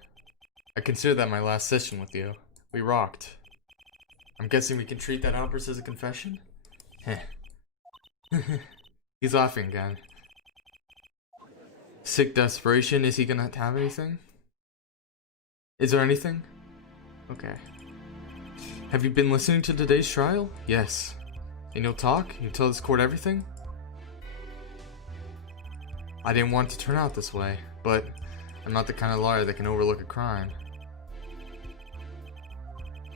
I consider that my last session with you. We rocked. I'm guessing we can treat that outburst as a confession? Heh. He's laughing again. Sick desperation, is he gonna have anything? Is there anything? Okay. Have you been listening to today's trial? Yes. And you'll talk? You'll tell this court everything? I didn't want to turn out this way, but I'm not the kind of lawyer that can overlook a crime.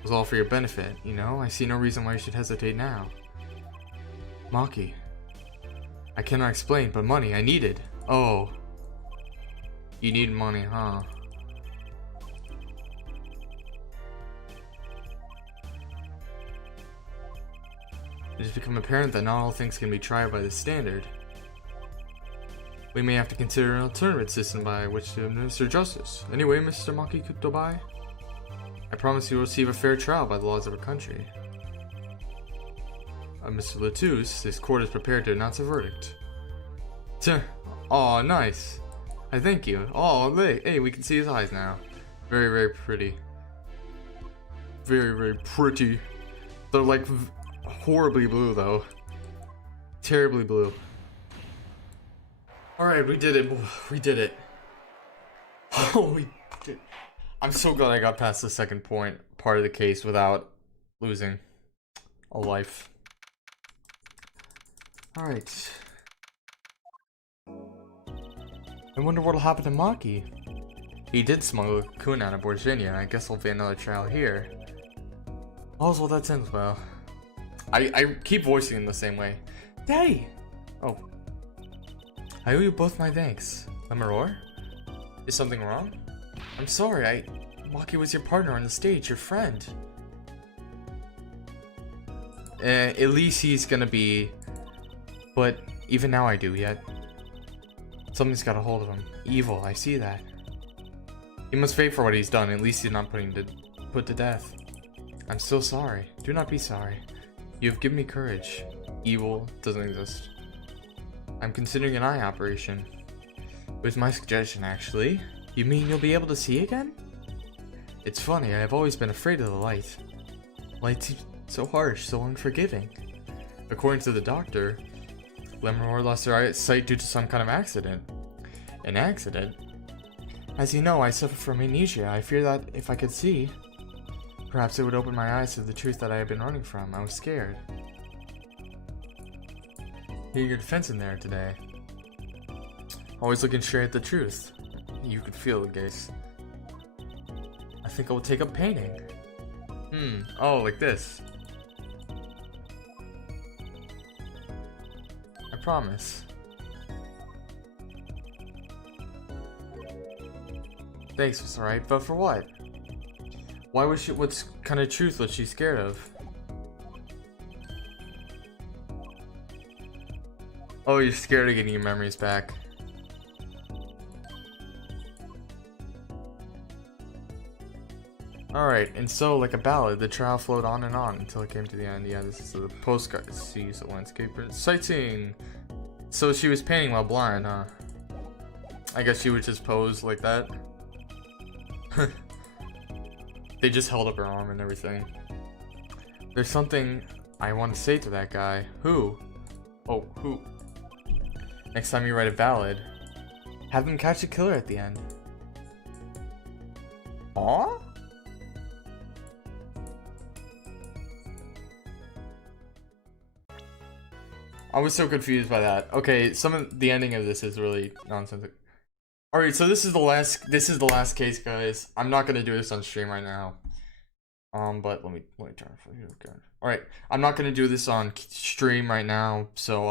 was all for your benefit, you know? I see no reason why you should hesitate now. Maki. I cannot explain, but money, I needed. Oh. You need money, huh? It has become apparent that not all things can be tried by this standard. We may have to consider an alternative system by which to administer justice. Anyway, Mr. Maki Kutobai, I promise you will receive a fair trial by the laws of our country. Mr. Latouche, this court is prepared to announce a verdict. Aw, nice. I thank you. Oh, hey, we can see his eyes now. Very, very pretty. Very, very pretty. They're like horribly blue, though. Terribly blue. Alright, we did it. We did it. Oh, we did. I'm so glad I got past the second part of the case without losing a life. Alright. I wonder what'll happen to Maki. He did smuggle a coon out of Virginia. I guess there'll be another trial here. All's well that ends well. I keep voicing him the same way. Daddy! Oh. I owe you both my thanks. Lemaror? Is something wrong? I'm sorry, Maki was your partner on the stage, your friend. At least he's gonna be... But even now I do, yet. Something's got a hold of him. Evil, I see that. He must pay for what he's done, at least he's not put to death. I'm still sorry. Do not be sorry. You have given me courage. Evil doesn't exist. I'm considering an eye operation. It was my suggestion, actually. You mean you'll be able to see again? It's funny, I have always been afraid of the light. Light seems so harsh, so unforgiving. According to the doctor, Lemaror lost her sight due to some kind of accident. An accident? As you know, I suffer from amnesia. I fear that if I could see, perhaps it would open my eyes to the truth that I have been running from. I was scared. Hearing your defense in there today. Always looking straight at the truth. You could feel the gaze. I think I will take up painting. Oh, like this. I promise. Thanks, was alright, but for what? Why was she? What kind of truth was she scared of? Oh, you're scared of getting your memories back. Alright, and so, like a ballad, the trial flowed on and on until it came to the end. Yeah, this is the postcard. Sees the landscape. Sightseeing! So she was painting while blind, huh? I guess she would just pose like that. They just held up her arm and everything. There's something I want to say to that guy. Who? Oh, who? Next time you write a ballad, have them catch a killer at the end. Aww? I was so confused by that. Okay, some of the ending of this is really nonsensical. Alright, so this is the last case, guys. I'm not gonna do this on stream right now. But let me turn it for you. Okay. Alright, I'm not gonna do this on stream right now, so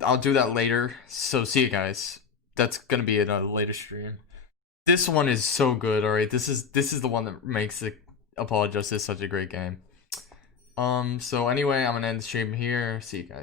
I'll do that later. So see you guys. That's gonna be in a later stream. This one is so good, alright. This is the one that makes the Apollo Justice such a great game. So anyway, I'm gonna end the stream here. See you guys.